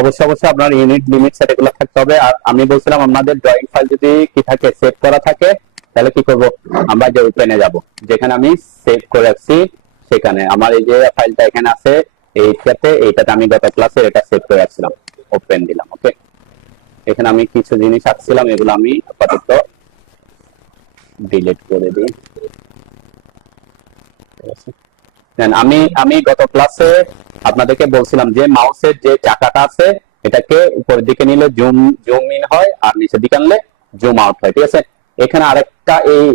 অবশ্যই অবশ্যই আপনার ইউনিট লিমিট সেট এগুলো থাকতে হবে। আর আমি বলছিলাম আপনাদের ড্রয়িং ফাইল যদি কি থাকে সেভ করা থাকে তাহলে কি করব, আমরা যে ওপেনে যাব, যেখানে আমি সেভ করে রাখছি সেখানে আমার এই যে ফাইলটা এখানে আছে এইটাতে আমি গত ক্লাসে এটা সেভ করে রাখছিলাম, ওপেন দিলাম। ওকে, এখানে আমি কিছু জিনিস আঁকছিলাম, এগুলো আমি আপাতত ডিলিট করে দিই। আমি গত ক্লাসে আপনাদেরকে বলছিলাম যে মাউসের যে চাকাটা আছে এটাকে উপরের দিকে নিলে জুম জুম ইন হয় আর নিচের দিকে আনলে জুম আউট হয়, ঠিক আছে। এখানে আরেকটা এই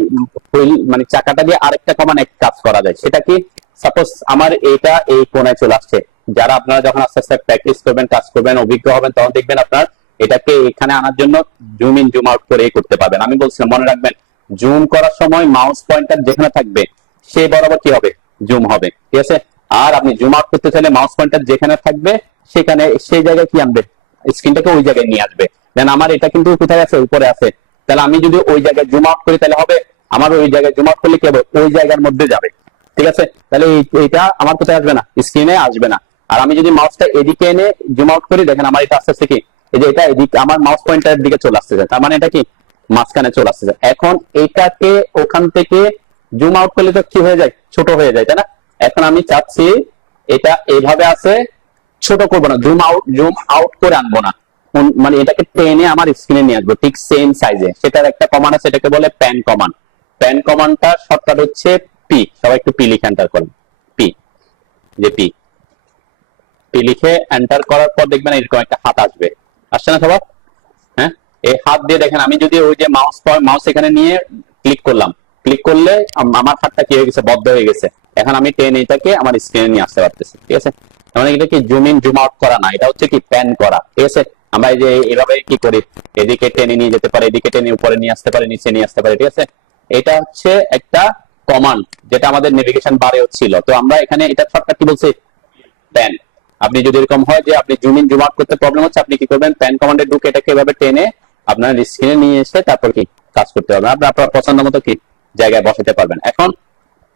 মানে চাকাটা দিয়ে আরেকটা কমান এক কাজ করা যায়, সেটা কি, সাপোজ আমার এটা এই কোণায় চলে আসছে, যারা আপনারা যখন আস্তে আস্তে প্র্যাকটিস করবেন কাজ করবেন অভিজ্ঞ হবেন তখন দেখবেন আপনার এটাকে এখানে আনার জন্য জুম ইন জুম আউট করে করতে পারবেন। আমি বলছিলাম মনে রাখবেন জুম করার সময় মাউস পয়েন্টার যেখানে থাকবে সেই বরাবর কি হবে, জুম হবে, ঠিক আছে। আর আপনি জুম আউট করতে চাইলে মাউস পয়েন্টার যেখানে থাকবে সেখানে সেই জায়গায় কি আনবে, স্ক্রিনটাকে ওই জায়গায় নিয়ে আসবে। দেন আমার এটা কিন্তু কোথায় আছে, উপরে আছে, তাহলে আমি যদি ওই জায়গায় জুম আউট করি তাহলে হবে আমার ওই জায়গায় জুম আউট করলে কি হবে, ওই জায়গার মধ্যে যাবে, ঠিক আছে। তাহলে এইটা আমার কোথায় আসবে না, স্ক্রিনে আসবে না। আর আমি যদি মাউসটা এদিকে এনে জুম আউট করি, দেখেন আমার এটা আস্তে আস্তে কি এই যে এটা এদিকে আমার মাউস পয়েন্টারের দিকে চলে আসছে, তার মানে এটা কি মাঝখানে চলে আসছে। এখন এটাকে ওখান থেকে জুম আউট করলে তো কি হয়ে যায়, ছোট হয়ে যায়, তাই না। এখন আমি চাচ্ছি এটা এইভাবে আছে, ছোট করবো না, জুম আউট করে আনবো না, মানে এটাকে টেনে আমার স্ক্রিনে নিয়ে আসবো ঠিক সেম সাইজে। সেটার একটা কমান্ড আছে, এটাকে বলে প্যান কমান্ড। প্যান কমান্ডটা শর্টকাট হচ্ছে পি, সবাই একটু পি লিখে এন্টার করুন, পি, যে পি পি লিখে এন্টার করার পর দেখবেন এরকম একটা হাত আসবে, আসছে না সবার? হ্যাঁ, এই হাত দিয়ে দেখেন আমি যদি ওই যে মাউস এখানে নিয়ে ক্লিক করলাম, ক্লিক করলে আমার হাতটা কি হয়ে গেছে, বদ্ধ হয়ে গেছে। এখন আমি টেনে এটাকে আমার স্ক্রিনে নিয়ে আসতে পারতেছি, ঠিক আছে। মানে এটা কি জুম ইন জুম আউট করা না, এটা হচ্ছে কি প্যান করা, ঠিক আছে। আমরা এই যে এভাবে কি করি, এদিকে টেনে নিয়ে যেতে পারি, এদিকে টেনে উপরে নিয়ে আসতে পারি, নিচে নিয়ে আসতে পারি, ঠিক আছে। এটা হচ্ছে একটা কমান্ড যেটা আমাদের নেভিগেশন বারেও ছিল। তো আমরা এখানে এটা শর্টকাট কি বলছি, প্যান। আপনি যদি এরকম হয় যে আপনি জুম ইন জুম আউট করতে প্রবলেম হচ্ছে, আপনি কি করবেন, প্যান কমান্ডে ঢুকে এটাকে এভাবে টেনে আপনার স্ক্রিনে নিয়ে এসে তারপর কি কাজ করতে পারবেন, আপনি আপনার পছন্দ মতো কি জায়গায় বসাতে পারবেন। এখন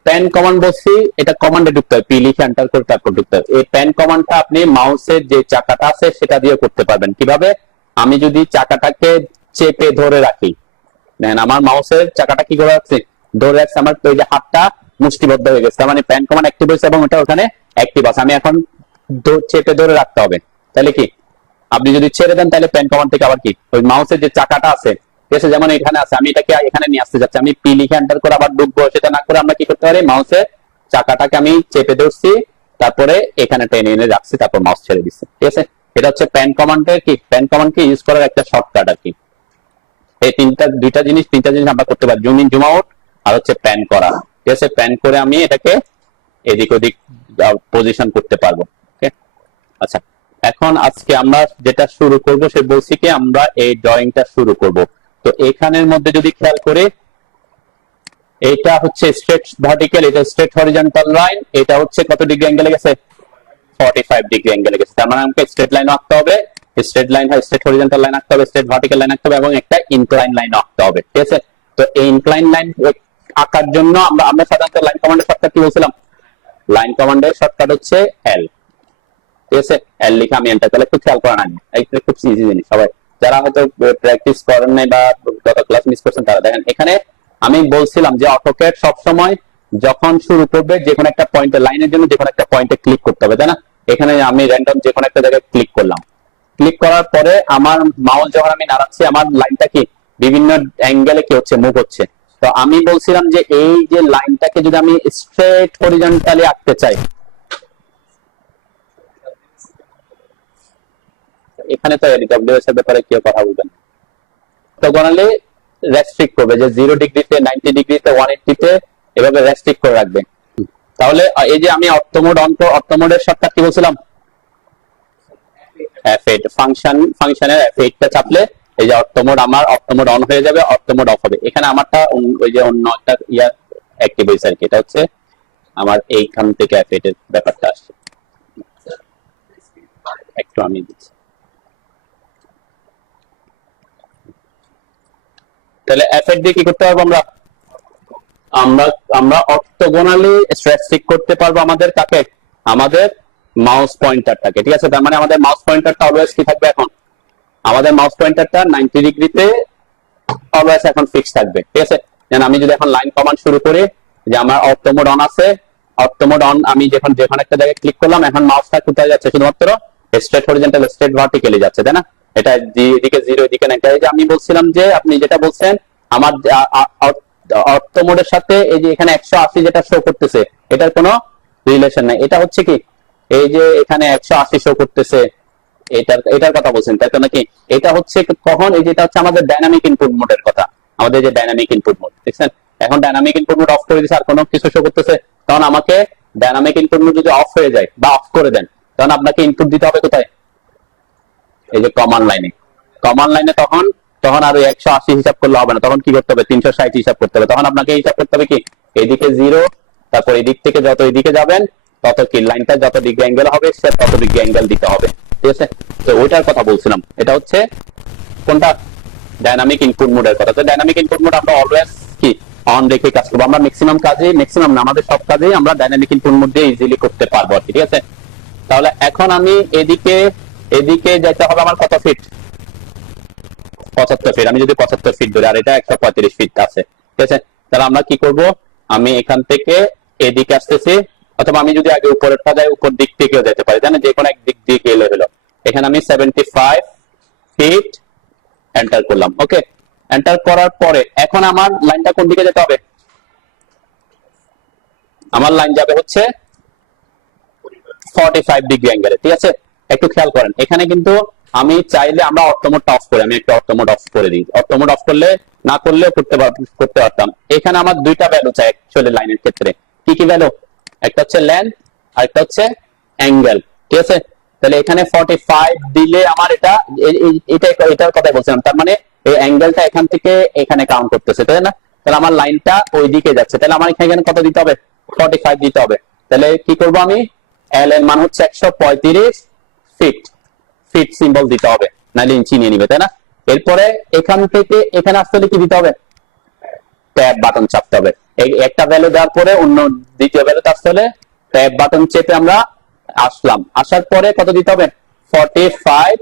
প্যান কমান্ড বলছি, এটা কমান্ডে ঢুকতে হবে, পি লিখে এন্টার করে তারপর ঢুকতে হবে। এই প্যান কমান্ডটা আপনি মাউসের যে চাকাটা আছে সেটা দিয়ে করতে পারবেন। কিভাবে, আমি যদি চাকাটাকে চেপে ধরে রাখি, দেন আমার মাউসের চাকাটা কি করে রাখছি, ধরে রাখছি, আমার ওই যে হাতটা মুষ্টিবদ্ধ হয়ে গেছে, মানে প্যান কমান্ড অ্যাক্টিভ হয়েছে এবং ওটা ওখানে অ্যাক্টিভ আছে। আমি এখন চেপে ধরে রাখতে হবে, তাহলে কি আপনি যদি ছেড়ে দেন তাহলে প্যান কমান্ড থেকে আবার কি ওই মাউসের যে চাকাটা আছে, ঠিক আছে, যেমন এখানে আছে, আমি এটাকে এখানে নিয়ে আসতে যাচ্ছি, আমি পি লিখে এন্টার করে আবার ঢুকবো, সেটা না করে আমরা কি করতে পারি, মাউসের চাকাটাকে আমি চেপে ধরছি, তারপরে এখানে টেনে এনে রাখছি, তারপর মাউস ছেড়ে দিচ্ছি, ঠিক আছে। এটা হচ্ছে প্যান কমান্ডের কি, প্যান কমান্ডকে ইউজ করার একটা শর্টকাট আর কি। এই তিনটা জিনিস আমরা করতে পারি, জুম ইন জুম আউট আর হচ্ছে প্যান করা, ঠিক আছে। প্যান করে আমি এটাকে এদিক ওদিক পজিশন করতে পারবো, ওকে। আচ্ছা, এখন আজকে আমরা যেটা শুরু করব সে বলছি কি আমরা এই ড্রয়িংটা শুরু করব। তো এখানের মধ্যে যদি খেয়াল করে, এটা হচ্ছে স্ট্রেট ভার্টিক্যাল, এটা স্ট্রেট হরিজন্টাল লাইন, এটা হচ্ছে কত ডিগ্রি অ্যাঙ্গেলে গেছে, 45 ডিগ্রি অ্যাঙ্গেলে গেছে। তার মানে আমাকে স্ট্রেট লাইন আঁকতে হবে, স্ট্রেট লাইন হয়, স্ট্রেট হরিজন্টাল লাইন আঁকতে হবে, স্ট্রেট ভার্টিক্যাল লাইন আঁকতে হবে এবং একটা ইনক্লাইন লাইন আঁকতে হবে, ঠিক আছে। তো এই ইনক্লাইন লাইন আঁকার জন্য আমরা সাধারণত লাইন কমান্ডের শর্টকাট কি বলছিলাম, লাইন কমান্ডের শর্টকাট হচ্ছে এল, ঠিক আছে। এল লিখে আমি এন্টার করলে, একটু খেয়াল করা নাই, এটা খুব ইজি জিনিস, সবাই যারা হয়তো প্র্যাকটিস করেন নাই বা গত ক্লাস মিস করছেন তারা দেখেন। এখানে আমি বলছিলাম যে অটোক্যাড সবসময় যখন শুরু করবে যে কোনো একটা পয়েন্টে, লাইনের জন্য যে কোনো একটা পয়েন্টে ক্লিক করতে হবে, তাই না। এখানে আমি র্যান্ডম যে কোনো একটা জায়গায় ক্লিক করলাম, ক্লিক করার পরে আমার মাউস যখন আমি নাড়াচ্ছি আমার লাইনটা কি বিভিন্ন অ্যাঙ্গেলে কি হচ্ছে, মুভ হচ্ছে। তো আমি বলছিলাম যে এই যে লাইনটাকে যদি আমি স্ট্রেট হরিজন্টালি আঁকতে চাই, এখানে তো ডব্লিউএস এর ব্যাপারে কেউ কথা বলবেন, তো গণালে রেস্ট্রিক্ট করবে যে 0 ডিগ্রিতে, 90 ডিগ্রিতে, 180 তে, এভাবে রেস্ট্রিক্ট করে রাখবে। তাহলে এই যে আমি অর্থমোডের শর্টকাট কি বলছিলাম, F8 ফাংশনের F8 টা চাপলে এই যে অর্থমোড অন হয়ে যাবে, অর্থমোড অফ হবে। এখানে আমারটা ওই যে অন্য একটা অ্যাক্টিভ হয়েছে আর কি, এটা হচ্ছে আমার এইখান থেকে F8 এর ব্যাপারটা আসছে, একটু আমি দিচ্ছি। তাহলে F8 দিয়ে কি করতে পারবো আমরা অর্থোগোনালি রেস্ট্রিক্ট করতে পারবো আমাদের কাকে, আমাদের মাউস পয়েন্টারটাকে, ঠিক আছে? তার মানে আমাদের মাউস পয়েন্টারটা অলওয়েজ কি থাকবে এখন? আমাদের মাউস পয়েন্টারটা 90 ডিগ্রিতে অলওয়েজ এখন ফিক্স থাকবে, ঠিক আছে? যেন আমি যদি এখন লাইন কমান্ড শুরু করি, যে আমার অটো মোড অন আছে, অটো মোড অন, আমি যখন একটা জায়গায় ক্লিক করলাম, এখন মাউসটা কোথায় যাচ্ছে? শুধুমাত্র স্ট্রেট হরিজন্টাল, স্ট্রেট ভার্টিক্যালি যাচ্ছে, তাই না? এটা এদিকে 0, এদিকে 90। এই যে আমি বলছিলাম যে আপনি যেটা বলছেন আমার অটো মোডের সাথে এই যে এখানে 180 যেটা শো করতেছে, এটার কোনো রিলেশন নাই। এটা হচ্ছে কি, এই যে এখানে 180 শো করতেছে, এটার কথা বলছেন তাই তো নাকি? এটা হচ্ছে কখন? এই যেটা হচ্ছে আমাদের ডাইনামিক ইনপুট মোডের কথা, আমাদের যে ডাইনামিক ইনপুট মোড, দেখছেন? এখন ডাইনামিক ইনপুট মোড অফ করে দিয়েছে, আর কোনো কিছু শো করতেছে, তখন আমাকে ডাইনামিক ইনপুট মোড যদি অফ হয়ে যায় বা অফ করে দেন, তখন আপনাকে ইনপুট দিতে হবে কোথায়? এই যে কমান্ড লাইনে। কমান্ড লাইনে তখন তখন আর 180 হিসাব করলে হবে না, তখন কি করতে হবে? 360 হিসাব করতে হবে। তখন আপনাকে হিসাব করতে হবে কি, এদিকে 0, তারপর এদিক থেকে যত এদিকে যাবেন তত কি লাইনটা যত ডিগ্রি অ্যাঙ্গেল হবে সে তত ডিগ্রি অ্যাঙ্গেল দিতে হবে, ঠিক আছে? তো ওইটার কথা বলছিলাম। এটা হচ্ছে কোনটা? ডাইনামিক ইনপুট মোডের কথা। তো ডাইনামিক ইনপুট মোড আমরা অলওয়েজ কি অন রেখে কাজ করবো। আমরা ম্যাক্সিমাম না, আমাদের সব কাজেই আমরা ডাইনামিক ইনপুট মোড দিয়ে ইজিলি করতে পারবো, ঠিক আছে? তাহলে এখন আমি এদিকে যেতে হবে আমার কত ফিট? 75 ফিট। আমি যদি 75 ফিট ধরি, আর এটা 135 ফিট আছে, ঠিক আছে? তাহলে আমরা কি করব? আমি এখান থেকে এদিকে আসতেছি, অথবা আমি যদি আগে উপরেরটা যাই, উপর দিক থেকেও যেতে পারি, তাই না? যে কোনো এক দিক দিয়ে গেলে হলো। এখানে আমি 75 ফিট এন্টার করলাম, ওকে? এন্টার করার পরে এখন আমার লাইনটা কোন দিকে যেতে হবে? আমার লাইন যাবে হচ্ছে 45 ডিগ্রি অ্যাঙ্গেলে, ঠিক আছে? একটু খেয়াল করেন, এখানে কিন্তু আমি চাইলে আমরা অটো মোডটা অফ করি, আমি একটা অটো মোড অফ করে দিই। অটো মোড অফ করলে না করলেও করতে পারতাম। এখানে আমার দুইটা ভ্যালু চাই অ্যাকচুয়ালি লাইনের ক্ষেত্রে। কি কি ভ্যালু? একটা হচ্ছে লেন্থ আর একটা হচ্ছে অ্যাঙ্গেল, ঠিক আছে? তাহলে এখানে 45 দিলে আমার এটার কথাই বলছিলাম। তার মানে এই অ্যাঙ্গেলটা এখান থেকে এখানে কাউন্ট করতেছে, তাই না? তাহলে আমার লাইনটা ওই দিকে যাচ্ছে, তাহলে আমার এখানে কত দিতে হবে? 45 দিতে হবে। তাহলে কি করব আমি? এল এর মান হচ্ছে 135 ফিট। ফিট সিম্বল দিতে হবে, নাহলে ইঞ্চি নিয়ে নিবে, তাই না? এরপরে এখান থেকে এখানে আসতে হলে কি দিতে হবে? ট্যাব বাটন চাপতে হবে। এই একটা ভ্যালু দেওয়ার পরে অন্য দ্বিতীয় ভ্যালুতে আসতে হলে ট্যাব বাটন চেপে আমরা আসলাম। আসার পরে কত দিতে হবে? 45।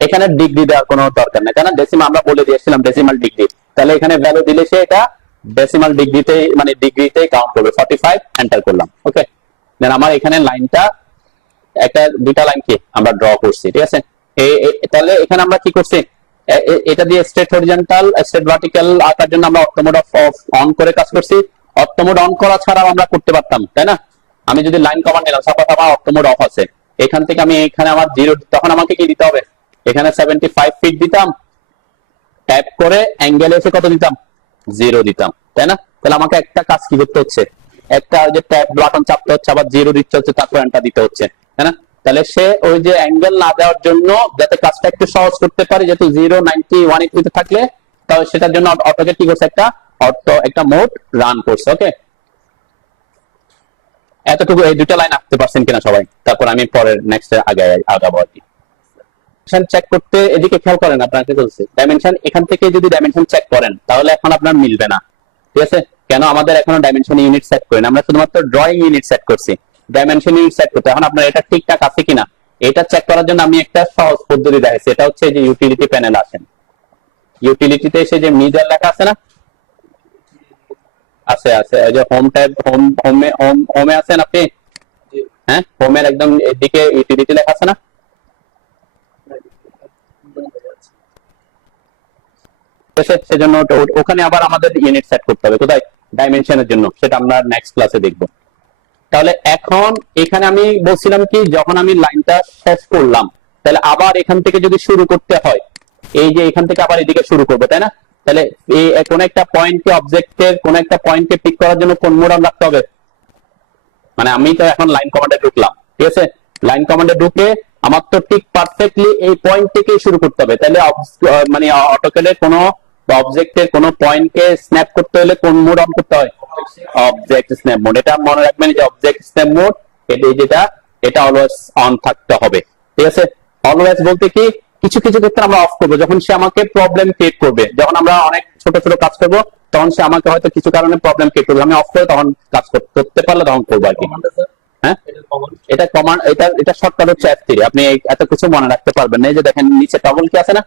এখানে ডিগ্রি দেওয়ার কোনো দরকার নেই, তাই না? ডেসিমাল আমরা বলে দিয়েছিলাম, ডেসিমাল ডিগ্রি। তাহলে এখানে ভ্যালু দিলে সে এটা ডেসিমাল ডিগ্রিতে, মানে ডিগ্রিতে কাউন্ট করবে। 45 এন্টার করলাম, ওকে? দেন আমার এখানে লাইনটা দুইটা লাইন কি আমরা ড্র করছি, ঠিক আছে? তাহলে এখানে আমরা কি করছি? এটা দিয়ে স্ট্রেট হরিজন্টাল, স্ট্রেট ভার্টিক্যাল আঁকার জন্য আমরা অটো মোড অন করে কাজ করছি। অটো মোড অন করা ছাড়াও আমরা করতে পারতাম, তাই না? আমি যদি লাইন কমান্ড নিলাম, সাপোজ আমার অটো মোড অফ আছে, এখান থেকে আমি এখানে আমার 0, তখন আমাকে কি দিতে হবে? এখানে 75 ফিট দিতাম, ট্যাপ করে অ্যাঙ্গেল এসে কত দিতাম? 0 দিতাম, তাই না? তাহলে আমাকে একটা কাজ কি করতে হচ্ছে? একটা যে ট্যাব বাটন চাপতে হচ্ছে, আবার 0 দিতে হচ্ছে, তারপর এন্টার দিতে হচ্ছে, তাই না? তাহলে সে ওই যে অ্যাঙ্গেল না দেওয়ার জন্য, যাতে কাজটা একটু সহজ করতে পারি, যেহেতু 0, 90, 180 থাকলে, তাহলে সেটার জন্য অটোকে কি করছে? একটা মোড রান করছে, ওকে? এতটুকু এই দুইটা লাইন আঁকতে পারছেন কিনা সবাই? তারপর আমি পরের নেক্সট আগাবো আর কি। চেক করতে এদিকে খেয়াল করেন, আপনাকে বলছি ডাইমেনশন এখান থেকে যদি ডাইমেনশন চেক করেন তাহলে এখন আপনার মিলবে না, ঠিক আছে? কেন? আমাদের এখনো ডাইমেনশন ইউনিট সেট করি না, আমরা শুধুমাত্র ড্রয়িং ইউনিট সেট করছি। ডাইমেনশন ইউনিট সেট করতে এখন আপনার এটা ঠিকঠাক আছে কিনা এটা চেক করার জন্য আমি একটা সহজ পদ্ধতি দেখাইছি। এটা হচ্ছে যে ইউটিলিটি প্যানেল আসেন, ইউটিলিটিতে এসে যে মিডল লেখা আছে না, আছে ওই যে হোম ট্যাব, হোমে আছেন আপনি? হ্যাঁ, হোমের একদম এদিকে ইউটিলিটি লেখা আছে না? সেজন্য ওখানে আবার আমাদের ইউনিট সেট করতে হবে। কোথায়? ডাইমেনশনের জন্য। সেটা আমরা নেক্সট ক্লাসে দেখব। তাহলে এখন এখানে আমি বলছিলাম কি, যখন আমি লাইনটা শেষ করলাম, তাহলে আবার এখান থেকে যদি শুরু করতে হয়, এই যে এখান থেকে আবার এদিকে শুরু করবো, তাই না? তাহলে এই কোন একটা পয়েন্টকে, অবজেক্টের কোন একটা পয়েন্টকে পিক করার জন্য কোন মোড অন রাখতে হবে? মানে আমি তো এখন লাইন কমান্ডে ঢুকলাম, ঠিক আছে? লাইন কমান্ডে ঢুকে আমার তো ঠিক পারফেক্টলি এই পয়েন্ট থেকেই শুরু করতে হবে। তাহলে মানে অটোক্যাডের কোনো অবজেক্টের কোনো পয়েন্টকে স্ন্যাপ করতে হলে কোন মোড অন করতে হয়? Object snap mode. এটা মনে রাখবেন যে অবজেক্ট স্ন্যাপ মোড, এটা অলওয়েজ অন থাকতে হবে, ঠিক আছে? অলওয়েজ বলতে কি, কিছু কিছু ক্ষেত্রে আমরা অফ করবো, যখন সে আমাকে প্রবলেম ক্রিয়েট করবে, যখন আমরা অনেক ছোট ছোট কাজ করবো, তখন সে আমাকে হয়তো কিছু কারণে প্রবলেম ক্রিয়েট করবে, আমি অফ করে তখন কাজ করতে পারলে তখন করবো আর কি। হ্যাঁ, এটা কমান্ড, এটা শর্টকাট হচ্ছে F3। আপনি এত কিছু মনে রাখতে পারবেন না। এই যে দেখেন নিচে টগল কি আছে না,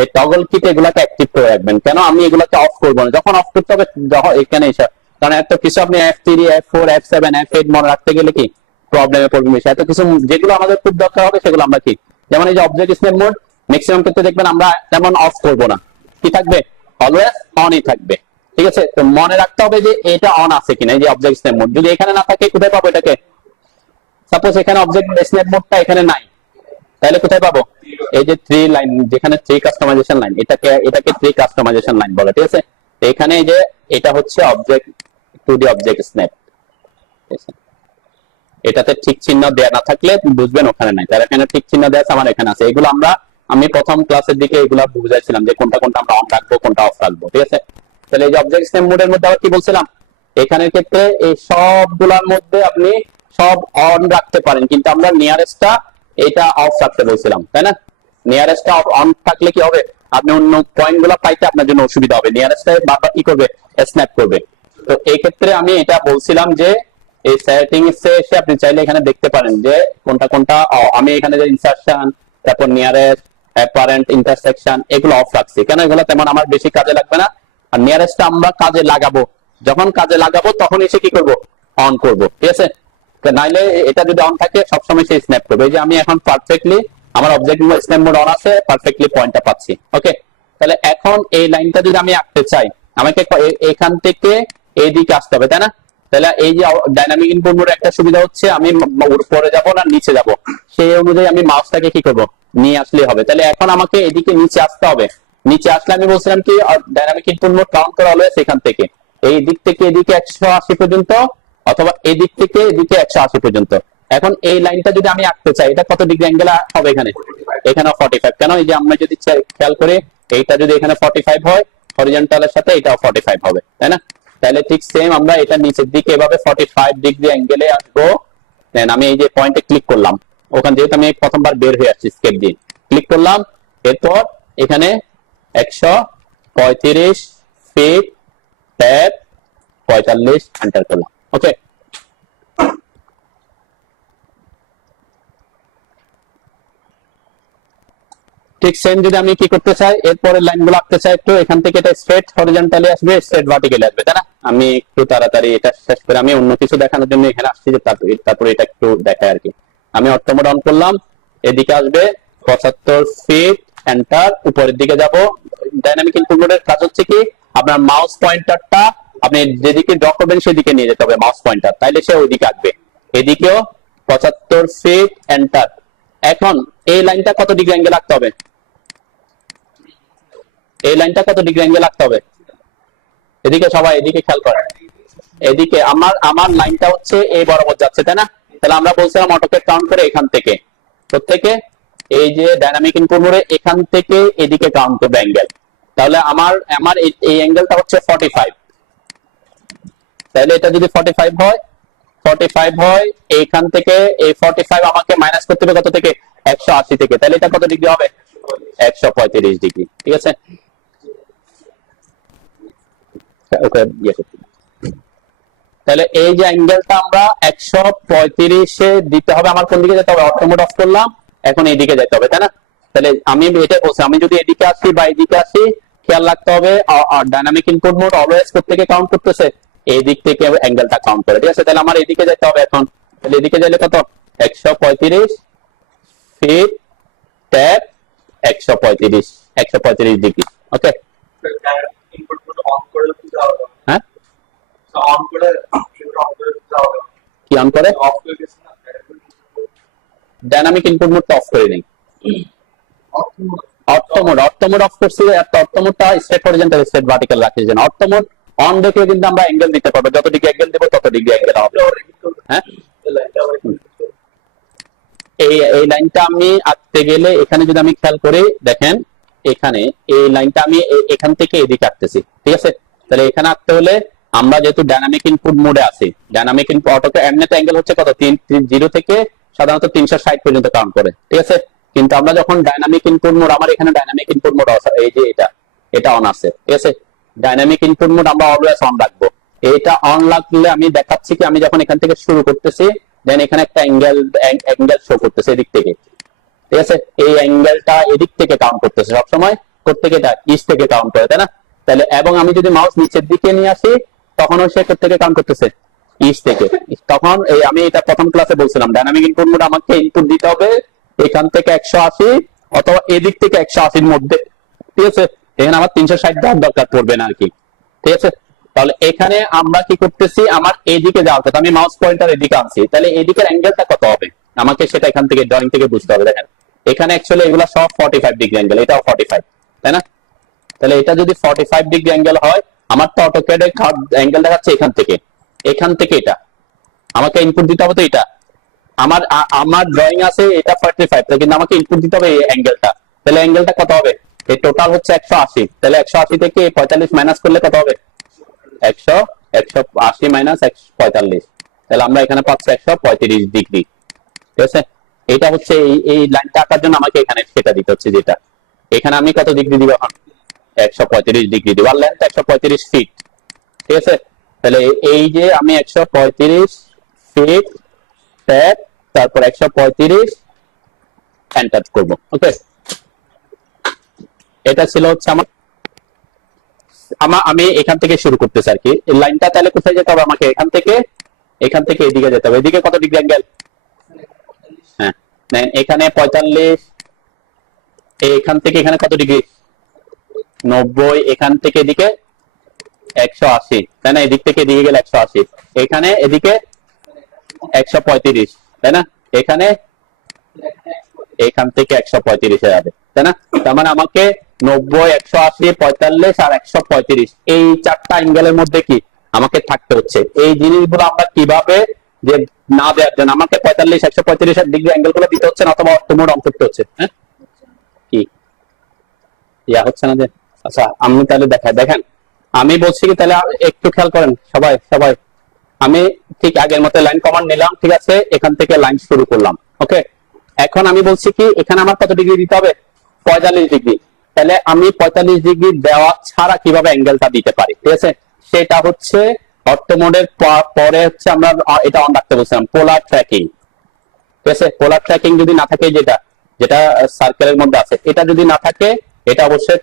এই টগল কিতে এগুলাকে অ্যাক্টিভ করে রাখবেন। কেন আমি এগুলাকে অফ করবো না, যখন অফ করতে হবে যখন এখানে এসে, কারণ এত কিছু আপনি F3 F4 F7 F8 মনে রাখতে গেলে কি প্রবলেমে পড়বে বেশি। এত কিছু যেগুলো আমাদের খুব দরকার হবে সেগুলো আমরা কি, যেমন এই যে অবজেক্ট স্ন্যাপ মোড ম্যাক্সিমাম ক্ষেত্রে দেখবেন আমরা তেমন অফ করবো না, কি থাকবে অলওয়েজ অনই থাকবে। ঠিক আছে, তো মনে রাখতে হবে যে এটা অন আছে কিনা। এই যে অবজেক্ট স্ন্যাপ মোড যদি এখানে না থাকে কোথায় পাবো এটাকে, সাপোজ এখানে অবজেক্ট স্ন্যাপ মোডটা এখানে নাই, তাহলে কোথায় পাবো, এই যে 3 লাইন যেখানে 3 কাস্টমাইজেশন লাইন, এটাকে 3 কাস্টমাইজেশন লাইন বলে। ঠিক আছে, এখানে এই যে এটা হচ্ছে অবজেক্ট 2D অবজেক্ট স্ন্যাপ, এটাতে ঠিক চিহ্ন দেয়া না থাকলে বুঝবেন ওখানে নাই, তার এখানে ঠিক চিহ্ন দেয়া আছে, আমার এখানে আছে। এগুলো আমি প্রথম ক্লাসের দিকে এগুলো বুঝাইছিলাম যে কোনটা কোনটা আমরা অন রাখবো কোনটা অফ রাখবো। ঠিক আছে, তাহলে এই যে অবজেক্ট স্ন্যাপ মোডের মধ্যে আবার কি বলছিলাম, এখানের ক্ষেত্রে এই সবগুলোর মধ্যে আপনি সব অন রাখতে পারেন, কিন্তু আমরা নিয়ারেস্টটা এটা অফ রাখতে বলছিলাম, তাই না। নিয়ারেস্টটা অন থাকলে কি হবে, আপনি অন্য পয়েন্ট গুলো পাইতে আপনার জন্য অসুবিধা হবে, নিয়ারেস্টটা বারবার কি করবে স্ন্যাপ করবে। তো এই ক্ষেত্রে আমি এটা বলছিলাম যে এই সেটিংস এ এসে আপনি চাইলে এখানে দেখতে পারেন যে কোনটা কোনটা আমি এখানে যে ইনসারশন, তারপর নিয়ারেস্ট, অ্যাপারেন্ট, ইন্টারসেকশন এগুলো অফ রাখছি। কেন, এগুলো তেমন আমার বেশি কাজে লাগবে না, আর নিয়ারেস্টটা আমরা কাজে লাগাবো, যখন কাজে লাগাবো তখন এসে কি করব অন করব। ঠিক আছে, নাইলে এটা যদি অন থাকে সবসময় সে স্ন্যাপ করবে। এই যে আমি এখন পারফেক্টলি আমার অবজেক্ট স্ন্যাপ মোড অন আছে, পারফেক্টলি পয়েন্টটা পাচ্ছি। ওকে, তাহলে এখন এই লাইনটা যদি আমি আঁকতে চাই আমাকে এখান থেকে এইদিকে আসতে হবে, তাই না। তাহলে এই যে ডাইনামিক ইনপুট মোড একটা সুবিধা হচ্ছে আমি উপরে যাব না নিচে যাব, সেই অনুযায়ী আমি মাউসটাকে কি করব নিয়ে আসলে হবে। তাহলে এখন আমাকে এদিকে নিচে আসতে হবে, নিচে আসলে আমি বলছিলাম কি ডাইনামিক ইনপুট মোড কাউন্ট করা হলো সেখান থেকে এই দিক থেকে এদিকে 180 পর্যন্ত, অথবা এদিক থেকে এদিকে 180 পর্যন্ত। এখন এই লাইনটা যদি আমি আঁকতে চাই এটা কত ডিগ্রি অ্যাঙ্গেল হবে, এখানে 45। কেন, এই যে আমরা যদি খেয়াল করি এইটা যদি এখানে 45 হয় হরিজন্টালের সাথে এটাও 45 হবে, তাই না। তাহলে ঠিক সেম আমরা এটা নিচের দিকে এভাবে 45 ডিগ্রি অ্যাঙ্গেলে আসবো। দেন আমি এই যে পয়েন্টে ক্লিক করলাম, ওখান যেহেতু আমি প্রথমবার বের হয়ে আসছি স্কেপ দিয়ে ক্লিক করলাম, এরপর এখানে 135 ফিট ট্যাব 45 এন্টার করলাম। ওকে, ঠিক সেম যদি আমি কি করতে চাই এরপরে লাইনগুলো আঁকতে চাই একটু, এখান থেকে এটা স্ট্রেট হরিজন্টালি আসবে, স্ট্রেট ভার্টিক্যালি আসবে, তাই না। আমি একটু তাড়াতাড়ি এটা শেষ করে আমি অন্য কিছু দেখানোর জন্য এখানে আসছি, যে তারপরে এটা একটু দেখাই আর কি। আমি অটোমোড অন করলাম, এদিকে আসবে 75 ফিট এন্টার, উপরের দিকে যাব। ডাইনামিক ইনপুট মোডের কাজ হচ্ছে কি আপনার মাউস পয়েন্টারটা আপনি যেদিকে ড্র করবেন সেদিকে নিয়ে যেতে হবে মাউস পয়েন্টার, তাইলে সে ওইদিকে আসবে। এদিকেও 75 ফিট এন্টার। এখন এই লাইনটা কত ডিগ্রি অ্যাঙ্গেল রাখতে হবে, এই লাইনটা কত ডিগ্রি অ্যাঙ্গেল রাখতে হবে, এদিকে সবাই এদিকে খেয়াল করেন, এদিকে আমার লাইনটা হচ্ছে এই বরাবর যাচ্ছে, তাই না। তাহলে আমরা বলছিলাম অটোকেট কাউন্ট করে এখান থেকে প্রত্যেকে এই যে ডাইনামিক ইনপুট মোডে এখান থেকে এদিকে কাউন্ট করবে অ্যাঙ্গেল। তাহলে আমার এই অ্যাঙ্গেলটা হচ্ছে 45, তাহলে এটা যদি 45 হয় এইখান থেকে এই 45 আমাকে মাইনাস করতে হবে কত থেকে 180 থেকে, তাহলে এটা কত ডিগ্রি হবে 135 ডিগ্রি। ঠিক আছে, ওকে, তাহলে এই যে অ্যাঙ্গেলটা আমরা 135 এ দিতে হবে, আমার কোন দিকে যেতে হবে, অটোমোড অফ করলাম, এখন এইদিকে যেতে হবে, তাই না। তাহলে আমি এটা বলছি আমি যদি এদিকে আসি বা এদিকে আসি খেয়াল রাখতে হবে ডাইনামিক ইনপুট মোড অলওয়েজ কোত্থেকে কাউন্ট করতেছে, এই দিক থেকে অ্যাঙ্গেলটা কাউন্ট করে। ঠিক আছে, তাহলে আমার এদিকে যেতে হবে এখন, তাহলে এদিকে যাইলে কত 135 ফিট ট্যাব 135 ডিগ্রি। ওকে, হ্যাঁ কি অন করে, ডাইনামিক ইনপুট মোডটা অফ করে নেই, অটোমোড অফ করছি, অটোমোডটা স্ট্রেট হরিজন্টাল স্ট্রেট ভার্টিক্যাল রাখছি যেন। অটোমোড অন দেখে কিন্তু আমরা অ্যাঙ্গেল দিতে পারবো, যত ডিগ্রি অ্যাঙ্গেল দেব তত ডিগ্রি অ্যাঙ্গেল হবে। হ্যাঁ, এই লাইনটা আমি আঁকতে গেলে এখানে যদি আমি খেয়াল করি দেখেন এখানে এই লাইনটা আমি এখান থেকে এদিকে আঁকতেছি। ঠিক আছে, তাহলে এখানে আঁকতে হলে আমরা যেহেতু ডাইনামিক ইনপুট মোডে আছি, ডাইনামিক ইনপুট অটোকে এমনিতে অ্যাঙ্গেল হচ্ছে কত 0 থেকে সাধারণত 360 পর্যন্ত কাউন্ট করে। ঠিক আছে, কিন্তু আমরা যখন ডাইনামিক ইনপুট মোড, আমার এখানে ডাইনামিক ইনপুট মোড আছে, এই যে এটা অন আছে। ঠিক আছে, ডাইনামিক ইনপুট মোড আমরা অলওয়েজ অন রাখবো। এটা অন রাখলে আমি দেখাচ্ছি কি আমি যখন এখান থেকে শুরু করতেছি দেন এখানে একটা অ্যাঙ্গেল শো করতেছে এদিক থেকে, ঠিক আছে? এই অ্যাঙ্গেলটা এদিক থেকে কাউন্ট করতেছে সবসময়, কোত্থেকে এটা ইস্ট থেকে কাউন্ট করে, তাই না? তাহলে এবং আমি যদি মাউস নিচের দিকে নিয়ে আসি তখনও সে কোত্থেকে কাউন্ট করতেছে, ইস্ট থেকে। তখন এই আমি এটা প্রথম ক্লাসে বলছিলাম ডাইনামিক ইনপুট মোড আমাকে ইনপুট দিতে হবে এখান থেকে 180 অথবা এদিক থেকে 180 এর মধ্যে, ঠিক আছে? এখানে আমার 360 দেওয়ার দরকার পড়বে না আর কি, ঠিক আছে? তাহলে এখানে আমরা কি করতেছি, আমার এদিকে যাওয়ার কথা, আমি মাউস পয়েন্টার এদিকে আনছি, তাহলে এদিকের অ্যাঙ্গেলটা কত হবে আমাকে সেটা এখান থেকে ড্রয়িং থেকে বুঝতে হবে। দেখেন এখানে অ্যাকচুয়ালি এগুলো সব 45 ডিগ্রি অ্যাঙ্গেল, এটাও 45, তাই না? তাহলে এটা যদি 45 ডিগ্রি অ্যাঙ্গেল হয়, আমার তো অটোক্যাডে অ্যাঙ্গেল দেখাচ্ছে এখান থেকে এটা আমাকে ইনপুট দিতে হবে। তো এটা আমার ড্রয়িং আছে এটা 45, কিন্তু আমাকে ইনপুট দিতে হবে এই অ্যাঙ্গেলটা। তাহলে অ্যাঙ্গেলটা কত হবে, এই টোটাল হচ্ছে 180, তাহলে 180 থেকে 45 মাইনাস করলে কত হবে, 180 মাইনাস 45, তাহলে আমরা এখানে পাচ্ছি 135 ডিগ্রি, ঠিক আছে? এটা হচ্ছে এই লাইনটা আঁকার জন্য আমাকে এখানে সেটা দিতে হচ্ছে, যেটা এখানে আমি কত ডিগ্রি দিব এখন, 135 ডিগ্রি দিব, আর লেন্থ 135 ফিট, ঠিক আছে? তাহলে এই যে আমি 135 ফিট ট্যাগ, তারপর 135 এন্টার করব। ওকে, এটা ছিল হচ্ছে আমি এখান থেকে শুরু করতেছি আর কি এই লাইনটা। তাহলে কোথায় যেতে হবে আমাকে, এখান থেকে এদিকে যেতে হবে। এদিকে কত ডিগ্রি অ্যাঙ্গেল, হ্যাঁ এখানে 45, এখান থেকে এখানে কত ডিগ্রি, 90, এখান থেকে এদিকে 180, তাই না? এদিক থেকে এদিকে গেলে 180, এখানে এদিকে 135, তাই না? এখানে এখান থেকে 135 যাবে, তাই না? তার মানে আমাকে 90, 180, 45 আর 135 এই চারটা অ্যাঙ্গেলের মধ্যে কি আমাকে থাকতে হচ্ছে। এই জিনিসগুলো আমরা কিভাবে যে না দেওয়ার জন্য আমাকে 45, 135 ডিগ্রি অ্যাঙ্গেল গুলো দিতে হচ্ছে না, অথবা অর্থমোড অন করতে হচ্ছে। হ্যাঁ কি ইয়া হচ্ছে না যে, আচ্ছা আমি তাহলে দেখেন আমি বলছি কি, তাহলে একটু খেয়াল করেন সবাই সবাই। আমি ঠিক আগের মতো লাইন কমান্ড নিলাম, ঠিক আছে? এখান থেকে লাইন শুরু করলাম। ওকে, এখন আমি বলছি কি এখানে আমার কত ডিগ্রি দিতে হবে, 45 ডিগ্রি। তাহলে আমি 45 ডিগ্রি দেওয়া ছাড়া কিভাবে অ্যাঙ্গেলটা দিতে পারি, ঠিক আছে? সেটা হচ্ছে অর্থমোডের পরে হচ্ছে আমরা এটা অন রাখতে বলছিলাম, পোলার ট্র্যাকিং, ঠিক আছে? পোলার ট্র্যাকিং যদি না থাকে, যেটা সার্কেলের মধ্যে আছে, এটা যদি না থাকে, এটা অবশ্যই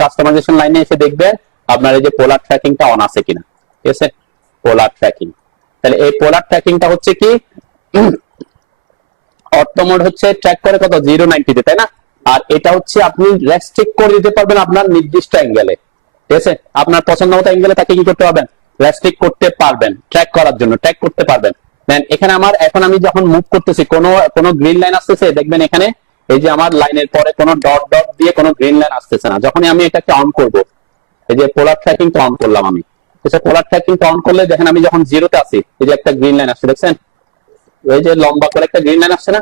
কাস্টমাইজেশন লাইনে এসে দেখবেন আপনার এই যে পোলার ট্র্যাকিংটা অন আছে কিনা, ঠিক আছে? পোলার ট্র্যাকিং, তাহলে এই পোলার ট্র্যাকিংটা হচ্ছে কি, অর্থমোড হচ্ছে ট্র্যাক করে কত 090 তে, তাই না? আর এটা হচ্ছে আপনি রেস্ট্রিক্ট করে দিতে পারবেন আপনার নির্দিষ্ট অ্যাঙ্গেলে, ঠিক আছে? আপনার পছন্দ মতো অ্যাঙ্গেলে তাকে কি করতে পারবেন, রেস্ট্রিক্ট করতে পারবেন, ট্র্যাক করার জন্য ট্র্যাক করতে পারবেন। দেন এখানে এখন আমি যখন মুভ করতেছি, কোনো গ্রিন লাইন আসতেছে, দেখবেন এখানে এই যে আমার লাইনের পরে কোনো ডট ডট দিয়ে কোনো গ্রিন লাইন আসতেছে না। যখনই আমি এটাকে অন করব, এই যে পোলার ট্র্যাকিংটা অন করলাম আমি, পোলার ট্র্যাকিংটা অন করলে দেখেন আমি যখন জিরোতে আসি, এই যে একটা গ্রিন লাইন আসছে, দেখছেন? এই যে লম্বা করে একটা গ্রিন লাইন আসছে না,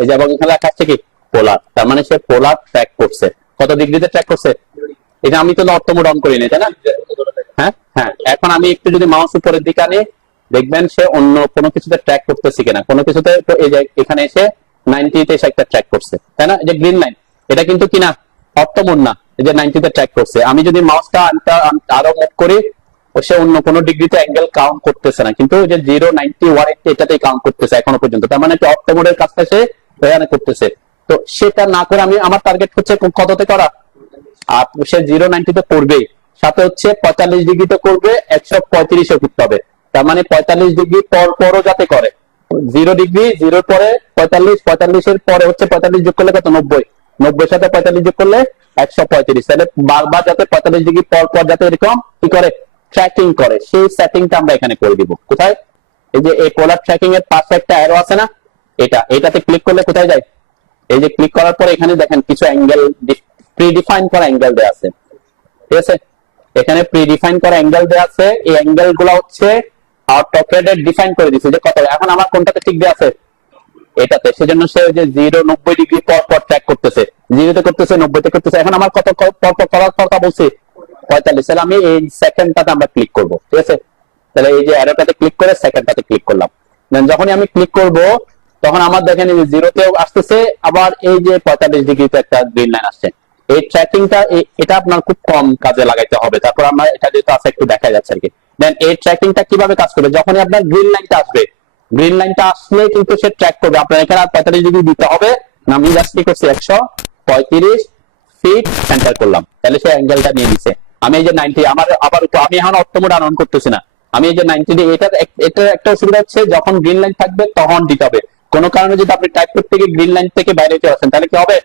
এই যে এবং এখানে লেখা আছে কি পোলার, তার মানে সে পোলার ট্র্যাক করছে। কত ডিগ্রিতে ট্র্যাক করছে, এটা আমি তো অর্থমোড অন করিনি, তাই না? হ্যাঁ হ্যাঁ, এখন আমি একটু যদি মাউস উপরের দিকে আনি, দেখবেন সে অন্য কোনো কিছুতে ট্র্যাক করতেছে কিনা, কোনো কিছুতে। তো এই যে এখানে এসে 90 তে এসে একটা ট্র্যাক করছে, তাই না? এই যে গ্রিন লাইন, এটা কিন্তু কিনা অর্থমোড না, এই যে 90 তে ট্র্যাক করছে। আমি যদি মাউসটা আরো মুভ করি, সে অন্য কোনো ডিগ্রিতে অ্যাঙ্গেল কাউন্ট করতেছে না, কিন্তু যে 0, 90, 180 এটাতেই কাউন্ট করতেছে এখনো পর্যন্ত। তার মানে অর্থমোডের কাজটা সে এখানে করতেছে। তো সেটা না করে আমি আমার টার্গেট হচ্ছে কততে করা, আর সে 090 তে করবেই, সাথে হচ্ছে 45 ডিগ্রিতে করবে, 135 করতে হবে। তার মানে 45 ডিগ্রি পরও যাতে করে, 0 ডিগ্রি, 0 পরে 45, 45 এর পরে হচ্ছে 45 যোগ করলে কত, 90, 90 সাথে 45 যোগ করলে 135। তাহলে বারবার যাতে 45 ডিগ্রি পর যাতে এরকম কি করে ট্র্যাকিং করে, সেই সেটিংটা আমরা এখানে করে দিব। কোথায়, এই যে এই পোলার ট্র্যাকিং এর পাশে একটা অ্যারো আছে না, এটাতে ক্লিক করলে কোথায় যায়, এই যে ক্লিক করার পরে এখানে দেখেন কিছু অ্যাঙ্গেল প্রিডিফাইন করা অ্যাঙ্গেল দেওয়া আছে, ঠিক আছে? এখানে প্রিডিফাইন করা অ্যাঙ্গেল দেওয়া আছে, এই অ্যাঙ্গেল গুলো হচ্ছে অটোক্যাড ডিফাইন করে দিচ্ছে যে কত। এখন আমার কোনটাতে ঠিক দেওয়া আছে, এটাতে, সেজন্য সে যে 0, 90 ডিগ্রি পর ট্র্যাক করতেছে, 0 তে করতেছে, 90 তে করতেছে। এখন আমার কত পর করার কথা বলছি, 45। তাহলে আমি এই সেকেন্ডটাতে আমরা ক্লিক করব, ঠিক আছে? তাহলে এই যে অ্যারোটাতে ক্লিক করে সেকেন্ডটাতে ক্লিক করলাম। দেন যখনই আমি ক্লিক করব, তখন আমার দেখেন এই যে 0 তেও আসতেছে, আবার এই যে 45 ডিগ্রিতে একটা গ্রিন লাইন আসছে। এই ট্র্যাকিংটা এটা আপনার খুব কম কাজে লাগাইতে হবে। তারপর আমরা এটা যেহেতু আছে একটু দেখা যাচ্ছে আর কি। দেন এই ট্র্যাকিংটা কিভাবে কাজ করবে, যখনই আপনার গ্রিন লাইনটা আসবে গ্রিন লাইনটা আসলে কিন্তু সে ট্র্যাক করবে। আপনার এখানে আর 45 ডিগ্রি দিতে হবে না, আমি জাস্ট কি করছি 135 ফিট এন্টার করলাম, তাহলে সে অ্যাঙ্গেলটা নিয়ে নিছে। আমি এই যে 90 আমার আবার আমি এখন অটোমোড অন করতেছি না, আমি এই যে 90 ডিগ্রি, এটা একটা অসুবিধা হচ্ছে যখন গ্রিন লাইন থাকবে তখন দিতে হবে। কোনো কারণে যদি আপনি টাইপ করতে গিয়ে গ্রিন লাইন থেকে বাইরে চলে আসেন তাহলে কি হবে?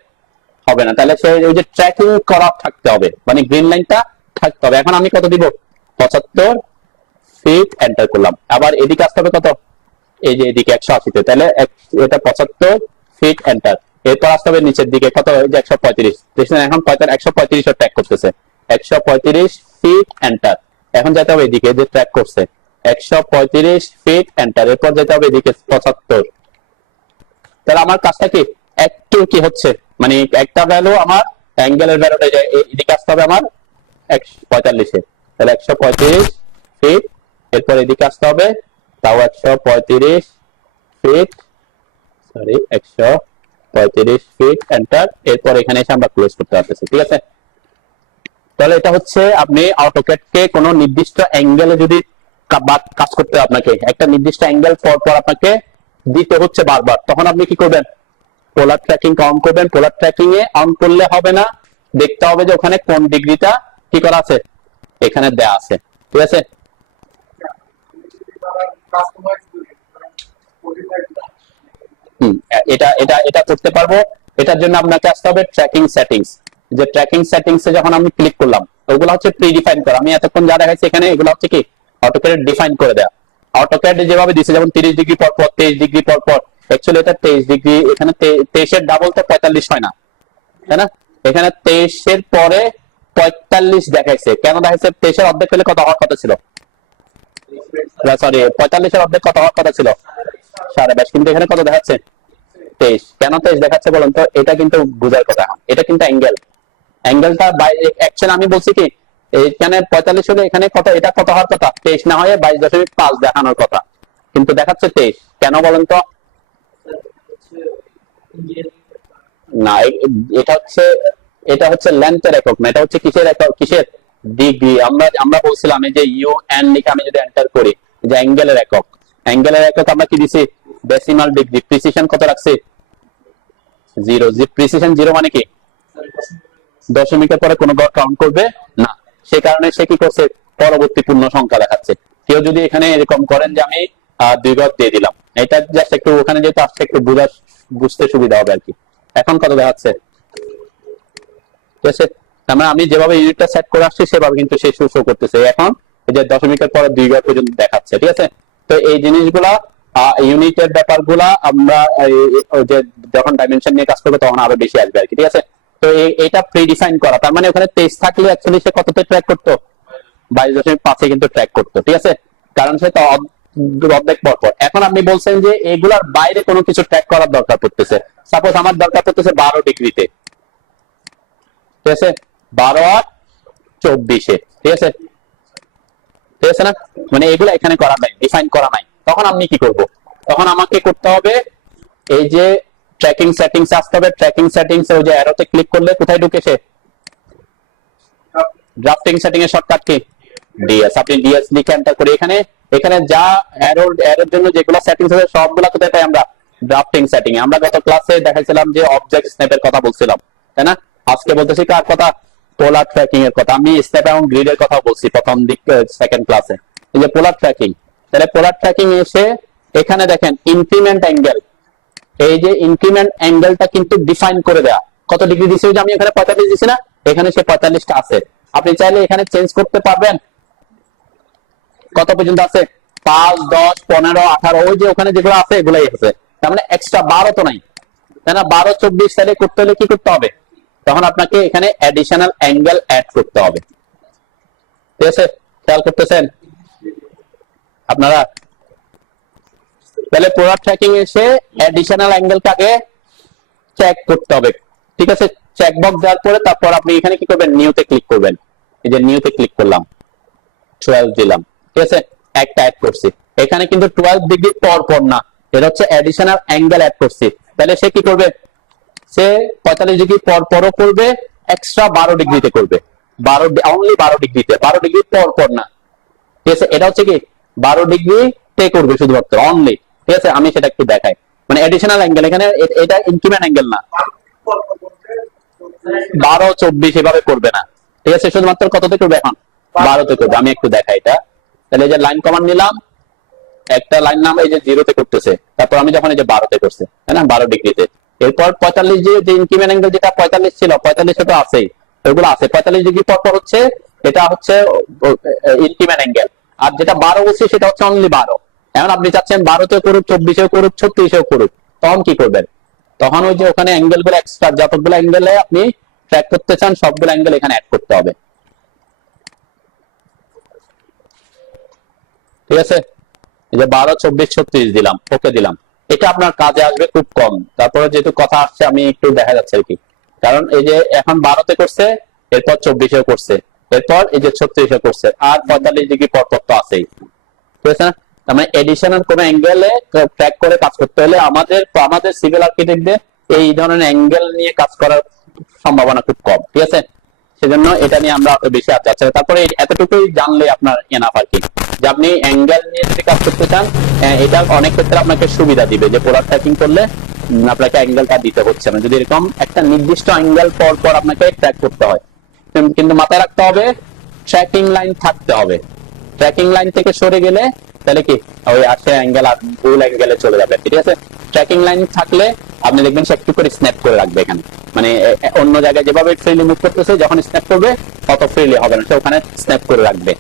হবে না, তাহলে সে ওই যে ট্র্যাকিং করা থাকতে হবে, মানে গ্রিন লাইনটা থাকতে হবে। এখন আমি কত দিব? 75 ফিট এন্টার করলাম। আবার এদিকে আসতে হবে কত? এই যে এদিকে 180 তে, তাহলে এটা 75 ফিট এন্টার। এরপর আসতে হবে নিচের দিকে কত? এই যে 135 দেখছেন, এখন 135 ট্র্যাক করতেছে, 135 ফিট এন্টার। এখন যেতে হবে এদিকে যে ট্র্যাক করছে 135 ফিট এন্টার, এরপর যেতে হবে এদিকে 75। তাহলে আমার কাজটা কি একটু কি হচ্ছে, মানে একটা ভ্যালু আমার অ্যাঙ্গেলের ভ্যালুটা এদিকে আসতে হবে আমার 145 এ, তাহলে 135 ফিট, এরপর এদিকে আসতে হবে তাও 135 ফিট, সরি 135 ফিট এন্টার। এরপর এখানে এসে আমরা ক্লোজ করতে পারতেছি, ঠিক আছে? তাহলে এটা হচ্ছে আপনি অটোক্যাডকে কোনো নির্দিষ্ট অ্যাঙ্গেলে যদি কাজ করতে হয়, আপনাকে একটা নির্দিষ্ট অ্যাঙ্গেল পর পর আপনাকে দিতে হচ্ছে বারবার, তখন আপনি কি করবেন? পোলার ট্র্যাকিং অন করবেন। পোলার ট্র্যাকিং এ অন করলে হবে না, দেখতে হবে যে ওখানে কোন ডিগ্রিটা কি করা আছে, এখানে দেয়া আছে, ঠিক আছে? এটা এটা এটা করতে পারবো। এটার জন্য আপনাকে আসতে হবে ট্র্যাকিং সেটিংস। যে ট্র্যাকিং সেটিংস এ যখন আমি ক্লিক করলাম, ওগুলো হচ্ছে প্রি ডিফাইন করা। আমি এতক্ষণ যা দেখাচ্ছি এখানে এগুলো হচ্ছে কি অটোক্যাড ডিফাইন করে দেয়া। অটোক্যাড যেভাবে দিছে, যেমন 30 ডিগ্রি পর পর, 23 ডিগ্রি পর পর, অ্যাকচুয়ালি এটা 23 ডিগ্রি, এখানে 23 এর ডাবল তো 45 হয় না, তাই না? এখানে 23 এর পরে 45 দেখাইছে। কেন দেখাইছে? 23 এর অর্ধেক হলে কত হওয়ার কথা ছিল? সরি, 45 এর অর্ধেক কত হওয়ার কথা ছিল? 22.5, কিন্তু এখানে কত দেখাচ্ছে? 23। কেন 23 দেখাচ্ছে বলেন তো? এটা কিন্তু বুঝার কথা, এটা কিন্তু অ্যাঙ্গেল, অ্যাঙ্গেলটা অ্যাকচুয়ালি আমি বলছি কি এখানে 45 হলে এখানে কত, এটা কত হওয়ার কথা? 23 না হয়ে 22.5 দেখানোর কথা, কিন্তু দেখাচ্ছে 23। কেন বলেন তো? না, এটা হচ্ছে লেন্থের একক না, এটা হচ্ছে কিসের একক? কিসের? ডিগ্রি। আমরা বলছিলাম এই যে ইউ এন লিখে আমি যদি এন্টার করি, যে অ্যাঙ্গেলের একক, অ্যাঙ্গেলের একক আমরা কি দিছি? Decimal degree. প্রিসিশন কত রাখছি? 0। প্রিসিশন 0 মানে কি দশমিকের পরে কোনো ঘর কাউন্ট করবে না, সে কারণে সে কি করছে? পরবর্তী পূর্ণ সংখ্যা দেখাচ্ছে। কেউ যদি এখানে এরকম করেন যে আমি 2 ঘর দিয়ে দিলাম, এটা জাস্ট একটু ওখানে যেহেতু আসছে একটু বুঝতে সুবিধা হবে আর কি। এখন কত দেখাচ্ছে? ঠিক আছে, তার মানে আমি যেভাবে ইউনিটটা সেট করে আসছি সেভাবে কিন্তু সে শো করতেছে। এখন এই যে দশমিকের পরে 2 ঘর পর্যন্ত দেখাচ্ছে, ঠিক আছে? তো এই জিনিসগুলা ইউনিটের ব্যাপারগুলা আমরা যে যখন ডাইমেনশন নিয়ে কাজ করবো তখন আরো বেশি আসবে আর কি, ঠিক আছে? তো এটা প্রি ডিফাইন করা, তার মানে ওখানে 23 থাকলে অ্যাকচুয়ালি সে কততে ট্র্যাক করতো? 22.5 কিন্তু ট্র্যাক করতো, ঠিক আছে? কারণ সে তো অর্ধেক পর পর। এখন আপনি বলছেন যে এগুলার বাইরে কোনো কিছু ট্র্যাক করার দরকার পড়তেছে। সাপোজ আমার দরকার পড়তেছে 12 ডিগ্রিতে, ঠিক আছে? 12 আর 24-এ, ঠিক আছে? ঠিক আছে না? মানে এগুলো এখানে করা নাই, ডিফাইন করা নাই। তখন আমি কি করব? তখন আমাকে করতে হবে এই যে ট্র্যাকিং সেটিংস আসতে হবে। ট্র্যাকিং সেটিংস এ ওই যে অ্যারোতে ক্লিক করলে কোথায় ঢুকে সে? ড্রাফটিং সেটিং এর শর্টকাট কি? ডিএস। আপনি ডিএস লিখে এন্টার করে এখানে যা অ্যারোর জন্য যেগুলো সেটিংস আছে সবগুলো কোথায় পাই আমরা? ড্রাফটিং সেটিং এ। আমরা গত ক্লাসে দেখাইছিলাম যে অবজেক্ট স্ন্যাপের কথা বলছিলাম, তাই না? আজকে বলতেছি কার কথা? পোলার ট্র্যাকিং এর কথা। আমি স্ন্যাপ এবং গ্রিডের কথা বলছি প্রথম দিক সেকেন্ড ক্লাসে। এই যে পোলার ট্র্যাকিং, তাহলে পোলার ট্র্যাকিং এসে এখানে দেখেন ইনক্রিমেন্ট অ্যাঙ্গেল, এই যে ইনক্রিমেন্ট অ্যাঙ্গেলটা কিন্তু ডিফাইন করে দেয়া। কত ডিগ্রি দিছি? যে আমি এখানে 45 দিছি না, এখানে সে 45টা আছে। আপনি চাইলে এখানে চেঞ্জ করতে পারবেন। কত পর্যন্ত আছে? 5, 10, 15, 18, ওই যে ওখানে যেগুলো আছে এগুলাই আছে। তার মানে এক্সট্রা 12 তো নাই, তাই না? 12, 24 তাহলে করতে হলে কি করতে হবে? তখন আপনাকে এখানে অ্যাডিশনাল অ্যাঙ্গেল অ্যাড করতে হবে, ঠিক আছে? খেয়াল করতেছেন আপনারা? তাহলে পোলার ট্র্যাকিং এসে অ্যাডিশনাল অ্যাঙ্গেলটাকে চেক করতে হবে, ঠিক আছে? চেক বক্স দেওয়ার পরে তারপর আপনি এখানে কি করবেন? নিউতে ক্লিক করবেন। এই যে নিউতে ক্লিক করলাম, 12 দিলাম, ঠিক আছে? একটা অ্যাড করছি। এখানে কিন্তু 12 ডিগ্রি পর পর না, এটা হচ্ছে অ্যাডিশনাল অ্যাঙ্গেল অ্যাড করছি। তাহলে সে কি করবে? সে 45 ডিগ্রি পর পরও করবে, এক্সট্রা 12 ডিগ্রিতে করবে। 12 ডিগ্রিতে, 12 ডিগ্রি পর পর না, ঠিক আছে? এটা হচ্ছে কি 12 ডিগ্রি তে করবে শুধুমাত্র অনলি, ঠিক আছে, আমি সেটা একটু দেখাই। মানে এডিশনাল অ্যাঙ্গেল এখানে এটা ইনক্রিমেন্ট অ্যাঙ্গেল না, 12 24 এভাবে করবে না, ঠিক আছে, শুধুমাত্র কততে করবে এখন 12তে করবে। আমি একটু দেখাই এটা। তাহলে এই যে লাইন কমান্ড নিলাম, একটা লাইন নাম এই যে 0তে করতেছে, তারপর আমি যখন এই যে 12তে করছে, তাই না, 12 ডিগ্রিতে। এরপর 45 যে ইনক্রিমেন্ট অ্যাঙ্গেল যেটা 45 ছিল, 45 তো আছেই, ওগুলো আছে 45 ডিগ্রি পর পর হচ্ছে, এটা হচ্ছে ইনক্রিমেন্ট অ্যাঙ্গেল। আর যেটা 12 বলছি সেটা হচ্ছে অনলি 12। এখন আপনি চাচ্ছেন 12তে করুক, 24এও করুক, 36এও করুক, তখন কি করবেন? তখন ওই যে ওখানে অ্যাঙ্গেল গুলো এক্সট্রা, যতগুলো অ্যাঙ্গেলে আপনি ট্র্যাক করতে চান সবগুলো অ্যাঙ্গেল এখানে অ্যাড করতে হবে, ঠিক আছে। এই যে 12 24 36 দিলাম, ওকে দিলাম। এটা আপনার কাজে আসবে খুব কম, তারপরে যেহেতু কথা আসছে আমি একটু দেখা যাচ্ছে আর কি। কারণ এই যে এখন 12তে করছে, এরপর 24এও করছে, এরপর এই যে 36এ করছে, আর 45 ডিগ্রি পর পর তো আছেই, ঠিক আছে না। তার মানে এডিশনাল কোন অ্যাঙ্গেলে ট্র্যাক করে কাজ করতে হলে আমাদের সিভিল আর্কিটেক্টদের এই ধরনের অ্যাঙ্গেল নিয়ে কাজ করার সম্ভাবনা খুব কম, ঠিক আছে। সেজন্য এটা নিয়ে আমরা অত বেশি আচ্ছা। তারপরে এতটুকুই জানলে আপনার এনাফ আর কি, যে আপনি অ্যাঙ্গেল নিয়ে যদি কাজ করতে চান, এটা অনেক ক্ষেত্রে আপনাকে সুবিধা দিবে, যে পোলার ট্র্যাকিং করলে আপনাকে অ্যাঙ্গেলটা দিতে হচ্ছে না, যদি এরকম একটা নির্দিষ্ট অ্যাঙ্গেল পর পর আপনাকে ট্র্যাক করতে হয়। কিন্তু মাথায় রাখতে হবে ট্র্যাকিং লাইন থাকতে হবে। ট্র্যাকিং লাইন থেকে সরে গেলে তাহলে কি ওই আসে অ্যাঙ্গেল আর ভুল অ্যাঙ্গেলে চলে যাবে, ঠিক আছে। ট্র্যাকিং লাইন থাকলে আপনি দেখবেন সে একটু করে স্ন্যাপ করে রাখবে এখানে, মানে অন্য জায়গায় যেভাবে ফ্রিলি মুভ করতেছে যখন স্ন্যাপ করবে তত ফ্রিলি হবে না, সে ওখানে স্ন্যাপ করে রাখবে,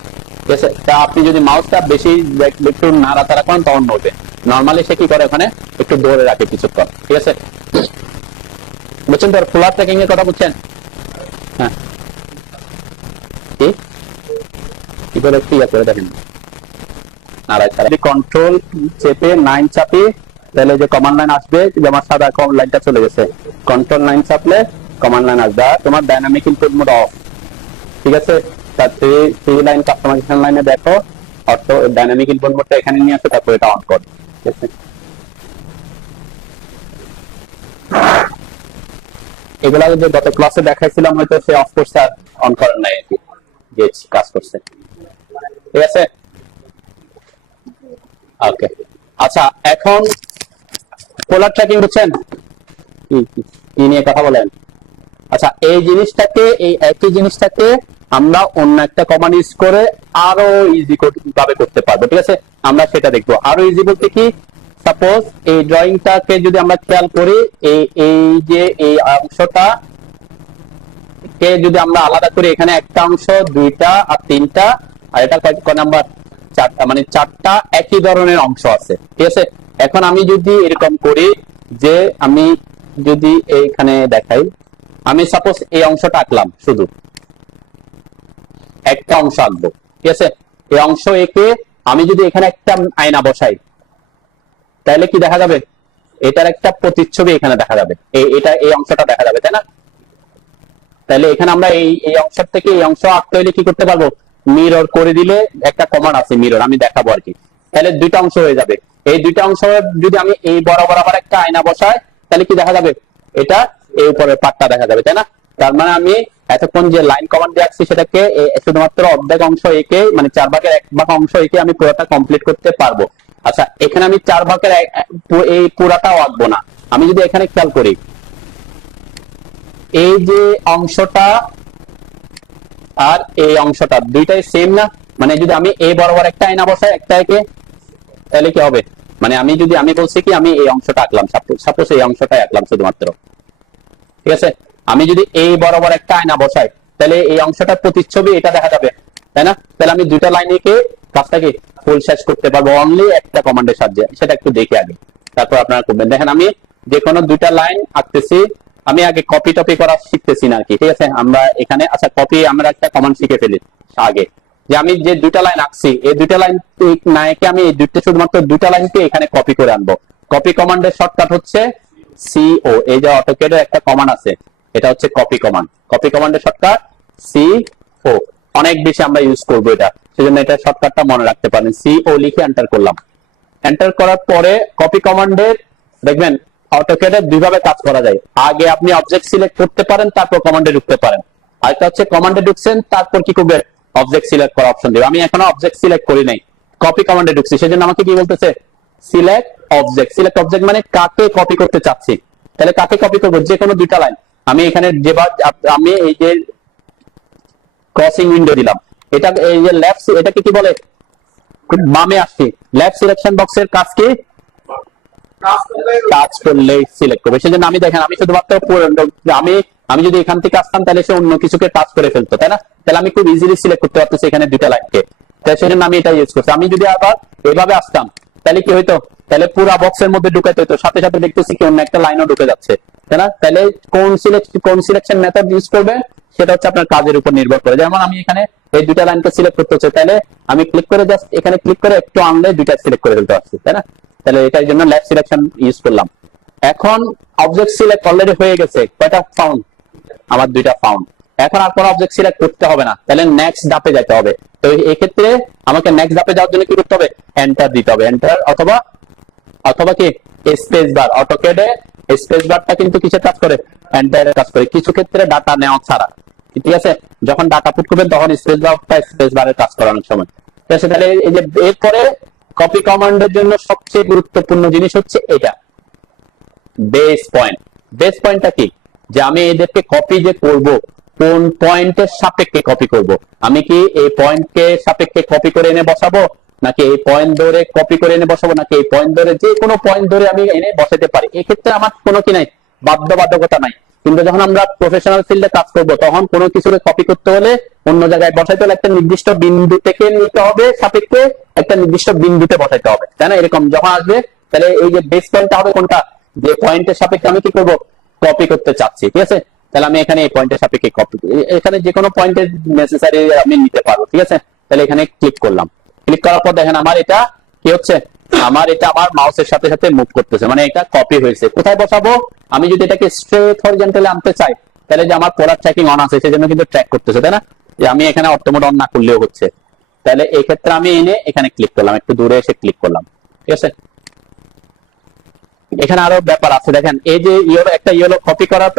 ঠিক আছে। তা আপনি যদি মাউসটা বেশি একটু নাড়াচাড়া করেন তখন নড়বে। নর্মালি সে কি করে ওখানে একটু ধরে রাখে কিছুক্ষণ, ঠিক আছে। বুঝছেন তো ফ্লোর ট্র্যাকিং এর কথা বুঝছেন? হ্যাঁ, কি করে একটু ইয়ে করে দেখেন। কন্ট্রোল চেপে 9 চাপি, তাহলে যে কমান্ড লাইন আসবে, যেমন সাদা লাইনটা চলে গেছে, কন্ট্রোল 9 চাপলে কমান্ড লাইন আসবে, তোমার ডাইনামিক ইনপুট মোড অফ, ঠিক আছে। তার থ্রি লাইন কাস্টমাইজেশন লাইনে দেখো, অটো ডাইনামিক ইনপুট মোডটা এখানে নিয়ে আসো, তারপর এটা অন করো, ঠিক আছে। এগুলা যে গত ক্লাসে দেখাইছিলাম হয়তো সে অফ করছে আর অন করেন নাই আর কি, যে কাজ করছে, ঠিক আছে। ওকে, আচ্ছা এখন পোলার ট্র্যাকিং বুঝছেন কি নিয়ে কথা বলেন? আচ্ছা এই জিনিসটাকে, এই একই জিনিসটাকে আমরা অন্য একটা কমান্ড ইউজ করে আরো ইজি ভাবে করতে পারবো, ঠিক আছে। আমরা সেটা দেখবো। আরো ইজি বলতে কি, সাপোজ এই ড্রয়িংটাকে যদি আমরা খেয়াল করি, এই যে এই অংশটা কে যদি আমরা আলাদা করি, এখানে একটা অংশ, দুইটা আর তিনটা, আর এটা কয় নাম্বার, চারটা, মানে চারটা একই ধরনের অংশ আছে, ঠিক আছে। এখন আমি যদি এরকম করি যে আমি যদি এইখানে দেখাই, আমি সাপোজ এই অংশটা আঁকলাম, শুধু একটা অংশ আঁকবো, ঠিক আছে। এই অংশ একে আমি যদি এখানে একটা আয়না বসাই, তাহলে কি দেখা যাবে? এটার একটা প্রতিচ্ছবি এখানে দেখা যাবে, এটা এই অংশটা দেখা যাবে, তাই না? তাহলে এখানে আমরা এই অংশ থেকে এই অংশ আঁকতে হলে কি করতে পারবো? মিরর করে দিলে একটা কমান্ড আছে মিরর, আমি দেখাবো আর কি। তাহলে দুইটা অংশ হয়ে যাবে। এই দুইটা অংশ যদি আমি এই বরাবর আবার একটা আয়না বসাই, তাহলে কি দেখা যাবে? এটা এই উপরের পাটটা দেখা যাবে, তাই না? তার মানে আমি এতক্ষণ যে লাইন কমান্ড দিয়ে আসছি সেটাকে শুধুমাত্র অর্ধেক অংশ একে, মানে 4/1 অংশ একে আমি পুরোটা কমপ্লিট করতে পারবো। আচ্ছা এখানে আমি 4/1 এই পুরাটাও আঁকবো না। আমি যদি এখানে খেয়াল করি, এই যে অংশটা আর এই অংশটা দুইটাই সেম না? মানে যদি আমি এই বরাবর একটা আয়না বসাই একটা একে, তাহলে কি হবে? মানে আমি বলছি কি আমি এই অংশটা আঁকলাম, সাপোজ এই অংশটাই আঁকলাম শুধুমাত্র, ঠিক আছে। আমি যদি এই বরাবর একটা আয়না বসাই, তাহলে এই অংশটার প্রতিচ্ছবি এটা দেখা যাবে, তাই না? তাহলে আমি দুইটা লাইনে কে কাজটাকে ফুল শেষ করতে পারবো অনলি একটা কমান্ডের সাহায্যে। সেটা একটু দেখে আগে, তারপর আপনারা করবেন। দেখেন আমি যে কোনো দুইটা লাইন আঁকতেছি, আমি আগে কপি টপি করা শিখতেছি না আর কি, ঠিক আছে। আমরা এখানে আচ্ছা কপি আমরা একটা কমান্ড শিখে ফেলি আগে, যে আমি যে দুইটা লাইন আঁকছি এই দুইটা লাইন না একে আমি এই দুইটা শুধুমাত্র দুইটা লাইনকে এখানে কপি করে আনবো। কপি কমান্ডের শর্টকাট হচ্ছে সিও। এই যে অটোক্যাডের একটা কমান্ড আছে, এটা হচ্ছে কপি কমান্ড। কপি কমান্ডের শর্টকাট সিও, অনেক বেশি আমরা ইউজ করবো এটা, সেজন্য এটা শর্টকাটটা মনে রাখতে পারেন। সিও লিখে এন্টার করলাম। এন্টার করার পরে কপি কমান্ডের দেখবেন অটোক্যাডে দুইভাবে কাজ করা যায়। আগে আপনি অবজেক্ট সিলেক্ট করতে পারেন, তারপর কমান্ডে ঢুকতে পারেন। আরেকটা হচ্ছে কমান্ডে ঢুকছেন তারপর কি করবেন? অবজেক্ট সিলেক্ট করা অপশন দিবে। আমি এখনো অবজেক্ট সিলেক্ট করি নাই, কপি কমান্ডে ঢুকছি, সেজন্য আমাকে কি বলতেছে? সিলেক্ট অবজেক্ট মানে কাকে কপি করতে চাচ্ছি। তাহলে কাকে কপি করবো, যে কোনো দুইটা লাইন। আমি এখানে যেবার আমি এই যে ক্রসিং উইন্ডো দিলাম, এটা এই যে লেফট, এটাকে কি বলে, বামে আসছি, লেফট সিলেকশন বক্সের কাজ কি, কাজ করলে সিলেক্ট করবে। সেজন্য আমি দেখেন, আমি শুধুমাত্র আমি আমি যদি এখান থেকে আসতাম তাহলে সে অন্য কিছুকে টাচ করে ফেলতো, তাই না? তাহলে আমি খুব ইজিলি সিলেক্ট করতে পারতেছি এখানে দুইটা লাইনকে, তাই সেজন্য আমি এটা ইউজ করছি। আমি যদি আবার এভাবে আসতাম তাহলে কি হইতো, তাহলে পুরো বক্সের মধ্যে ঢুকাইতে হইতো, সাথে সাথে দেখতেছি কি অন্য একটা লাইনও ঢুকে যাচ্ছে, তাই না? তাহলে কোন সিলেকশন মেথড ইউজ করবে সেটা হচ্ছে আপনার কাজের উপর নির্ভর করে। যেমন আমি এখানে এই দুইটা লাইনকে সিলেক্ট করতে হচ্ছে, তাহলে আমি ক্লিক করে জাস্ট এখানে ক্লিক করে একটু আনলে দুইটা সিলেক্ট করে ফেলতে পারছি, তাই না? তাহলে এটার জন্য লেফট সিলেকশন ইউজ করলাম। এখন অবজেক্ট সিলেক্ট অলরেডি হয়ে গেছে, কয়টা ফাউন্ড, আমার দুইটা ফাউন্ড। এখন আর কোন অবজেক্ট সিলেক্ট করতে হবে না, তাহলে নেক্সট ধাপে যেতে হবে। তো এই ক্ষেত্রে আমাকে নেক্সট ধাপে যাওয়ার জন্য কি করতে হবে, এন্টার দিতে হবে, এন্টার অথবা অথবা কি স্পেস বার। অটোক্যাডে স্পেস বারটা কিন্তু কিসের কাজ করে, এন্টারের কাজ করে, কিছু ক্ষেত্রে ডাটা নেওয়া ছাড়া, ঠিক আছে? যখন ডাটা পুট করবেন তখন স্পেস বারের কাজ করে অনেক সময়, ঠিক আছে? তাহলে এই যে এরপরে কপি কমান্ডের জন্য সবচেয়ে গুরুত্বপূর্ণ জিনিস হচ্ছে এটা, বেস পয়েন্ট। বেস পয়েন্টটা কি, যে আমি এদেরকে কপি যে করব, কোন পয়েন্টের সাপেক্ষে কপি করব। আমি কি এই পয়েন্টকে সাপেক্ষে কপি করে এনে বসাবো, নাকি এই পয়েন্ট ধরে কপি করে এনে বসাবো, নাকি এই পয়েন্ট ধরে, যে কোনো পয়েন্ট ধরে আমি এনে বসাতে পারি। এক্ষেত্রে আমার কোনো কি নাই, বাধ্যবাধকতা নাই। কিন্তু যখন আমরা প্রফেশনাল ফিল্ডে কাজ করব তখন কোনো কিছুকে কপি করতে হলে, অন্য জায়গায় বসাইতে হলে একটা নির্দিষ্ট বিন্দু থেকে নিতে হবে, সাপেক্ষে একটা নির্দিষ্ট বিন্দুতে বসাইতে হবে, তাই না? এরকম যখন আসবে তাহলে এই যে বেস পয়েন্টটা হবে কোনটা, যে পয়েন্টের সাপেক্ষে আমি কি করব, কপি করতে চাচ্ছি, ঠিক আছে? তাহলে আমি এখানে এই পয়েন্টের সাপেক্ষে কপি, এখানে যে কোনো পয়েন্টের নেসেসারি আমি নিতে পারবো, ঠিক আছে? তাহলে এখানে ক্লিক করলাম। ক্লিক করার পর দেখেন আমার এটা কি হচ্ছে, আমার এটা আমার মাউসের সাথে সাথে মুভ করতেছে, মানে এটা কপি হয়েছে। কোথায় বসাবো, আমি যদি এটাকে স্ট্রেট হরিজন্টালি আনতে চাই তাহলে যে আমার পোলার ট্র্যাকিং অন আছে সেজন্য কিন্তু ট্র্যাক করতেছে, তাই না? যে আমি এখানে অটো মোড অন না করলেও হচ্ছে। তাহলে এই ক্ষেত্রে আমি এনে এখানে ক্লিক করলাম, একটু দূরে এসে ক্লিক করলাম, ঠিক আছে? এখানে আরো ব্যাপার আছে, দেখেন এই যে একটা ইয়েলো কপি করার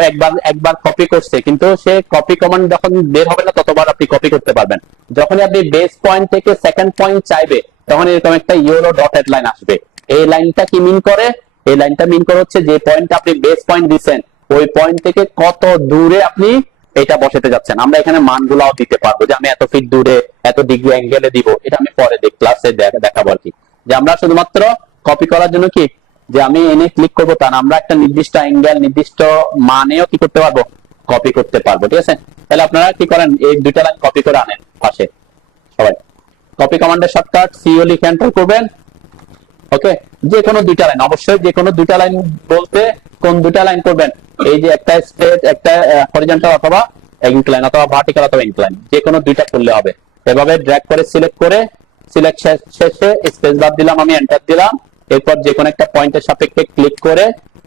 একবার কপি করছে, কিন্তু সে কপি কমান্ড যখন বের হবে না ততবার আপনি কপি করতে পারবেন। যখন আপনি বেস পয়েন্ট থেকে সেকেন্ড পয়েন্ট চাইবে তখন এরকম একটা ইয়েলো ডটেড লাইন আসবে। এই লাইনটা কি মিন করে, এই লাইনটা মিন করে হচ্ছে যে পয়েন্ট আপনি বেস পয়েন্ট দিচ্ছেন ওই পয়েন্ট থেকে কত দূরে আপনি এটা বসাতে যাচ্ছেন। আমরা এখানে মানগুলাও দিতে পারবো, যে আমি এত ফিট দূরে এত ডিগ্রি অ্যাঙ্গেলে দিব, এটা আমি পরে ক্লাসে দেখাবো আর কি। যে আমরা শুধুমাত্র কপি করার জন্য কি, যে আমি এনে ক্লিক করবো তা না, আমরা একটা নির্দিষ্ট অ্যাঙ্গেল নির্দিষ্ট মানেও কি করতে পারবো, কপি করতে পারবো, ঠিক আছে? তাহলে আপনারা কি করেন, এই দুইটা লাইন কপি করে আনেন পাশে সবাই। কপি কমান্ডের শর্টকাট সিও লিখে এন্টার করবেন, ওকে? যে কোনো দুইটা লাইন, অবশ্যই যে কোনো দুইটা লাইন বলতে কোন দুইটা লাইন করবেন, এই যে একটা স্ট্রেট একটা হরিজন্টাল অথবা ইনক্লাইন অথবা ভার্টিক্যাল অথবা ইনক্লাইন, যে কোনো দুইটা করলে হবে। এভাবে ড্র্যাগ করে সিলেক্ট করে, সিলেক্ট শেষে স্পেস বার দিলাম, আমি এন্টার দিলাম। এরপর যে কোনো একটা পয়েন্টের সাপেক্ষে ক্লিক করে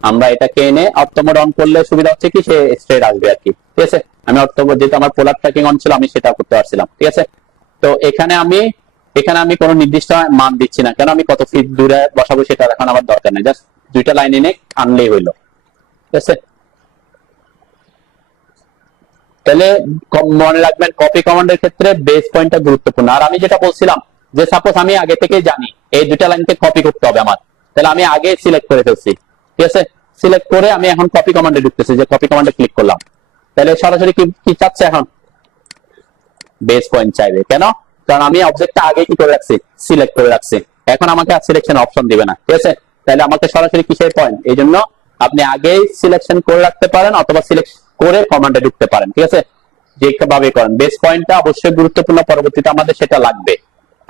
আমরা এটাকে এনে অটো মোড অন করলে সুবিধা হচ্ছে কি, সে স্ট্রেট আসবে আর কি, ঠিক আছে? আমি অটো মোড, যেহেতু আমার পোলার ট্র্যাকিং অন ছিল আমি সেটা করতে পারছিলাম, ঠিক আছে? তো এখানে আমি কোনো নির্দিষ্ট মান দিচ্ছি না, কেন আমি কত ফিট দূরে বসাবো সেটা এখন আমার দরকার নেই, জাস্ট দুইটা লাইন এনে আনলেই হইলো, ঠিক আছে? তাহলে মনে রাখবেন কপি কমান্ডের ক্ষেত্রে বেস পয়েন্টটা গুরুত্বপূর্ণ। আর আমি যেটা বলছিলাম, যে সাপোজ আমি আগে থেকেই জানি এই দুইটা লাইনকে কপি করতে হবে আমার, তাহলে আমি আগে সিলেক্ট করে ফেলছি, ঠিক আছে? সিলেক্ট করে আমি এখন কপি কমান্ডে ঢুকতেছি, যে কপি কমান্ডে ক্লিক করলাম। তাহলে সরাসরি কি চাচ্ছে, এখন বেস পয়েন্ট চাইবে। কেন? কারণ আমি অবজেক্টটা আগে কি করে রাখছি, সিলেক্ট করে রাখছি। এখন আমাকে আর সিলেকশন অপশন দিবে না, ঠিক আছে? তাহলে আমাকে সরাসরি কিসের পয়েন্ট, এই জন্য আপনি আগেই সিলেকশন করে রাখতে পারেন অথবা সিলেক্ট করে কমান্ডে ঢুকতে পারেন, ঠিক আছে? যেভাবে করেন, বেস পয়েন্টটা অবশ্যই গুরুত্বপূর্ণ, পরবর্তীতে আমাদের সেটা লাগবে।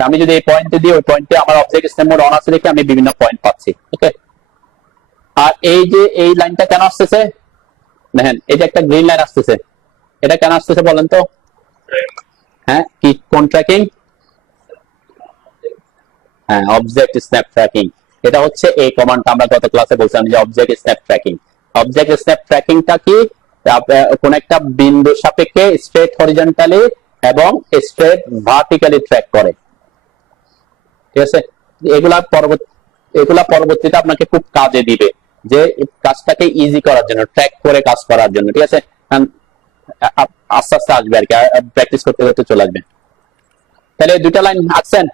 আমি যদি এই পয়েন্টে দিই, ওই পয়েন্টে আমার অবজেক্ট স্ন্যাপ মোড অন আছে দেখে আমি বিভিন্ন পয়েন্ট পাচ্ছি, ওকে? আর এই যে এই লাইনটা কেন আসতেছে, দেখেন এই যে একটা গ্রিন লাইন আসতেছে, এটা কেন আসতেছে বলেন তো? হ্যাঁ, কি কোন ট্র্যাকিং? হ্যাঁ, অবজেক্ট স্ন্যাপ ট্র্যাকিং। এটা হচ্ছে এই কমান্ডটা আমরা গত ক্লাসে বলছিলাম, যে object snap tracking. Object snap ট্র্যাকিংটা কি, কোন একটা বিন্দু সাপেক্ষে স্ট্রেট হরিজন্টালি এবং স্ট্রেট ভার্টিক্যালি ট্র্যাক করে, ঠিক আছে? এগুলা পরবর্তীতে আপনাকে খুব কাজে দিবে, যে কাজটাকে ইজি করার জন্য, ট্র্যাক করে কাজ করার জন্য, ঠিক আছে? আস্তে আস্তে আসবে আর কি, প্র্যাকটিস করতে করতে চলে আসবে। তাহলে দুইটা লাইন আছেন।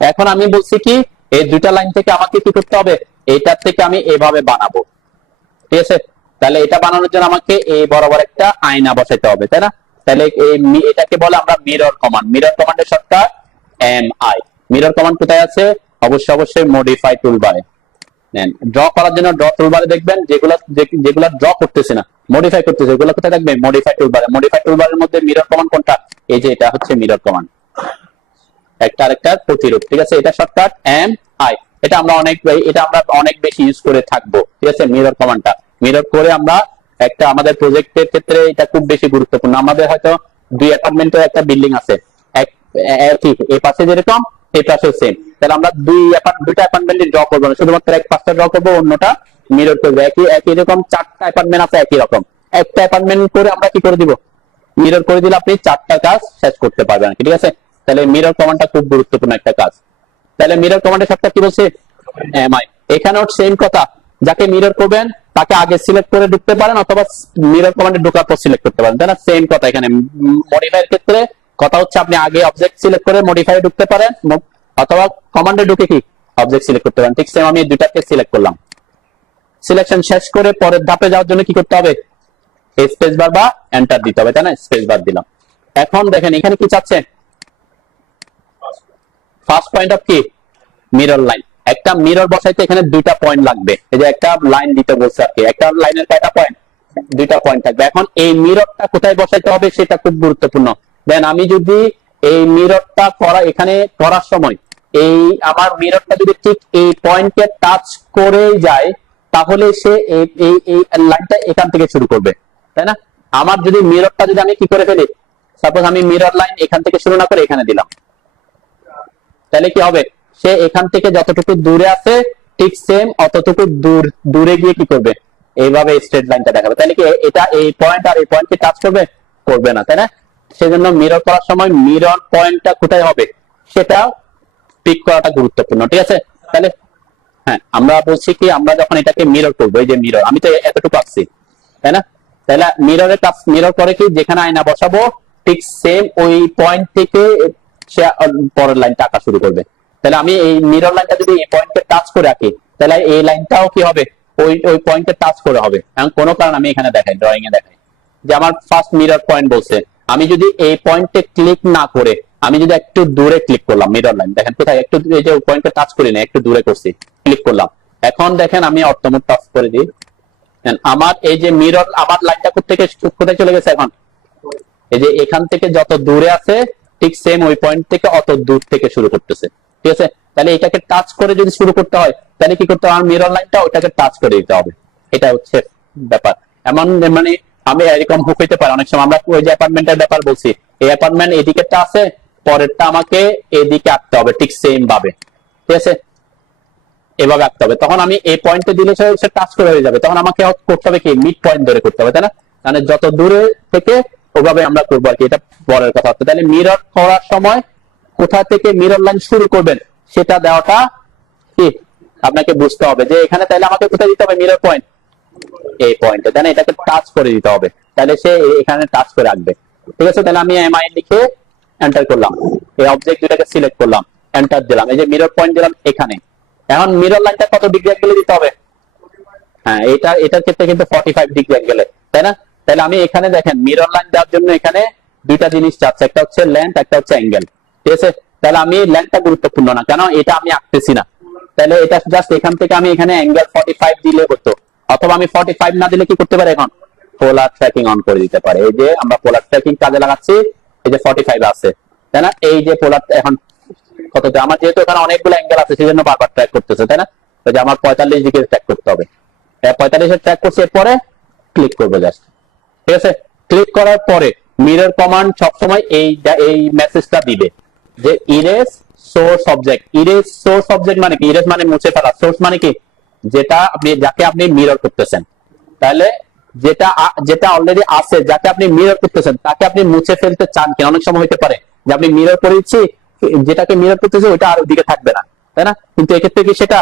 এখন আমি বলছি কি, এই দুইটা লাইন থেকে আমাকে কি করতে হবে, এইটার থেকে আমি এভাবে বানাবো, ঠিক আছে। তাহলে এটা বানানোর জন্য আমাকে এই বরাবর একটা আয়না বসাইতে হবে, তাই না? তাহলে এটাকে বলে আমরা মিরর কমান্ড। মিরর কমান্ডের শর্টকাট MI। মিরর কমান্ড কোথায় আছে? অবশ্যই মডিফাই টুলবারে। ড্র করার জন্য ড্র টুলবারে দেখবেন, যেগুলা ড্র করতেছে না, মডিফাই করতেছে, এগুলো কোথায় থাকবে? মডিফাই টুলবারে। মডিফাই টুলবারের মধ্যে মিরর কমান্ড কোনটা? এই যে এটা হচ্ছে মিরর কমান্ড, একটা আরেকটার প্রতিরূপ, ঠিক আছে। এটা শর্টকাট MI। এটা আমরা অনেক বেশি ইউজ করে থাকবো, ঠিক আছে। মিরর কমান্ডটা মিরর করে আমরা একটা আমাদের প্রজেক্টের ক্ষেত্রে এটা খুব বেশি গুরুত্বপূর্ণ। আমাদের হয়তো 2 অ্যাপার্টমেন্টের একটা বিল্ডিং আছে, একই, এই পাশে যেরকম এই পাশে সেম। তাহলে আমরা দুইটা অ্যাপার্টমেন্টে ড্র করবো না, শুধুমাত্র এক পাশটা ড্র করবো, অন্যটা মিরর করবো। একই রকম 4টা অ্যাপার্টমেন্ট আছে একই রকম, একটা অ্যাপার্টমেন্ট করে আমরা কি করে দিব? মিরর করে দিলে আপনি 4টা কাজ শেষ করতে পারবেন, ঠিক আছে। তাহলে মিরর কমান্ডটা খুব গুরুত্বপূর্ণ একটা কাজ। তাহলে মিরর কমান্ডের শর্টকাট কি বলছে? MI। এখানেও সেম কথা, যাকে মিরর করবেন তাকে আগে সিলেক্ট করে ঢুকতে পারেন, অথবা মিরর কমান্ডে ঢোকার পর সিলেক্ট করতে পারেন, তাই না? সেম কথা এখানে মডিফাইয়ের ক্ষেত্রে কথা হচ্ছে আপনি আগে অবজেক্ট সিলেক্ট করে মডিফাই ঢুকতে পারেন, অথবা কমান্ডে ঢুকে কি অবজেক্ট সিলেক্ট করতে পারেন। ঠিক সেম আমি দুইটাকে সিলেক্ট করলাম। সিলেকশন শেষ করে পরের ধাপে যাওয়ার জন্য কি করতে হবে? স্পেস বার বা এন্টার দিতে হবে, তাই না? স্পেস বার দিলাম। এখন দেখেন এখানে কি চাচ্ছে? ফার্স্ট পয়েন্ট অফ কি? Mirror line. একটা মিরর বসাইতে এখানে 2টা পয়েন্ট লাগবে। এই যে একটা লাইন দিতে বলছে আর কি, একটা লাইনের কয়টা পয়েন্ট? 2টা পয়েন্ট থাকবে। এখন এই মিররটা কোথায় বসাইতে হবে সেটা খুব গুরুত্বপূর্ণ। দেন আমি যদি এই মিররটা এখানে করার সময় এই আমার মিররটা যদি ঠিক এই পয়েন্টকে টাচ করে যায়, তাহলে সে এই লাইনটা এখান থেকে শুরু করবে, তাই না? আমার যদি মিররটা যদি আমি কি করে ফেলি, সাপোজ আমি মিরর লাইন এখান থেকে শুরু না করে এখানে দিলাম, তাহলে কি হবে? সে এখান থেকে যতটুকু দূরে আছে ঠিক সেম অতটুকু দূরে গিয়ে কি করবে? এইভাবে স্ট্রেট লাইনটা দেখাবে। তাহলে কি এটা এই পয়েন্ট আর এই পয়েন্টকে টাচ করবে? করবে না, তাই না? সেজন্য মিরর করার সময় মিরর পয়েন্টটা কোথায় হবে সেটা পিক করাটা গুরুত্বপূর্ণ, ঠিক আছে। তাহলে হ্যাঁ, আমরা বলছি কি আমরা যখন এটাকে মিরর করবো, এই যে মিরর, আমি তো এতটুকু আসছি, তাই না? তাহলে মিররের কাজ, মিরর করে কি যেখানে আয়না বসাবো ঠিক সেম ওই পয়েন্ট থেকে সে পরের লাইনটা আঁকা শুরু করবে। তাহলে আমি এই মিরর লাইনটা যদি এই পয়েন্টকে টাচ করে রাখি, তাহলে এই লাইনটাও কি হবে? ওই পয়েন্টে টাচ করে হবে। এখন কোনো কারণ আমি এখানে দেখাই, ড্রয়িং এ দেখাই যে আমার ফার্স্ট মিরর পয়েন্ট বলছে, আমি যদি এই পয়েন্টে ক্লিক না করে আমি যদি একটু দূরে ক্লিক করলাম, মিরর লাইন দেখেন কোথায়, একটু এই যে পয়েন্টে টাচ করি না, একটু দূরে করছি, ক্লিক করলাম। এখন দেখেন আমি অর্থমোড টাচ করে দিই, আমার এই যে মিরর আমার লাইনটা কোথায় চলে গেছে? এখন এই যে এখান থেকে যত দূরে আছে ঠিক সেম ওই পয়েন্ট থেকে অত দূর থেকে শুরু করতেছে, ঠিক আছে। তাহলে এটাকে টাচ করে যদি শুরু করতে হয়, তাহলে কি করতে হবে? আমার মিরর লাইনটা ওটাকে টাচ করে দিতে হবে। এটা হচ্ছে ব্যাপার। এমন মানে আমি এরকম হুক হইতে পারে অনেক সময়, আমরা ওই যে অ্যাপার্টমেন্টের ব্যাপার বলছি, এই অ্যাপার্টমেন্ট এদিকেরটা আছে, পরেরটা আমাকে এদিকে আঁকতে হবে ঠিক সেম ভাবে, ঠিক আছে, এভাবে আঁকতে হবে। তখন আমি এই পয়েন্টে দিলে সে টাচ করে হয়ে যাবে। তখন আমাকে করতে হবে কি মিড পয়েন্ট ধরে করতে হবে, তাই না? মানে যত দূরে থেকে ওভাবে আমরা করবো আর কি, এটা পরের কথা হচ্ছে। তাহলে মিরর করার সময় কোথা থেকে মিরর লাইন শুরু করবেন সেটা দেওয়াটা কি আপনাকে বুঝতে হবে, যে এখানে তাহলে আমাকে কোথায় দিতে হবে মিরর পয়েন্ট? এই পয়েন্টে, তাই না? এটাকে টাচ করে দিতে হবে, তাহলে সে এখানে টাচ করে রাখবে, ঠিক আছে। তাহলে আমি MI লিখে এন্টার করলাম, এই অবজেক্ট দুটাকে সিলেক্ট করলাম, এন্টার দিলাম, এই যে মিরর পয়েন্ট দিলাম এখানে। এখন মিরর লাইনটা কত ডিগ্রি অ্যাঙ্গেলে দিতে হবে? হ্যাঁ, এটার ক্ষেত্রে কিন্তু 45 ডিগ্রি অ্যাঙ্গেলে, তাই না? তাহলে আমি এখানে দেখেন মিরর লাইন দেওয়ার জন্য এখানে দুইটা জিনিস চাচ্ছে, একটা হচ্ছে লেন্থ, একটা হচ্ছে অ্যাঙ্গেল, ঠিক আছে। তাহলে আমি লেন্থটা গুরুত্বপূর্ণ না, কেন এটা আমি আঁকতেছি না। তাহলে এটা জাস্ট এখান থেকে আমি এখানে অ্যাঙ্গেল 45 দিলে হতো, অথবা আমি 45 না দিলে কি করতে পারি? এখন পোলার ট্র্যাকিং অন করে দিতে পারে। এই যে আমরা পোলার ট্র্যাকিং কাজে লাগাচ্ছি, এই যে 45 আছে, তাই না? এই যে পোলার এখন কতটা, আমার যেহেতু এখানে অনেকগুলো অ্যাঙ্গেল আছে সেজন্য বারবার ট্র্যাক করতেছে, তাই না? ওই যে আমার 45 ডিগ্রি ট্র্যাক করতে হবে, 45 ট্র্যাক করছি, এরপরে ক্লিক করবো জাস্ট, ঠিক আছে। ক্লিক করার পরে মিরর কমান্ড সবসময় এই মেসেজটা দিবে যে erase source object. Erase source object মানে কি? ইরেজ মানে মুছে ফেলা, সোর্স মানে কি? যেটা আপনি যাকে আপনি মিরর করতেছেন। তাহলে যেটা অলরেডি আছে, যাকে আপনি মিরর করতেছেন তাকে আপনি মুছে ফেলতে চান কিনা? অনেক সময় হতে পারে যে আপনি মিরর করেছি, যেটাকে মিরর করতেছে ওইটা আর ওদিকে থাকবে না, তাই না? কিন্তু এক্ষেত্রে কি সেটা?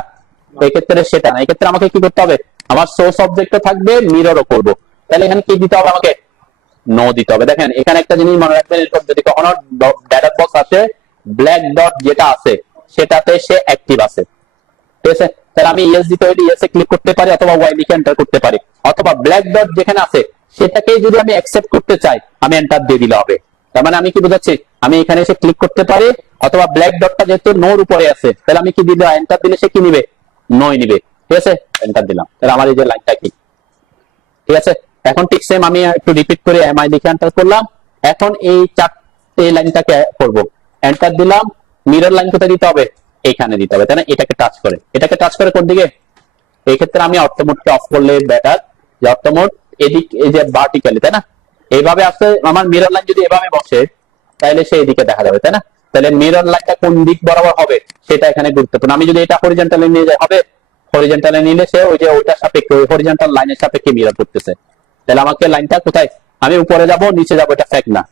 এক্ষেত্রে সেটা না। এক্ষেত্রে আমাকে কি করতে হবে? আমার সোর্স অবজেক্টও থাকবে, মিররও করব। তাহলে এখানে কি দিতে হবে? আমাকে নো দিতে হবে। দেখেন এখানে একটা জিনিস মনে রাখবেন, এরকম যদি কখনো ডায়লগ বক্স আসে, ব্ল্যাক ডট যেটা আছে সেটাতে সে অ্যাক্টিভ আছে, ঠিক আছে। তাহলে আমি ইয়েস দিতে হলে ইয়েস এ ক্লিক করতে পারি, অথবা ওয়াই লিখে এন্টার করতে পারি, অথবা ব্ল্যাক ডট যেখানে আছে সেটাকেই যদি আমি অ্যাকসেপ্ট করতে চাই আমি এন্টার দিয়ে দিলে হবে। তার মানে আমি কি বোঝাচ্ছি, আমি এখানে এসে ক্লিক করতে পারি, অথবা ব্ল্যাক ডটটা যেহেতু নোর উপরে আছে তাহলে আমি কি দিলে এন্টার দিলে সে কি নিবে, নয় নিবে। ঠিক আছে, এন্টার দিলাম, তাহলে আমার এই যে লাইনটা কি। ঠিক আছে, এখন ঠিক সেম আমি একটু রিপিট করে এমআই লিখে এন্টার করলাম। এখন এই চারটে লাইনটাকে করব, এন্টার দিলাম। মিরর লাইন কোথায় দিতে হবে, এইখানে দিতে হবে, তাই না? এটাকে টাচ করে, এটাকে টাচ করে কোন দিকে, এই ক্ষেত্রে আমি অর্থ মোডকে অফ করলে বেটার, যে অর্থ মোড এদিক, এই যে ভার্টিক্যালি, তাই না? এইভাবে আসলে আমার মিরর লাইন যদি এভাবে বসে তাহলে সেই দিকে দেখা যাবে, তাই না? তাহলে মিরর লাইনটা কোন দিক বরাবর হবে সেটা এখানে গুরুত্বপূর্ণ। আমি যদি এটা হরিজন্টালি নিয়ে যাই হবে, হরিজন্টালে নিলে সে ওই যে ওইটার সাপেক্ষে, ওই হরিজন্টাল লাইনের সাপেক্ষে মিরর করতেছে। তাহলে আমাকে লাইনটা কোথায়, আমি উপরে যাব নিচে যাব, এটা ফ্যাক্ট না।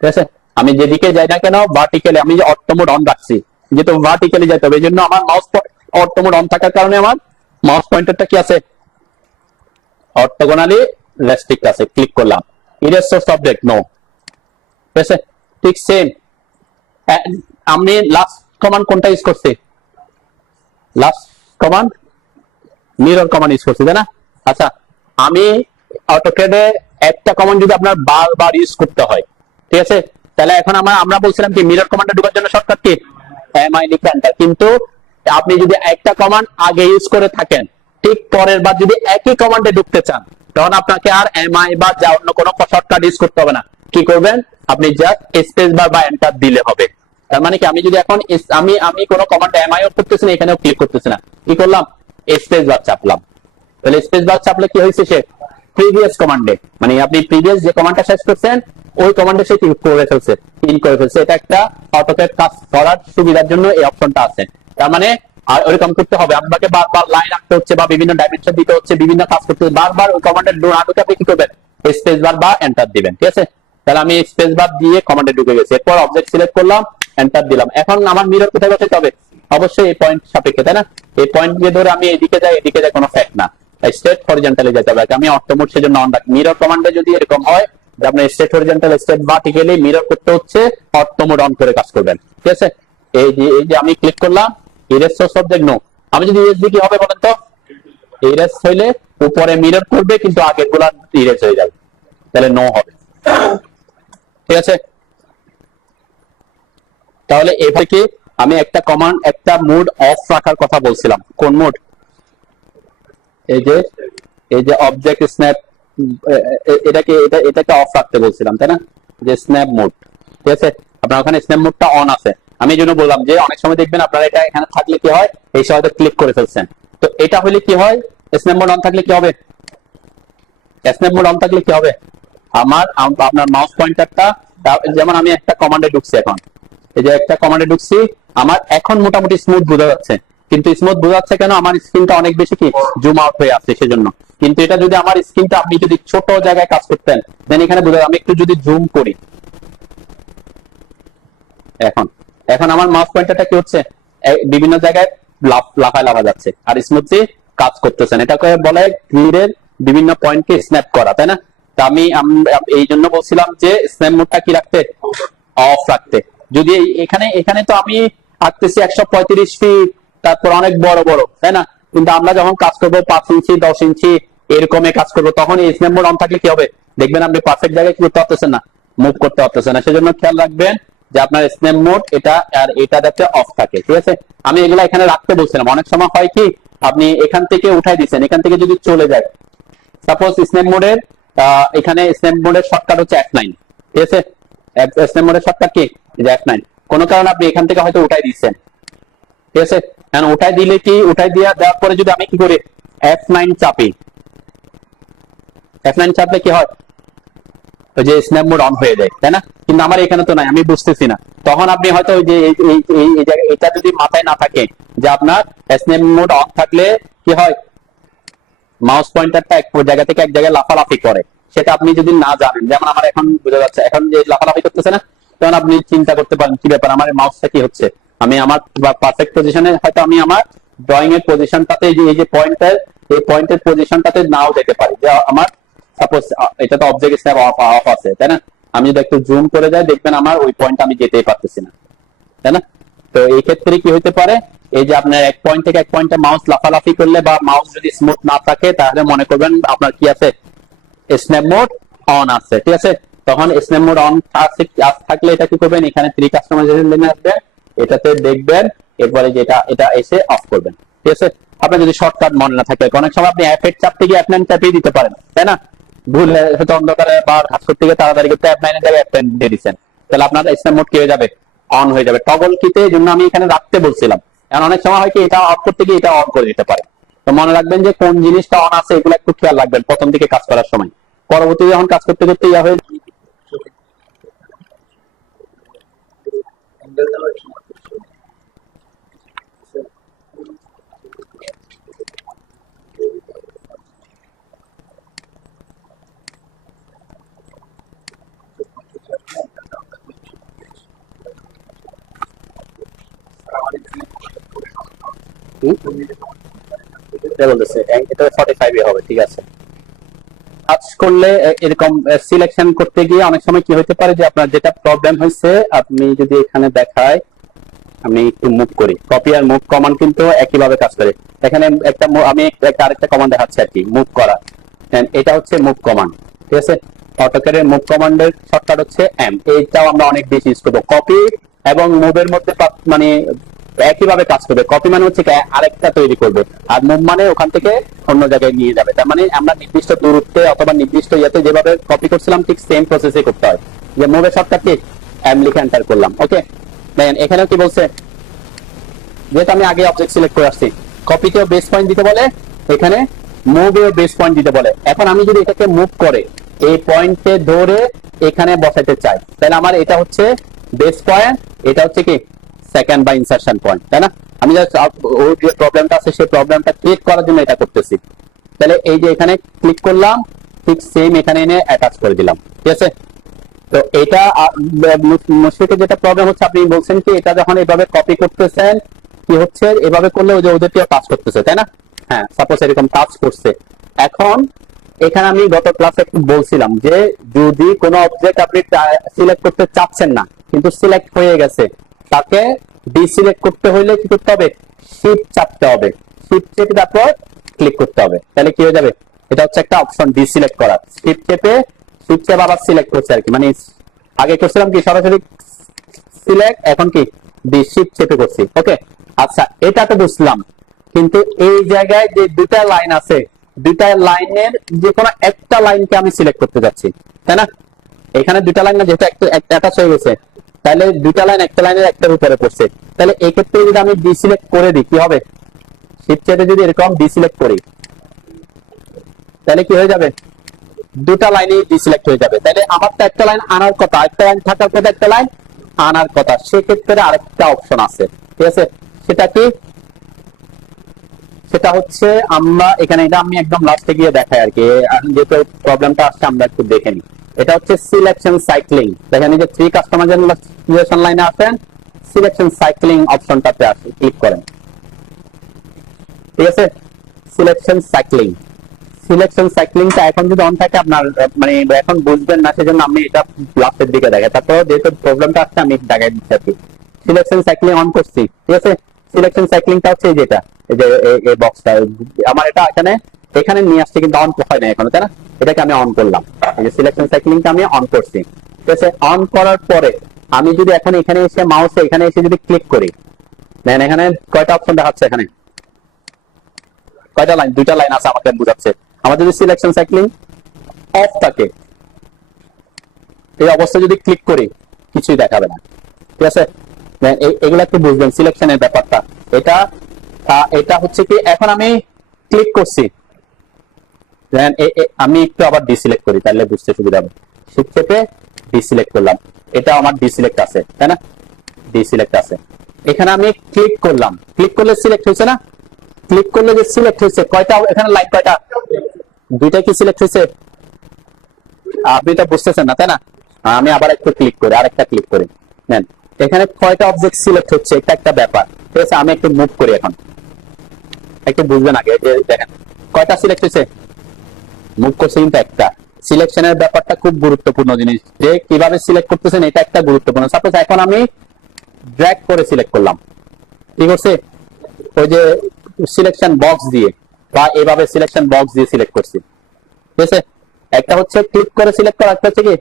ঠিক আছে, আমি যেদিকে যাই না কেন ভার্টিক্যালি, আমি যে অর্থ মোড অন রাখছি, যেহেতু ভার্টিক্যালি যাইতে হবে, এই জন্য আমার মাউস অর্থ মোড অন থাকার কারণে আমার মাউস পয়েন্টারটা কি আছে, অর্থোগোনালি রেস্ট্রিক্ট আছে। ক্লিক করলাম, ইরেজ সোর্স অবজেক্ট নো। ঠিক আছে, ঠিক সেম আমি লাস্ট কমান্ড কোনটা ইউজ করছি, last command mirror command use করছি, তাই না? আচ্ছা, আমি অটোক্যাডে একটা কমান্ড যদি আপনার বারবার ইউজ করতে হয়, ঠিক আছে, তাহলে এখন আমরা বলছিলাম কি মিরর কমান্ডে ঢোকার জন্য শর্টকাট কি, এমআই লিখে এন্টার। কিন্তু আপনি যদি একটা কমান্ড আগে ইউজ করে থাকেন, ঠিক পরের বার যদি একই কমান্ডে ঢুকতে চান, তখন আপনাকে আর এমআই বা যা অন্য কোনো শর্টকাট ইউজ করতে হবে না। কি করবেন, আপনি জাস্ট স্পেস বার বা এন্টার দিলে হবে। তার মানে কি, আমি যদি এখন আমি কোনো কমান্ড এমআইও করতেছি না, এখানেও ক্লিক করতেছি না, কি করলাম, স্পেস বার চাপলাম। তাহলে স্পেস বার চাপলে কি হয়েছে, সে প্রিভিয়াস কমান্ডে, মানে আপনি প্রিভিয়াস যে কমান্ডটা শেষ করছেন ওই কমান্ডে সে ক্লিক করে ফেলছে, ইন করে ফেলছে। এটা একটা অটোক্যাড কাজ করার সুবিধার জন্য এই অপশনটা আছে। তার মানে আর ওরকম করতে হবে, আপনাকে বারবার লাইন রাখতে হচ্ছে বা বিভিন্ন ডাইমেনশন দিতে হচ্ছে, বিভিন্ন কাজ করতে হচ্ছে, বারবার ওই কমান্ডের না ঢুকে আপনি কি করবেন, স্পেস বার বা এন্টার দিবেন। ঠিক আছে, তাহলে আমি স্পেস বার দিয়ে কমান্ডে ঢুকে গেছি, এরপর অবজেক্ট সিলেক্ট করলাম, এন্টার দিলাম। এখন আমার মিরর কোথায় বসাতে হবে, অবশ্যই এই পয়েন্ট সাপেক্ষে, তাই না? এই পয়েন্ট দিয়ে ধরে আমি এদিকে যাই, এদিকে যাই, কোনো ফ্যাক্ট না, স্ট্রেট হরিজন্টালি যেতে হবে। আমি অর্থ মোড সেজন্য অন রাখি। মিরর কমান্ডে যদি এরকম হয় যে আপনার straight horizontal, straight vertically mirror করতে হচ্ছে, অর্থ মোড অন করে কাজ করবেন। ঠিক আছে, এই যে আমি ক্লিক করলাম, ইরেজ সোর্স অবজেক্ট নো। আমি যদি ইরেজ দিই কি হবে বলেন তো, ইরেজ হইলে উপরে মিরর করবে কিন্তু আগের গুলা ইরেজ হয়ে যাবে, তাহলে নো হবে। ঠিক আছে, তাহলে এভাবে কি আমি একটা কমান্ড, একটা মোড অফ রাখার কথা বলছিলাম। কোন মোড, এই যে অবজেক্ট স্ন্যাপ, এটাকে অফ রাখতে বলছিলাম, তাই না? যে স্ন্যাপ মোড, ঠিক আছে, আপনার ওখানে স্ন্যাপ মোডটা অন আছে। আমি এই জন্য বললাম যে অনেক সময় দেখবেন আপনারা এটা এখানে থাকলে কি হয়, এই সময় ক্লিক করে ফেলছেন, তো এটা হলে কি হয়, স্ন্যাপ মোড অন থাকলে কি হবে, স্ন্যাপ মোড অন থাকলে কি হবে, আপনার মাউস পয়েন্টারটা, যেমন আমি একটা কমান্ডে ঢুকছি, এখন এই যে একটা কমান্ডে ঢুকছি, আমার এখন মোটামুটি স্মুথ বোঝা যাচ্ছে। কিন্তু স্মুথ বোঝা যাচ্ছে কেন, আমার স্ক্রিনটা অনেক বেশি কি জুম আউট হয়ে আসছে সেজন্য। কিন্তু এটা যদি আমার স্ক্রিনটা আপনি যদি ছোট জায়গায় কাজ করতেন, দেন এখানে বোঝা, আমি একটু যদি জুম করি, এখন এখন আমার মাউস পয়েন্টারটা কি হচ্ছে, বিভিন্ন জায়গায় লাফা যাচ্ছে আর স্মুথলি কাজ করতেছেন। এটাকে বলে গ্রিডের বিভিন্ন পয়েন্টকে স্ন্যাপ করা, তাই না? তা আমি এই জন্য বলছিলাম যে স্ন্যাপ মোডটা কি রাখতে, অফ রাখতে। যদি এখানে তো আমি আঁকতেছি 135 ফিট, তারপর অনেক বড় বড়, তাই না? কিন্তু আমরা যখন কাজ করবো 5 ইঞ্চি 10 ইঞ্চি এরকমে কাজ করবো, তখন এই স্ন্যাপ মোড অন থাকলে কি হবে, দেখবেন আপনি পারফেক্ট জায়গায় কি করতে পারতেছেন না, মুভ করতে পারতেছেন না। সেজন্য খেয়াল রাখবেন যে আপনার স্ন্যাপ মোড এটা আর এটা যাতে অফ থাকে। ঠিক আছে, আমি এগুলা এখানে রাখতে বলছিলাম। অনেক সময় হয় কি, আপনি এখান থেকে উঠাই দিচ্ছেন, এখান থেকে যদি চলে যায়, সাপোজ স্ন্যাপ মোডের এখানে স্ন্যাপ মোডের শর্টকাট হচ্ছে F9, ঠিক আছে, স্ন্যাপ মোডের শর্টকাট কি, যে F9, কোন কারণে আপনি এখান থেকে হয়তো উঠাই দিচ্ছেন, ঠিক আছে, উঠাই দিলে কি, উঠাই দেওয়ার পরে যদি আমি কি করি, F9 চাপি, F9 চাপলে কি হয়, ওই যে স্ন্যাপ মোড অন হয়ে যায়, তাই না? কিন্তু আমার এখানে তো নাই, আমি বুঝতেছি না। তখন আপনি হয়তো ওই যে এটা যদি মাথায় না থাকে যে আপনার স্ন্যাপ মোড অন থাকলে কি হয়, মাউস পয়েন্টারটা এক জায়গা থেকে এক জায়গায় লাফালাফি করে, সেটা আপনি যদি না জানেন, যেমন আমার এখন বোঝা যাচ্ছে, এখন যে লাফালাফি করতেছে না, তখন আপনি চিন্তা করতে পারেন কি ব্যাপার, আমার মাউসটা কি হচ্ছে, আমি আমার পারফেক্ট পজিশনে হয়তো আমি আমার ড্রয়িং এর পজিশনটাতে এই যে পয়েন্টার, এই পয়েন্টের পজিশনটাতে নাও যেতে পারি, যে আমার সাপোজ এটা তো অবজেক্ট স্ন্যাপ অফ আছে, তাই না? আমি যদি একটু জুম করে যাই দেখবেন আমার ওই পয়েন্ট আমি যেতেই পারতেছি না, তাই না? তো এই ক্ষেত্রে কি হতে পারে, এই যে আপনার এক পয়েন্ট থেকে এক পয়েন্টে মাউস লাফালাফি করলে বা মাউস যদি স্মুথ না থাকে তাহলে মনে করবেন আপনার কি আছে, স্ন্যাপ মোড অন আছে, ঠিক আছে। তখন স্ন্যাপ মোড অন থাকলে এটা কি করবেন, এখানে 3 কাস্টমাইজেশন লেনে আসবে, এটাতে দেখবেন, এরপরে যেটা এটা এসে অফ করবেন, ঠিক আছে। আপনার যদি শর্টকাট মনে না থাকে, অনেক সময় আপনি F8 চাপতে গিয়ে F9 চাপিয়ে দিতে পারেন, তাই না, ভুল হয়তো অন্ধকারে বা কাজ করতে গিয়ে তাড়াতাড়ি করতে F9 এর জায়গায় F10 দিয়ে দিচ্ছেন, তাহলে আপনার স্ন্যাপ মোড কি হয়ে যাবে, অন হয়ে যাবে। টগল কিতে জন্য আমি এখানে রাখতে বলছিলাম, কারণ অনেক সময় হয় কি এটা অফ করতে গিয়ে এটা অন করে দিতে পারে। তো মনে রাখবেন যে কোন জিনিসটা অন আছে এগুলো একটু খেয়াল রাখবেন প্রথম দিকে কাজ করার সময়, পরবর্তীতে যখন কাজ করতে করতে ইয়া হয়ে বলতেছে এটা 45 হবে, ঠিক আছে। কাজ করলে এরকম সিলেকশন করতে গিয়ে অনেক সময় কি হতে পারে যে আপনার যেটা প্রবলেম হয়েছে, আপনি যদি এখানে দেখায়, আমি একটু মুভ করি, কপি আর মুভ কমান্ড কিন্তু একইভাবে কাজ করে। এখানে একটা আমি আরেকটা কমান্ড দেখাচ্ছি আর কি, মুভ করা, এটা হচ্ছে মুভ কমান্ড, ঠিক আছে। অটোক্যাডের মুভ কমান্ডের শর্টকাট হচ্ছে এম, এইটাও আমরা অনেক বেশি ইউজ করবো। কপি এবং মুভের মধ্যে মানে একইভাবে কাজ করবে। কপি মানে হচ্ছে আরেকটা তৈরি করবে, আর মুভ মানে ওখান থেকে অন্য জায়গায় নিয়ে যাবে। তার মানে আমরা নির্দিষ্ট দূরত্বে অথবা নির্দিষ্ট ইয়াতে যেভাবে কপি করছিলাম ঠিক সেম প্রসেসে করতে হয়। যে মুভের শর্টকাট কি, এম লিখে এন্টার করলাম, ওকে। দেখেন এখানেও কি বলছে, যেহেতু আমি আগে অবজেক্ট সিলেক্ট করে আসছি, কপিতেও বেস পয়েন্ট দিতে বলে, এখানে মুভেও বেস পয়েন্ট দিতে বলে। এখন আমি যদি এটাকে মুভ করে এই পয়েন্টে ধরে এখানে বসাতে চাই, তাহলে আমার এটা হচ্ছে বেস পয়েন্ট, এটা হচ্ছে কি সেকেন্ড বা ইনসারশন পয়েন্ট, তাই না। আমি জাস্ট ওর যে প্রবলেমটা আছে সেই প্রবলেমটা ক্রিয়েট করার জন্য এটা করতেছি। তাহলে এই যে এখানে ক্লিক করলাম, ঠিক সেম এখানে এনে অ্যাটাচ করে দিলাম, ঠিক আছে। তো এটা মুশফিকের যেটা প্রবলেম হচ্ছে, আপনি বলছেন কি এটা যখন এভাবে কপি করতেছেন কি হচ্ছে, এভাবে করলে ওই যে ওদেরকে টাচ করতেছে, তাই না। হ্যাঁ, সাপোজ এরকম টাচ করছে। এখন এখানে আমি গত ক্লাসে একটু বলছিলাম যে যদি কোনো অবজেক্ট আপনি সিলেক্ট করতে চাচ্ছেন না কিন্তু সিলেক্ট হয়ে গেছে, তাকে ডিসিলেক্ট করতে হলে কি করতে হবে, শিফট চাপতে হবে, শিফট চেপে তারপর ক্লিক করতে হবে, তাহলে কি হয়ে যাবে, এটা হচ্ছে একটা অপশন ডিসিলেক্ট করা। শিফট চেপে আবার সিলেক্ট করছে আর কি, মানে আগে করছিলাম কি সরাসরি সিলেক্ট, এখন কি শিফট চেপে করছি, ওকে। আচ্ছা, এটা তো বুঝলাম, কিন্তু এই জায়গায় যে দুটা লাইন আছে, দুটা লাইনের যে কোনো একটা লাইনকে আমি সিলেক্ট করতে যাচ্ছি, তাই না। এখানে দুটা লাইন না, যেহেতু অ্যাটাচ হয়ে গেছে, তাহলে দুটা লাইন একটা লাইনের একটার উপরে পড়ছে, তাহলে এই ক্ষেত্রে যদি আমি ডিসিলেক্ট করে দিই কি হবে, শিফট চেপে যদি এরকম ডিসিলেক্ট করি তাহলে কি হয়ে যাবে, দুটা লাইনই ডিসিলেক্ট হয়ে যাবে। তাহলে আমার তো একটা লাইন আনার কথা, একটা লাইন থাকার কথা, একটা লাইন আনার কথা, সেক্ষেত্রে আরেকটা অপশন আছে, ঠিক আছে। সেটা কি, সেটা হচ্ছে আমরা এখানে, এটা আমি একদম লাস্টে গিয়ে দেখাই আর কি, যেহেতু প্রবলেমটা আসছে আমরা একটু দেখে নিই। এটা হচ্ছে সিলেকশন সাইক্লিং। দেখেন এই যে 3 কাস্টমাইজেশন লাইনে আছেন, সিলেকশন সাইক্লিং অপশনটাতে আসে, ক্লিক করেন, ঠিক আছে। সিলেকশন সাইক্লিংটা এখন যদি অন থাকে আপনার মানে এখন বুঝবেন না, সেজন্য আমি এটা লাস্টের দিকে দেখাই, তারপর যেহেতু প্রবলেমটা আসছে আমি দেখাই দিচ্ছি আর কি। সিলেকশন সাইক্লিং অন করছি, ঠিক আছে। সিলেকশন সাইক্লিংটা হচ্ছে যেটা এই যে এই বক্সটা আমার এটা এখানে নিয়ে আসছে, কিন্তু অন হয় না এখনো, তাই না। এটাকে আমি অন করলাম, এই যে সিলেকশন সাইক্লিংটা আমি অন করছি, ঠিক আছে। অন করার পরে আমি যদি এখন এখানে এসে মাউসে এখানে এসে যদি ক্লিক করি, দেন এখানে কয়টা অপশন দেখাচ্ছে, এখানে কয়টা লাইন, দুইটা লাইন আছে আমাকে বোঝাচ্ছে। আমার যদি সিলেকশন সাইক্লিং অফ থাকে, এই অবস্থায় যদি ক্লিক করি কিছুই দেখাবে না, ঠিক আছে। এগুলো একটু বুঝবেন সিলেকশনের ব্যাপারটা। এটা এটা হচ্ছে কি, এখন আমি ক্লিক করছি, আমি একটু আবার ডিসিলেক্ট করি তাহলে বুঝতে সুবিধা হবে। শিফট চেপে ডিসিলেক্ট করলাম, এটা আমার ডিসিলেক্ট আছে, তাই না, ডিসিলেক্ট আছে। এখানে আমি ক্লিক করলাম, ক্লিক করলে সিলেক্ট হয়েছে না, ক্লিক করলে যে সিলেক্ট হয়েছে কয়টা, এখানে লাইন কয়টা, দুইটা কি সিলেক্ট হয়েছে, আপনি এটা বুঝতেছেন না, তাই না। আমি আবার একটু ক্লিক করি, আরেকটা ক্লিক করি, নেন এখানে কয়টা অবজেক্ট সিলেক্ট হচ্ছে, এটা একটা ব্যাপার, ঠিক আছে। আমি একটু মুভ করি, এখন একটু বুঝবেন আগে, দেখেন কয়টা সিলেক্ট হয়েছে, মুভ করছে কিন্তু একটা। সিলেকশনের ব্যাপারটা খুব গুরুত্বপূর্ণ জিনিস, যে কিভাবে সিলেক্ট করতেছেন এটা একটা গুরুত্বপূর্ণ। সাপোজ এখন আমি ড্র্যাগ করে সিলেক্ট করলাম, কি করছে ওই যে সিলেকশন বক্স দিয়ে বা এভাবে সিলেকশন বক্স দিয়ে সিলেক্ট করছি, ঠিক আছে। একটা হচ্ছে ক্লিক করে সিলেক্ট করা, একটা হচ্ছে কি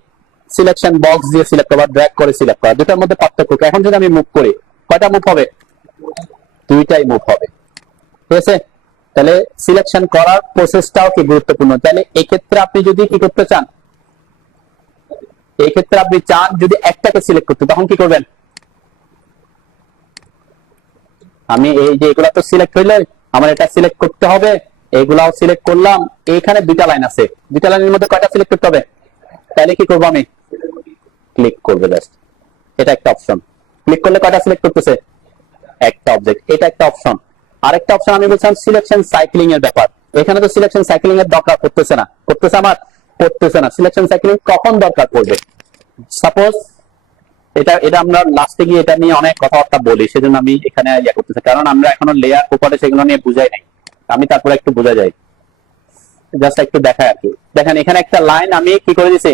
সিলেকশন বক্স দিয়ে সিলেক্ট করা, ড্র্যাগ করে সিলেক্ট করা, দুটার মধ্যে পার্থক্য কি? এখন যদি আমি মুভ করি কয়টা মুভ হবে? দুইটাই মুভ হবে, ঠিক আছে। তাহলে সিলেকশন করার প্রসেসটাও কি গুরুত্বপূর্ণ। তাহলে এই ক্ষেত্রে আপনি যদি কি করতে চান, এই ক্ষেত্রে আপনি চান যদি একটাকে সিলেক্ট করতে, তখন কি করবেন? আমি এই যে এগুলা তো সিলেক্ট হইলো, আমার এটা সিলেক্ট করতে হবে, এগুলাও সিলেক্ট করলাম, এইখানে দুইটা লাইন আছে, দুইটা লাইনের মধ্যে কয়টা সিলেক্ট করতে হবে? তাহলে কি করবো আমি? ক্লিক করবে জাস্ট, এটা একটা অপশন। ক্লিক করলে কয়টা সিলেক্ট করতেছে? একটা অবজেক্ট, এটা একটা অপশন। আরেকটা অপশন আমি বলছিলাম সিলেকশন সাইক্লিং এর ব্যাপার। এখানে তো সিলেকশন সাইক্লিং এর দরকার পড়তেছে না, করতেছে আমার পড়তেছে না। সিলেকশন সাইক্লিং কখন দরকার পড়বে? সাপোজ এটা এটা আমরা লাস্টে গিয়ে এটা নিয়ে অনেক কথাবার্তা বলি, সেজন্য আমি এখানে ইয়া করতেছি, কারণ আমরা এখনো লেয়ার প্রপার্টি সেগুলো নিয়ে বুঝাই নাই। আমি তারপরে একটু বোঝা যায়, জাস্ট একটু দেখাই আর কি। দেখেন এখানে একটা লাইন আমি কি করে দিছি,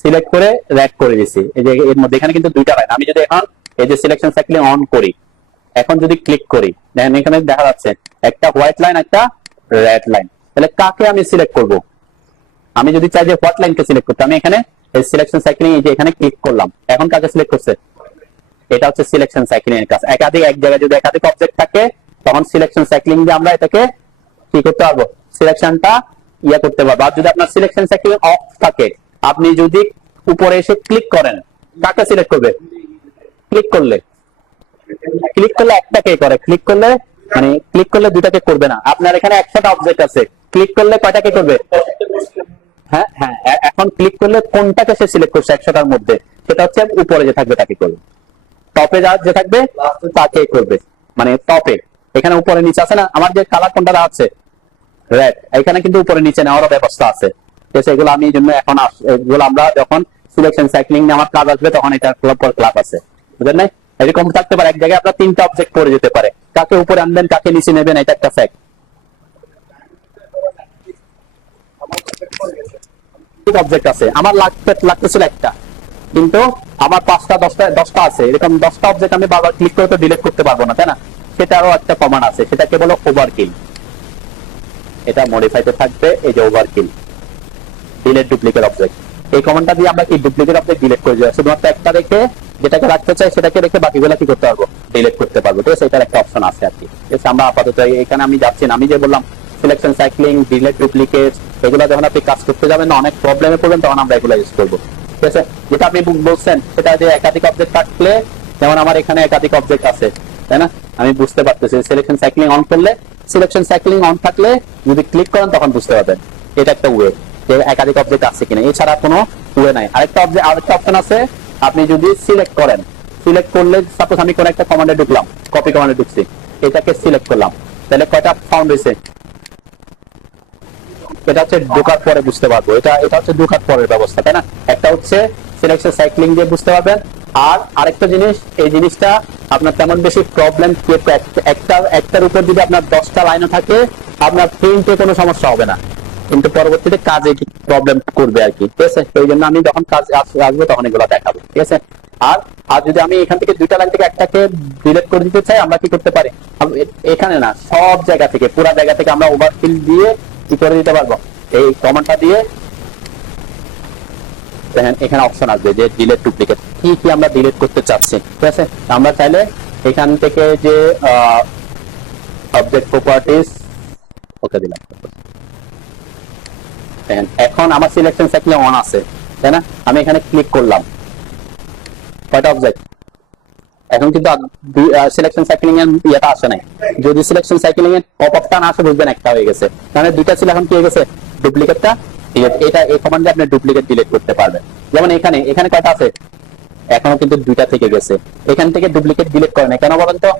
সিলেক্ট করে র্যাক করে দিছি। এই যে এর মধ্যে এখানে কিন্তু দুইটা লাইন। আমি যদি এখন এই যে সিলেকশন সাইক্লিং অন করি, এখন যদি ক্লিক করি, দেখেন এখানে দেখা যাচ্ছে একটা হোয়াইট লাইন, একটা রেড লাইন। তাহলে কাকে আমি সিলেক্ট করব? আমি যদি চাই যে হোয়াইট লাইনকে সিলেক্ট করতে, আমি এখানে এই সিলেকশন সাইক্লিং এই যে এখানে ক্লিক করলাম, এখন কাকে সিলেক্ট করছে? এটা হচ্ছে সিলেকশন সাইক্লিং এর কাজ। একাধিক এক জায়গায় যদি একাধিক অবজেক্ট থাকে, তখন সিলেকশন সাইক্লিং দিয়ে আমরা এটাকে কি করতে পারবো? সিলেকশনটা ইয়া করতে পারবো। আর যদি আপনার সিলেকশন সাইক্লিং অফ থাকে, আপনি যদি উপরে এসে ক্লিক করেন, কাকে সিলেক্ট করবে? ক্লিক করলে একটাকে করে, ক্লিক করলে মানে ক্লিক করলে দুটাকে করবে না। আপনার এখানে 100টা অবজেক্ট আছে, ক্লিক করলে কয়টাকে করবে? হ্যাঁ হ্যাঁ, এখন ক্লিক করলে কোনটাকে সে সিলেক্ট করছে 100টার মধ্যে, সেটা হচ্ছে উপরে যে থাকবে তাকে করবে, টপে যে থাকবে তাকে করবে। মানে টপে এখানে উপরে নিচে আছে না, আমার যে কালার কোনটা আছে রেড, এখানে কিন্তু উপরে নিচে নেওয়ারও ব্যবস্থা আছে, ঠিক আছে। এগুলো আমি এই জন্য এখন এগুলো আমরা যখন সিলেকশন সাইক্লিং নিয়ে আমার কাজ আসবে, তখন এটা ক্লাব আছে, বুঝলেন নাই? এরকম থাকতে পারে, এক জায়গায় আপনার 3টা অবজেক্ট পড়ে যেতে পারে, কাকে উপরে আনবেন কাকে নিচে নেবেন, এটা একটা ফ্যাক্ট। অবজেক্ট আছে, আমার লাগতেছিল একটা, কিন্তু আমার 5টা 10টা আছে, এরকম 10টা অবজেক্ট আমি বারবার ক্লিক করে তো ডিলিট করতে পারবো না, তাই না? সেটারও একটা কমান্ড আছে, সেটাকে বলো ওভারকিল। এটা মডিফাইতে থাকবে এই যে ওভারকিল, ডিলিট ডুপ্লিকেট অবজেক্ট। এই কমান্ডটা দিয়ে আমরা কি ডুপ্লিকেট অবজেক্ট ডিলিট করে দেব, শুধুমাত্র একটা রেখে যেটাকে রাখতে চাই সেটাকে রেখে বাকিগুলো কি করতে পারবো? ডিলিট করতে পারবো, ঠিক আছে। এটার একটা অপশন আছে আর কি, ঠিক আছে। আমরা আপাতত এখানে আমি যাচ্ছি না, আমি যে বললাম সিলেকশন সাইক্লিং, ডিলিট ডুপ্লিকেট, এগুলো যখন আপনি কাজ করতে যাবেন না, অনেক প্রবলেমে পড়বেন, তখন আমরা এগুলো ইউজ করবো, ঠিক আছে। যেটা আপনি বলছেন সেটা যে একাধিক অবজেক্ট থাকলে, যেমন আমার এখানে একাধিক অবজেক্ট আছে, তাই না? আমি বুঝতে পারতেছি সিলেকশন সাইক্লিং অন করলে, সিলেকশন সাইক্লিং অন থাকলে যদি ক্লিক করেন তখন বুঝতে পারবেন এটা একটা ওয়ে যে একাধিক অবজেক্ট আছে কিনা, এছাড়া কোনো ওয়ে নাই। আরেকটা অপশন আছে, আপনি যদি সিলেক্ট করেন, সিলেক্ট করলে সাপোজ আমি কোন একটা কমান্ডে ঢুকলাম, কপি কমান্ডে ঢুকছি, এটাকে সিলেক্ট করলাম, তাহলে কয়টা ফাউন্ড হয়েছে? এটা হচ্ছে ঢোকার পরে বুঝতে পারবো, এটা হচ্ছে ঢোকার পরের ব্যবস্থা, তাই না? একটা হচ্ছে সিলেকশন সাইক্লিং দিয়ে বুঝতে পারবেন। আর আরেকটা জিনিস, এই জিনিসটা আপনার তেমন বেশি প্রবলেম, একটার উপর যদি আপনার 10টা লাইনও থাকে, আপনার প্রিন্টে কোনো সমস্যা হবে না, কিন্তু পরবর্তীতে কাজে প্রবলেম করবে আর কি, ঠিক আছে। এই জন্য আমি যখন কাজ আসবো তখন এগুলো দেখাবো, ঠিক আছে। আর আর যদি আমি এখান থেকে 2টা লাইন থেকে একটাকে ডিলিট করে দিতে চাই, আমরা কি করতে পারি? এখানে না, সব জায়গা থেকে, পুরো জায়গা থেকে আমরা ওভারকিল দিয়ে কি করে দিতে পারবো? এই কমান্ডটা দিয়ে দেখেন এখানে অপশন আসবে যে ডিলিট ডুপ্লিকেট, কি কি আমরা ডিলিট করতে চাচ্ছি, ঠিক আছে। আমরা চাইলে এখান থেকে যে অবজেক্ট প্রপার্টিজ ওকে দিলাম, দেখেন এখন আমার সিলেকশন সাইক্লিং অন আছে, তাই না? আমি এখানে ক্লিক করলাম, কয়টা অবজেক্ট? এখন কিন্তু সিলেকশন সাইক্লিং এর ইয়েটা আসে নাই। যদি সিলেকশন সাইক্লিং এর পপ আপটা না আসে, বুঝবেন একটা হয়ে গেছে, মানে 2টা ছিল, এখন কি হয়ে গেছে? ডুপ্লিকেটটা, এটা এই কমান্ডে আপনি ডুপ্লিকেট ডিলিট করতে পারবেন। যেমন এখানে কয়টা আছে? এখনো কিন্তু 2টা থেকে গেছে, এখান থেকে ডুপ্লিকেট ডিলিট করে না কেন বলেন তো?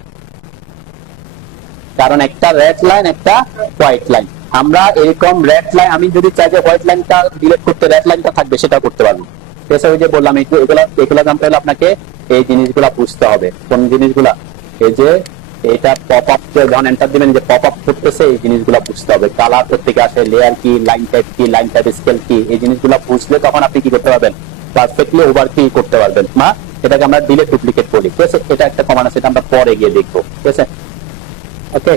কারণ একটা রেড লাইন, একটা হোয়াইট লাইন। আমরা এরকম রেড লাইন, আমি যদি চাই যে হোয়াইট লাইনটা ডিলিট করতে, রেড লাইনটা থাকবে, সেটা করতে পারবো, ঠিক আছে। ওই যে বললাম এগুলা জানতে হলে আপনাকে এই জিনিসগুলা বুঝতে হবে। কোন জিনিসগুলা? এই যে এটা পপ আপ, যখন এন্টার দিবেন যে পপ আপ করতেছে, এই জিনিসগুলা বুঝতে হবে। কালার কোথা থেকে আসে, লেয়ার কি, লাইন টাইপ কি, লাইন টাইপ স্কেল কি, এই জিনিসগুলা বুঝলে তখন আপনি কি করতে পারবেন? পারফেক্টলি ওভার কি করতে পারবেন না, এটাকে আমরা ডিলিট ডুপ্লিকেট বলি। ঠিক আছে, এটা একটা কমান্ড আছে, এটা আমরা পরে গিয়ে দেখবো। ঠিক আছে, ওকে।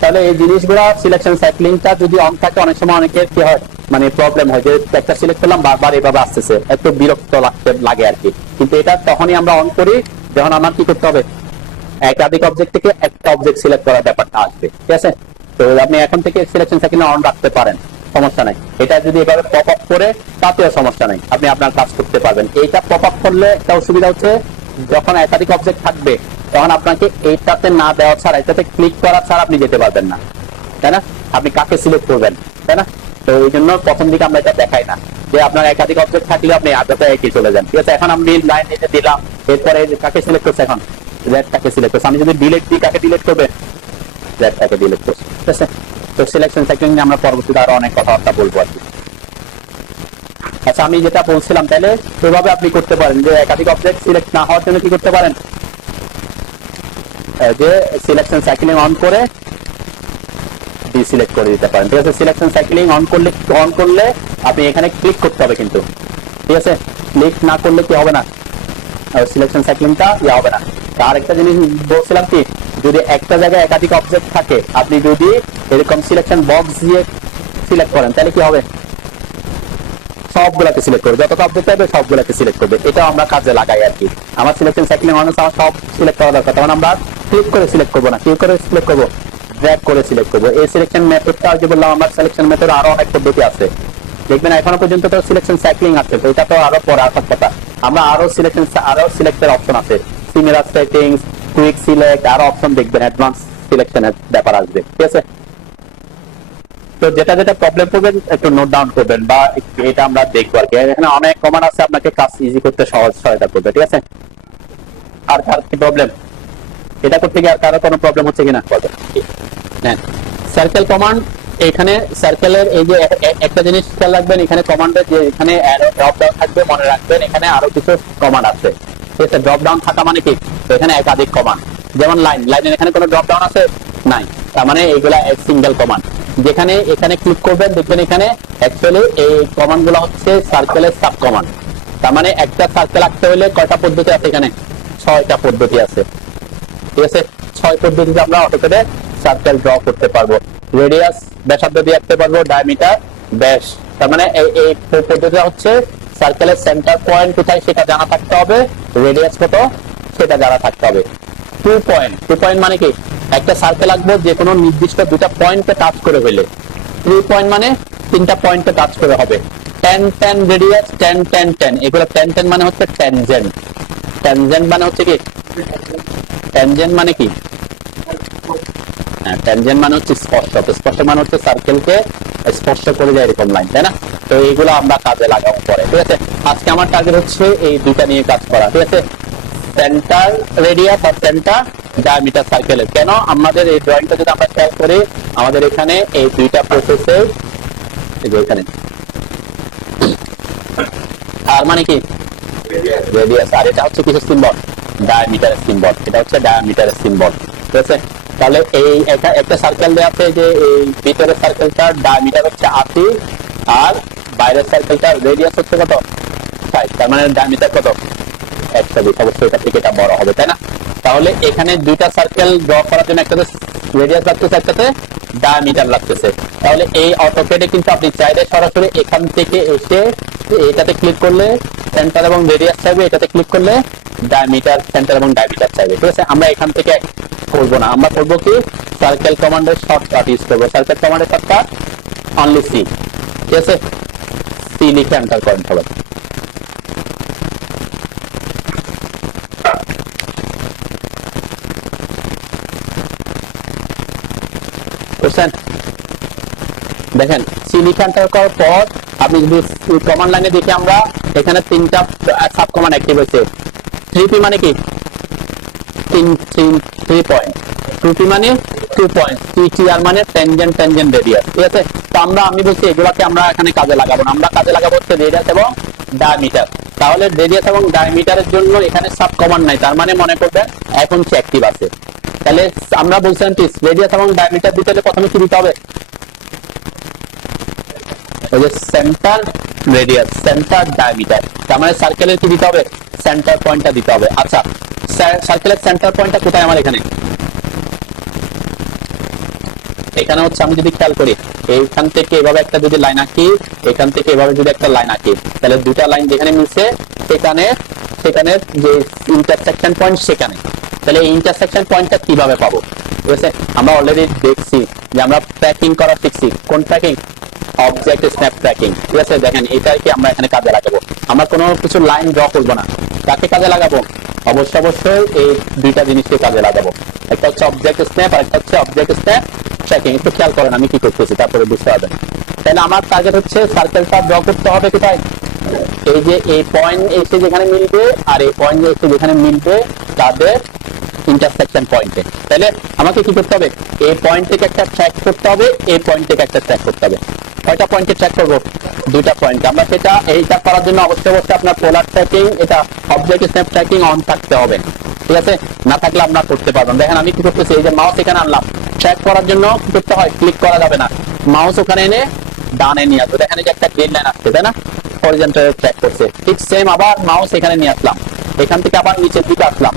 তাহলে এই জিনিসগুলো সিলেকশন সাইক্লিংটা যদি অন থাকে, অনেক সময় অনেকের কি হয়, মানে প্রবলেম হয় যে একটা সিলেক্ট করলাম বারবার এভাবে আসতেছে, একটু বিরক্ত লাগে আর কি। কিন্তু এটা তখনই আমরা অন করি যখন আমার কি করতে হবে, একাধিক অবজেক্ট থেকে একটা অবজেক্ট সিলেক্ট করার ব্যাপারটা আসবে। ঠিক আছে, তো আপনি এখন থেকে সিলেকশন সাইকেল অন রাখতে পারেন, সমস্যা নাই। এটা যদি এভাবে পপ আপ করে তাতেও সমস্যা নাই, আপনি আপনার কাজ করতে পারবেন। এইটা পপ আপ করলে একটা অসুবিধা হচ্ছে, যখন একাধিক অবজেক্ট থাকবে তখন আপনাকে এইটাতে না দেওয়া ছাড়া, এটাতে ক্লিক করা ছাড়া আপনি যেতে পারবেন না, তাই না? আপনি কাকে সিলেক্ট করবেন, তাই না? তো এই জন্য প্রথম দিকে আমরা এটা দেখাই না যে আপনার একাধিক অবজেক্ট থাকলে আপনি আগে একই চলে যান। ঠিক আছে, এখন আমি লাইন নিতে দিলাম, এরপরে কাকে সিলেক্ট করছে, এখন রেডটাকে সিলেক্ট করছে। আমি যদি ডিলিট দিই, কাকে ডিলিট করবে? রেডটাকে ডিলিট করছে। ঠিক আছে, তো সিলেকশন সাইক্লিং নিয়ে আমরা পরবর্তীতে আরো অনেক কথাবার্তা বলবো আর কি। আচ্ছা, আমি যেটা বলছিলাম, তাহলে এভাবে আপনি করতে পারেন যে একাধিক অবজেক্ট সিলেক্ট না হওয়ার জন্য কি করতে পারেন, যে সিলেকশন সাইক্লিং অন করে ডিসিলেক্ট করে দিতে পারেন। ঠিক আছে, সিলেকশন সাইক্লিং অন করলে আপনি এখানে ক্লিক করতে হবে কিন্তু। ঠিক আছে, ক্লিক না করলে কি হবে না, সিলেকশন সাইক্লিংটা ইয়ে হবে না। আর একটা জিনিস বলছিলাম কি, যদি একটা জায়গায় একাধিক অবজেক্ট থাকে, আপনি যদি এরকম সিলেকশন বক্স দিয়ে সিলেক্ট করেন, তাহলে কি হবে, সবগুলাকে সিলেক্ট করবে, যতটা অবজেক্ট হবে সবগুলাকে সিলেক্ট করবে। এটাও আমরা কাজে লাগাই আর কি। আমার সিলেকশন সাইক্লিং অন আমার সব সিলেক্ট করা দরকার, তখন আমরা ক্লিক করে সিলেক্ট করবো না, ক্লিক করে সিলেক্ট করবো, ড্র্যাগ করে সিলেক্ট করবো। এই সিলেকশন মেথডটা যে বললাম, আমার সিলেকশন মেথড আরো অনেক পদ্ধতি আছে, দেখবেন এখনো পর্যন্ত তো সিলেকশন সাইক্লিং আছে, তো এটা তো আরো পরে আসার কথা। আমরা আরো সিলেক্টের অপশন আছে, সিমিলার সেটিংস, কুইক সিলেক্ট, আরো অপশন দেখবেন, অ্যাডভান্স সিলেকশনের ব্যাপার আসবে। ঠিক আছে, তো যেটা যেটা প্রবলেম করবেন একটু নোট ডাউন করবেন, বা এটা আমরা দেখবো আর কি। এখানে অনেক কমান্ড আছে আপনাকে কাজ ইজি করতে সহায়তা করবে। ঠিক আছে, আর কার কি প্রবলেম, এটা করতে গিয়ে আর কারো কোনো প্রবলেম হচ্ছে কিনা বলবেন। সার্কেল কমান্ড, এখানে সার্কেলের এই যে একটা জিনিস খেয়াল রাখবেন, এখানে কমান্ডের যে এখানে ড্রপ ডাউন থাকবে, মনে রাখবেন এখানে আরো কিছু কমান্ড আছে। ঠিক আছে, ড্রপ ডাউন থাকা মানে কি, তো এখানে একাধিক কমান্ড, যেমন লাইনের এখানে কোনো ড্রপ ডাউন আছে নাই, তার মানে এইগুলা সিঙ্গেল কমান্ড। যেখানে এখানে ক্লিক করবেন, দেখবেন এখানে অ্যাকচুয়ালি এই কমান্ড গুলো হচ্ছে সার্কেলের সাব কমান্ড। তার মানে একটা সার্কেল আঁকতে হলে কয়টা পদ্ধতি আছে, এখানে 6টা পদ্ধতি আছে। ঠিক আছে, 6 পদ্ধতিতে আমরা অটোক্যাডে সার্কেল ড্র করতে পারবো। রেডিয়াস ব্যাসার্ধ দিয়ে আঁকতে পারবো, ডায়ামিটার ব্যাস। তার মানে এই পদ্ধতিটা হচ্ছে সার্কেলের সেন্টার পয়েন্ট কোথায় সেটা জানা থাকতে হবে, রেডিয়াস কত সেটা জানা থাকতে হবে। 2 পয়েন্ট মানে কি, একটা সার্কেল আঁকবো যে কোনো নির্দিষ্ট দুটা পয়েন্টকে টাচ করে হইলে। 3 পয়েন্ট মানে 3টা পয়েন্টকে টাচ করে হবে। 10 রেডিয়াস, 10 এগুলো 10 মানে হচ্ছে ট্যানজেন্ট। ট্যানজেন্ট মানে হচ্ছে কি, ট্যানজেন্ট মানে কি, ট্যানজেন্ট মানে হচ্ছে স্পর্শক। স্পর্শক মানে হচ্ছে সার্কেলকে স্পর্শ করে যায় এরকম লাইন, তাই না? তো এইগুলো আমরা কাজে লাগাবো পরে। ঠিক আছে, আজকে আমার টার্গেট হচ্ছে এই দুইটা নিয়ে কাজ করা। ঠিক আছে, সেন্টার রেডিয়াস আর সেন্টার ডায়ামিটার সার্কেলের। কেন আমাদের এই ড্রয়িংটা যদি আমরা খেয়াল করি, আমাদের এখানে এই দুইটা প্রসেসে এখানে আর মানে কি রেডিয়াস, আর এটা হচ্ছে কিছু সিম্বল, ডায়ামিটারের সিম্বল, এটা হচ্ছে ডায়ামিটারের সিম্বল। ঠিক আছে, তাহলে এই একটা সার্কেল দেওয়া আছে, যে এই ভিতরের সার্কেলটার ডায়ামিটার হচ্ছে 80 আর বাইরের সার্কেলটার রেডিয়াস হচ্ছে কত 60, তার মানে ডায়ামিটার কত 120। অবশ্যই এটা থেকে এটা বড় হবে, তাই না? তাহলে এখানে দুইটা সার্কেল ড্র করার জন্য একটাতে রেডিয়াস লাগতেছে, একটাতে ডায়ামিটার লাগতেছে। তাহলে এই অটোক্যাডে কিন্তু আপনি চাইলে সরাসরি এখান থেকে এসে এটাতে ক্লিক করলে সেন্টার এবং রেডিয়াস চাইবে, এটাতে ক্লিক করলে ডায়ামিটার, সেন্টার এবং ডায়ামিটার চাইবে। ঠিক আছে, আমরা এখান থেকে করবো না, আমরা করবো কি সার্কেল কমান্ডের শর্টকাট ইউজ করবো। সার্কেল কমান্ডের শর্টকাট অনলি সি। ঠিক আছে, সি লিখে এন্টার করেন সবাই। বুঝছেন? দেখেন, সি লিখে এন্টার করার পর আপনি যদি কমান্ড লাইনে দেখি, আমরা এখানে 3টা সাব কমান্ড অ্যাক্টিভ হয়েছে। 3p মানে কি, 3 পয়েন্ট, 2p মানে 2 পয়েন্ট, TTR মানে ট্যানজেন্ট রেডিয়াস। ঠিক আছে, তো আমি বলছি এগুলাকে আমরা এখানে কাজে লাগাবো না, আমরা কাজে লাগাবো হচ্ছে রেডিয়াস এবং ডায়ামিটার। তাহলে রেডিয়াস এবং ডায়ামিটারের জন্য এখানে সাব কমান্ড নাই, তার মানে মনে করবেন এখন কি অ্যাক্টিভ আছে। তাহলে আমরা বলছিলাম কি রেডিয়াস এবং ডায়ামিটার দিতে হলে প্রথমে কি দিতে হবে, ওই যে সেন্টার রেডিয়াস, সেন্টার, ডায়ামিটার। তার মানে সার্কেলের কি দিতে হবে? সেন্টার পয়েন্টটা দিতে হবে। আচ্ছা, সার্কেলের সেন্টার পয়েন্টটা কোথায় আমার এখানে? এখানে হচ্ছে আমি যদি খেয়াল করি এইখান থেকে এভাবে একটা যদি লাইন আঁকি, এখান থেকে এভাবে যদি একটা লাইন আঁকি, তাহলে দুটা লাইন যেখানে মিলছে সেখানে সেখানে যে ইন্টারসেকশন পয়েন্ট সেখানে, তাহলে এই ইন্টারসেকশন পয়েন্টটা কিভাবে পাবো? ঠিক আছে, আমরা অলরেডি দেখছি যে আমরা ট্র্যাকিং করা শিখছি। কোন ট্র্যাকিং? Object snap tracking. ঠিক আছে, দেখেন এটাই কি আমরা এখানে কাজে লাগাবো। আমরা কোনো কিছু লাইন ড্র করবো না, কাকে কাজে লাগাবো? অবশ্যই এই দুইটা জিনিসকে কাজে লাগাবো। একটা হচ্ছে অবজেক্ট স্ন্যাপ আর একটা হচ্ছে অবজেক্ট স্ন্যাপ ট্র্যাকিং। একটু খেয়াল করেন আমি কি করতেছি, তারপরে বুঝতে পারবেন। তাহলে আমার টার্গেট হচ্ছে সার্কেলটা ড্র করতে হবে কোথায়? এই যে এই পয়েন্ট এসে যেখানে মিলবে আর এই পয়েন্ট এসে যেখানে মিলবে তাদের ইন্টারসেকশন পয়েন্টে। তাহলে আমাকে কি করতে হবে? এই পয়েন্ট থেকে একটা ট্র্যাক করতে হবে, এই পয়েন্ট থেকে একটা ট্র্যাক করতে হবে। কয়টা পয়েন্টে ট্র্যাক করবো? দুইটা পয়েন্ট। আমরা সেটা এইটা করার জন্য অবশ্যই আপনার পোলার ট্র্যাকিং, এটা অবজেক্ট স্ন্যাপ ট্র্যাকিং অন থাকতে হবে। ঠিক আছে, না থাকলে আপনার করতে পারবেন। দেখেন আমি কি করতেছি, এই যে মাউস এখানে আনলাম, ট্র্যাক করার জন্য কি করতে হয়? ক্লিক করা যাবে না, মাউস ওখানে এনে ডানে নিয়ে আসবো। দেখেন এই যে একটা গ্রিন লাইন আসছে, তাই না? হরিজন্টাল ট্র্যাক করছে। ঠিক সেম আবার মাউস এখানে নিয়ে আসলাম, এখান থেকে আবার নিচের দিকে আসলাম।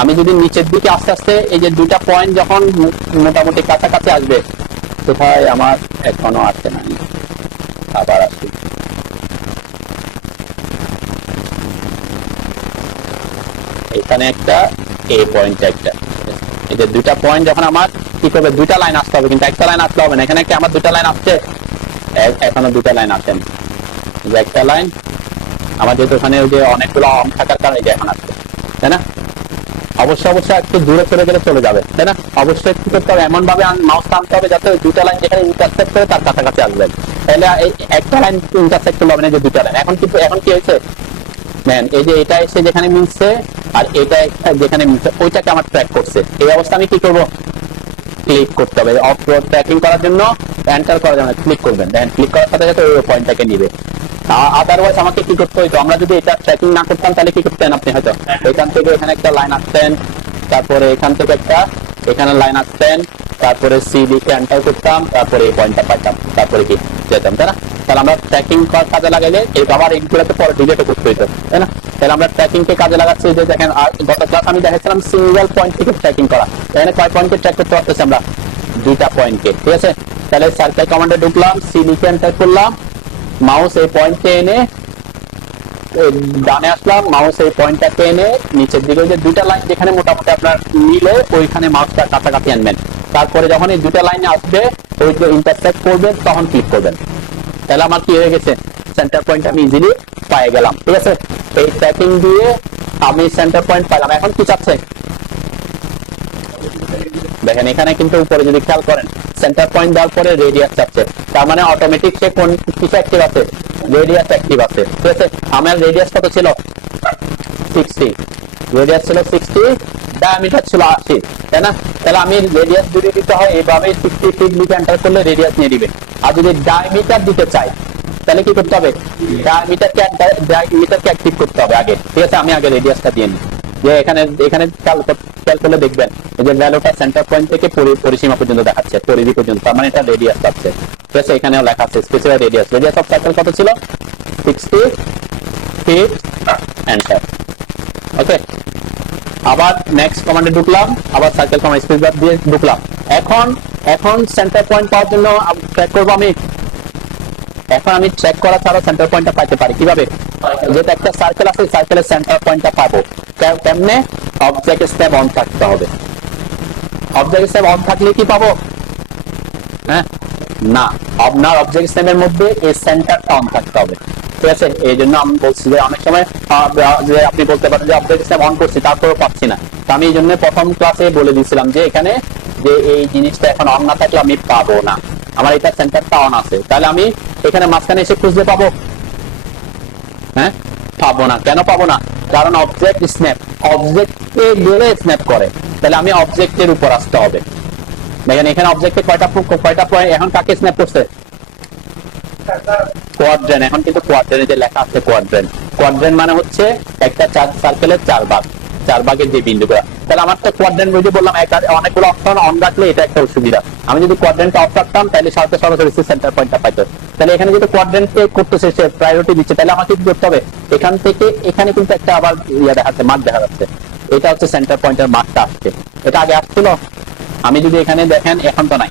আমি যদি নিচের দিকে আস্তে আস্তে এই যে দুইটা পয়েন্ট যখন মোটামুটি কাছাকাছি আসবে, কোথায় আমার এখনো আসছে না, আবার আসছি। এখানে একটা, এই পয়েন্ট একটা, এই যে দুইটা পয়েন্ট যখন আমার কি করবে? দুইটা লাইন আসতে হবে, কিন্তু একটা লাইন আসতে হবে না। এখানে কি আমার দুইটা লাইন আসছে? এখনো দুইটা লাইন আসেন, যে একটা লাইন আমার যেহেতু ওখানে ওই যে অনেকগুলো অন থাকার কারণে যে এখন আসছে, তাই না? অবশ্যই একটু দূরে চলে গেলে চলে যাবে, তাই না? অবশ্যই কি করতে হবে? এমন ভাবে মাউস টানতে হবে যাতে ওই দুটা লাইন যেখানে ইন্টারসেক্ট করে তার কাছাকাছি আসবেন। তাহলে এই একটা লাইন ইন্টারসেক্ট করতে হবে না, যে দুটা লাইন। এখন কি হয়েছে? ম্যান এই যে এটা এসে যেখানে মিলছে আর এটা যেখানে মিলছে ওইটাকে আমার ট্র্যাক করছে। এই অবস্থা আমি কি করবো? ক্লিক করতে হবে। অফ রোড ট্র্যাকিং করার জন্য এন্টার করার জন্য ক্লিক করবেন। দেখেন ক্লিক করার সাথে সাথে ওই পয়েন্টটাকে নিবে। আদারওয়াইজ আমাকে কি করতে হইতো? আমরা যদি এটা ট্র্যাকিং না করতাম তাহলে কি করতেন আপনি? হয়তো এখান থেকে এখানে একটা লাইন আসতেন, তারপরে এখান থেকে একটা এখানে লাইন আসতেন, তারপরে সি লিখে এন্টার করতাম, তারপরে এই পয়েন্টটা পাইতাম, তারপরে কি যেতাম, তাই না? তাহলে আমরা ট্র্যাকিং কাজে লাগাইলে এই আবার এইগুলোতে পরে ডিলেটও করতে হইতো, তাই না? তাহলে আমরা ট্র্যাকিং কে কাজে লাগাচ্ছি। যে দেখেন গত ক্লাস আমি দেখাচ্ছিলাম সিঙ্গেল পয়েন্ট থেকে ট্র্যাকিং করা। এখানে কয় পয়েন্টকে ট্র্যাক করতে পারতেছি আমরা? দুইটা পয়েন্টকে। ঠিক আছে, তাহলে সার্কেল কমান্ডে ঢুকলাম, সি লিখে এন্টার করলাম, মাউস এই পয়েন্টে এনে ডানে আসলাম, মাউস এই পয়েন্টটাকে এনে নিচের দিকে যে দুইটা লাইন যেখানে মোটামুটি আপনার মিলে ওইখানে মাউসটা কাছাকাছি আনবেন। তারপরে যখন এই দুইটা লাইনে আসবে ওই যে ইন্টারসেক্ট করবেন তখন ক্লিক করবেন। তাহলে আমার কি হয়ে গেছে? সেন্টার পয়েন্ট আমি ইজিলি পেয়ে গেলাম। ঠিক আছে, এই ট্র্যাকিং দিয়ে আমি সেন্টার পয়েন্ট পাইলাম। এখন কি চাচ্ছে? দেখেন এখানে কিন্তু উপরে যদি খেয়াল করেন সেন্টার পয়েন্ট দেওয়ার পরে রেডিয়াস চাচ্ছে, তার মানে অটোমেটিক সে কোন কিছু অ্যাক্টিভ আছে? রেডিয়াস অ্যাক্টিভ আছে। ঠিক আছে, আমার রেডিয়াস কত ছিল? 60, রেডিয়াস ছিল 60, ডায়ামিটার ছিল 80, তাই না? তাহলে আমি রেডিয়াস যদি দিতে হয় এইভাবে 60 ফিট লিখে এন্টার করলে রেডিয়াস নিয়ে দিবে। আর যদি ডায়ামিটার দিতে চাই তাহলে কি করতে হবে? ডায়ামিটারকে অ্যাক্টিভ করতে হবে আগে। ঠিক আছে, আমি আগে রেডিয়াসটা দিয়ে নিই। যে এখানে খেয়াল করলে দেখবেন যে ভ্যালুটা সেন্টার পয়েন্ট থেকে পরিসীমা পর্যন্ত দেখাচ্ছে, পরিধি পর্যন্ত, তার মানে এটা রেডিয়াস পাচ্ছে। ঠিক আছে, এখানেও লেখা আছে specify radius. Radius of circle কত ছিল? 60 ফিট, এন্টার। ওকে, আবার নেক্সট কমান্ডে ঢুকলাম, আবার সার্কেল কমান্ড স্পেস বার দিয়ে ঢুকলাম। এখন সেন্টার পয়েন্ট পাওয়ার জন্য ট্র্যাক করবো আমি। এখন আমি ট্র্যাক করা ছাড়া সেন্টার পয়েন্টটা পাইতে পারি কিভাবে? যেটা একটা সার্কেল আছে, সার্কেলের সেন্টার পয়েন্টটা পাবো কেমনে? অবজেক্ট স্ন্যাপ অন থাকতে হবে। অবজেক্ট স্ন্যাপ অন থাকলে কি পাবো? হ্যাঁ, না, আপনার অবজেক্ট স্ন্যাপের মধ্যে এই সেন্টারটা অন থাকতে হবে। ঠিক আছে, এই জন্য আমি বলছি যে অনেক সময় যে আপনি বলতে পারেন যে অবজেক্ট স্ন্যাপ অন করছি তারপরেও পাচ্ছি না। তো আমি এই জন্য প্রথম ক্লাসে বলে দিয়েছিলাম যে এখানে যে এই জিনিসটা এখন অন না থাকলে আমি পাবো না। আমার এটা সেন্টারটা অন আছে, তাহলে আমি এখানে মাঝখানে এসে খুঁজলে পাবো? হ্যাঁ, পাবো না। কেন পাবো না? কারণ অবজেক্ট স্ন্যাপ, অবজেক্টে গেলে স্ন্যাপ করে, তাহলে আমি অবজেক্টের উপর আসতে হবে। দেখেন এখানে অবজেক্টে কয়টা পয়েন্ট, এখন কাকে স্ন্যাপ করছে? কোয়াড্রেন্ট। এখন কিন্তু কোয়াড্রেন্টে যে লেখা আছে কোয়াড্রেন্ট, কোয়াড্রেন্ট মানে হচ্ছে একটা সার্কেলের 4 ভাগ, 4 ভাগের যে বিন্দুগুলো। তাহলে আমার তো কোয়াড্রেন্ট বুঝে বললাম অনেকগুলো অপশন অন রাখলে এটা একটা অসুবিধা। আমি যদি কোয়াড্রেন্টটা অফ রাখতাম তাহলে সরাসরি সেন্টার পয়েন্টটা পাইতো। তাহলে এখানে যেটা কোয়াড্রেন্ট করতেছে সে প্রায়োরিটি দিচ্ছে, তাহলে আমাকে কি করতে হবে, এখান থেকে এখানে কিন্তু একটা আবার ইয়া দেখাচ্ছে, মার্ক দেখা যাচ্ছে, এটা হচ্ছে সেন্টার পয়েন্টের মার্কটা আসছে। এটা আগে আসছিল, আমি যদি এখানে দেখেন এখন তো নাই,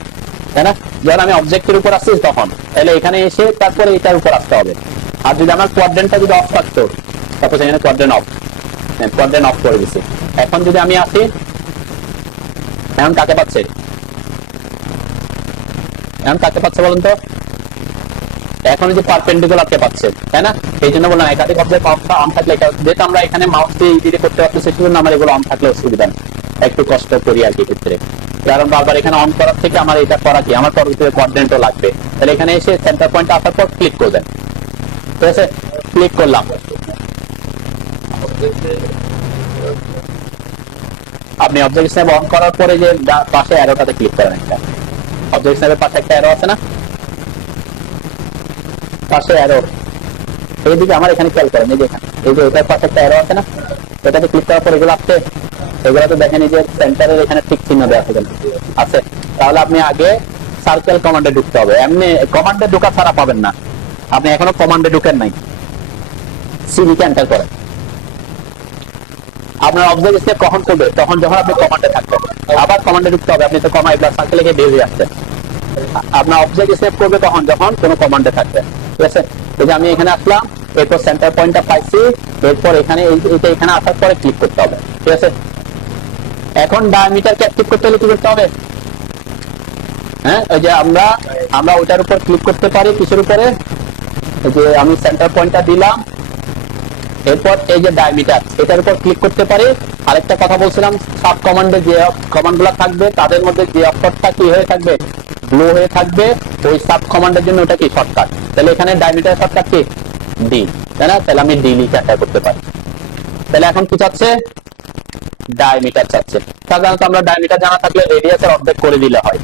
তাই না? যখন আমি অবজেক্টের উপর আসছি তখন, তাহলে এখানে এসে তারপরে এটার উপর আসতে হবে। আর যদি আমার কোয়াড্রেন্টটা যদি অফ থাকতো, তারপর এখানে কোয়াড্রেন্ট অফ করে দিছি। এখন যদি আমি আসি, এখন কাকে পাচ্ছে, এখন কাকে পাচ্ছে বলুন তো, এখন যে পারপেন্ডিকুলারকে পাচ্ছে, তাই না? এই জন্য বললাম একাধিক অবজেক্ট অন থাকলে, যেহেতু আমরা এখানে মাউস দিয়ে ইজিলি করতে পারছি, সেই জন্য আমার এগুলো অন থাকলে অসুবিধা নেই, একটু কষ্ট করি আর কি ক্ষেত্রে। কারণ বারবার এখানে অন করার থেকে আমার এটা করা কি, আমার পরবর্তীতে কোয়াড্রেন্টও লাগবে। তাহলে এখানে এসে সেন্টার পয়েন্ট আসার পর ক্লিক করবেন, ঠিক আছে? ক্লিক করলাম, আপনি অবজেক্ট স্ন্যাপ অন করার পরে যে পাশে অ্যারোটাতে ক্লিক করেন, একটা অবজেক্ট স্ন্যাপের পাশে একটা অ্যারো আছে না, পাশে অ্যারো, এইদিকে আমার এখানে খেয়াল করেন, এই যে এখানে, এই যে এটার পাশে একটা অ্যারো আছে না, এটাতে ক্লিক করার পর এগুলো আসছে, এগুলো তো দেখেন এই যে সেন্টারের এখানে ঠিক চিহ্ন দেওয়া আছে। তাহলে আপনি আগে সার্কেল কমান্ডে ঢুকতে হবে, এমনি কমান্ডে ঢোকা ছাড়া পাবেন না, আপনি এখনো কমান্ডে ঢুকেন নাই, সিভিকে এন্টার করেন। আপনার অবজেক্ট স্টেপ কখন করবে, তখন যখন আপনি কমান্ডে থাকবেন, আবার কমান্ডে ঢুকতে হবে, আপনি তো কমাই প্লাস সার্কেলে গিয়ে বেরিয়ে আসছেন। আপনার অবজেক্ট স্টেপ করবে কখন, যখন কোনো কমান্ডে থাকবে, ঠিক আছে? এই যে আমি এখানে আসলাম, এরপর সেন্টার পয়েন্টটা পাইছি, এরপর এখানে এইটা এখানে আসার পরে ক্লিক করতে হবে, ঠিক আছে? এখন ডায়ামিটারকে অ্যাক্টিভ করতে হলে কি করতে হবে, হ্যাঁ, ওই যে আমরা ওইটার উপর ক্লিক করতে পারি, কিসের উপরে, যে আমি সেন্টার পয়েন্টটা দিলাম, এরপর এই যে ডায়ামিটার, এটার উপর ক্লিক করতে পারি। আরেকটা কথা বলছিলাম, সাব কমান্ডে যে কমান্ড গুলা থাকবে তাদের মধ্যে যে অক্ষরটা কি হয়ে থাকবে, ব্লু হয়ে থাকবে, ওই সাব কমান্ডের জন্য ওটা কি শর্টকাট। তাহলে এখানে ডায়ামিটার শর্টকাট কি ডি, তাই না? তাহলে আমি ডি লিখে অ্যাপ্লাই করতে পারি। তাহলে এখন কি চাচ্ছে, ডায়ামিটার চাচ্ছে। সাধারণত আমরা ডায়ামিটার জানা থাকলে রেডিয়াসের অর্ধেক করে দিলে হয়,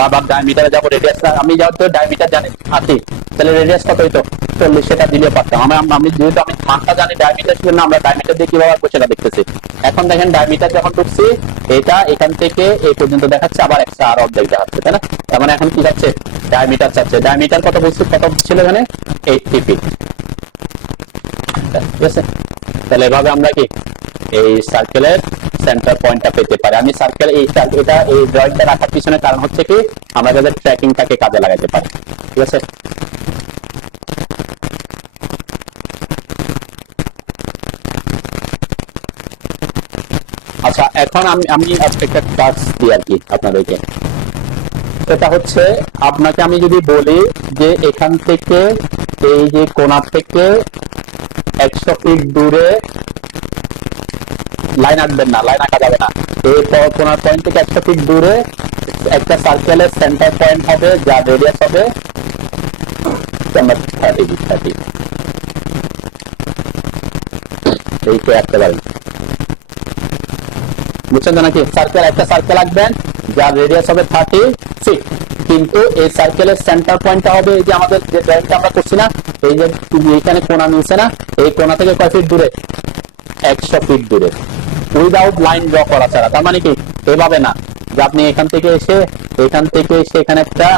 বাবার ডায়ামিটারে যাবো, রেডিয়াস আমি যেহেতু ডায়ামিটার জানি আছি, তাহলে রেডিয়াস কত হইতো 40, সেটা দিলে পারতাম। আমি যেহেতু আমি মানটা জানি ডায়ামিটার, জন্য আমরা ডায়ামিটার দিয়ে কিভাবে আসবো সেটা দেখতেছি। এখন দেখেন ডায়ামিটার যখন ঢুকছি, এটা এখান থেকে এই পর্যন্ত দেখাচ্ছে, আবার এক্সট্রা আর অর্ধেক দেখাচ্ছে, তাই না? তার মানে এখন কি যাচ্ছে, ডায়ামিটার চাচ্ছে। ডায়ামিটার কত বলছি, কত ছিল এখানে, 80 ফিট, ঠিক আছে? তাহলে এভাবে আমরা কি এই সার্কেলের সেন্টার পয়েন্টটা পেতে পারি। আমি সার্কেল এটা এই ড্রয়িংটা রাখার পিছনে কারণ হচ্ছে কি, আমরা যাদের ট্র্যাকিংটাকে কাজে লাগাতে পারি, ঠিক আছে? আচ্ছা, এখন আমি একটা কাজ দিই আর কি আপনাদেরকে। এটা হচ্ছে, আপনাকে আমি যদি বলি যে এখান থেকে এই যে কোণা থেকে 100 ফিট দূরে লাইন আঁকবেন না, লাইন আঁকা যাবে না। এই কোণার পয়েন্ট থেকে 100 ফিট দূরে একটা সার্কেলের সেন্টার পয়েন্ট হবে, যার রেডিয়াস হবে 30, এইটা আঁকতে পারেন, বুঝছেন তো নাকি? সার্কেল, একটা সার্কেল আঁকবেন যার রেডিয়াস হবে 30 ফিট, কিন্তু এই সার্কেলের সেন্টার পয়েন্টটা হবে এই যে আমাদের যে ড্রয়িংটা আমরা করছি না, এই যে এখানে কোণা মিলছে না, এই কোণা থেকে কয় ফিট দূরে, 100 ফিট দূরে, উইদাউট লাইন ড্র করা ছাড়া। তার মানে কি, এভাবে না যে আপনি এখান থেকে এসে এখানে একটা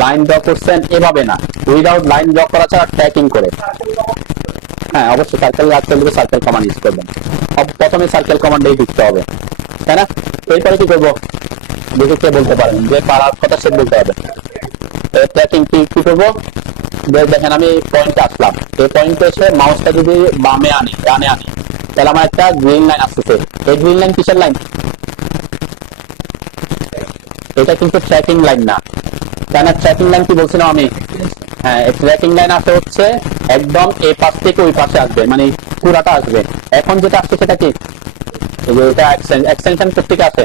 লাইন ড্র করছেন, এভাবে না, উইদাউট লাইন ড্র করা ছাড়া ট্র্যাকিং করে। হ্যাঁ, অবশ্যই সার্কেল রাখতে হলে সার্কেল কমান্ড ইউজ করবেন, প্রথমে সার্কেল কমান্ডেই ঢুকতে হবে, তাই না? এরপরে কি করবো, দেখে কে বলতে পারেন, যে পারার কথা সে বলতে হবে। ট্র্যাকিং কি করবো, দেখেন আমি পয়েন্টে আসলাম, এই পয়েন্টে এসে মাউসটা যদি বামে আনি, ডানে আনি, তাহলে আমার একটা গ্রিন লাইন আসতেছে। এই গ্রিন লাইন কিসের লাইন, এটা কিন্তু ট্র্যাকিং লাইন না, তাই না? ট্র্যাকিং লাইন কি বলছিলাম আমি, হ্যাঁ, ট্র্যাকিং লাইন আসে হচ্ছে একদম এই পাশ থেকে ওই পাশে আসবে, মানে পুরাটা আসবে। এখন যেটা আসছে সেটা কি, এই যে এটা এক্সটেনশন থেকে আসে,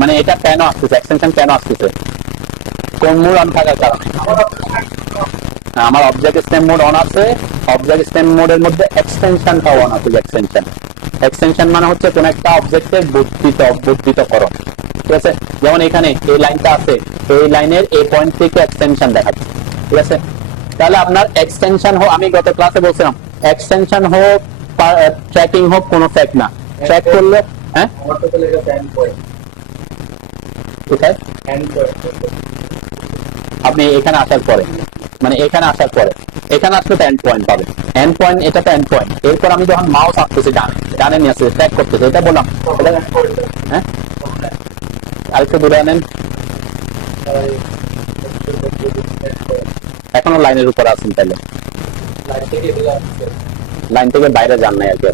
মানে এটা কেন আসতেছে, এক্সটেনশন কেন আসতেছে, কোন মোড অন থাকার কারণে। আমার অবজেক্ট স্টেম মোড অন আছে, অবজেক্ট স্টেম মোডের মধ্যে এক্সটেনশনটা অন আছে। এক্সটেনশন মানে হচ্ছে কোন একটা অবজেক্টের বর্ধিতকরণ, ঠিক আছে? যেমন এখানে এই লাইনটা আছে, এই লাইনের এই পয়েন্ট থেকে এক্সটেনশন দেখাচ্ছে, ঠিক আছে? তাহলে আপনার এক্সটেনশন হোক, আমি গত ক্লাসে বলছিলাম, এক্সটেনশন হোক ট্র্যাকিং হোক, কোনো ফ্যাক্ট না। ট্র্যাক করলে, হ্যাঁ, কোথায় আপনি এখানে আসার পরে, মানে এখানে আসার পরে এখানে আসলে তো এন্ড পয়েন্ট পাবে, এন্ড পয়েন্ট, এটা তো এন্ড পয়েন্ট। এরপর আমি যখন মাউস আসতেছি ডানে, ডানে নিয়ে আসছে ট্র্যাক করতেছে, এটা বললাম। হ্যাঁ, আরেকটু দূরে আনেন, এখনো লাইনের উপর আছেন, তাহলে লাইন থেকে বাইরে যান নাই আর কি।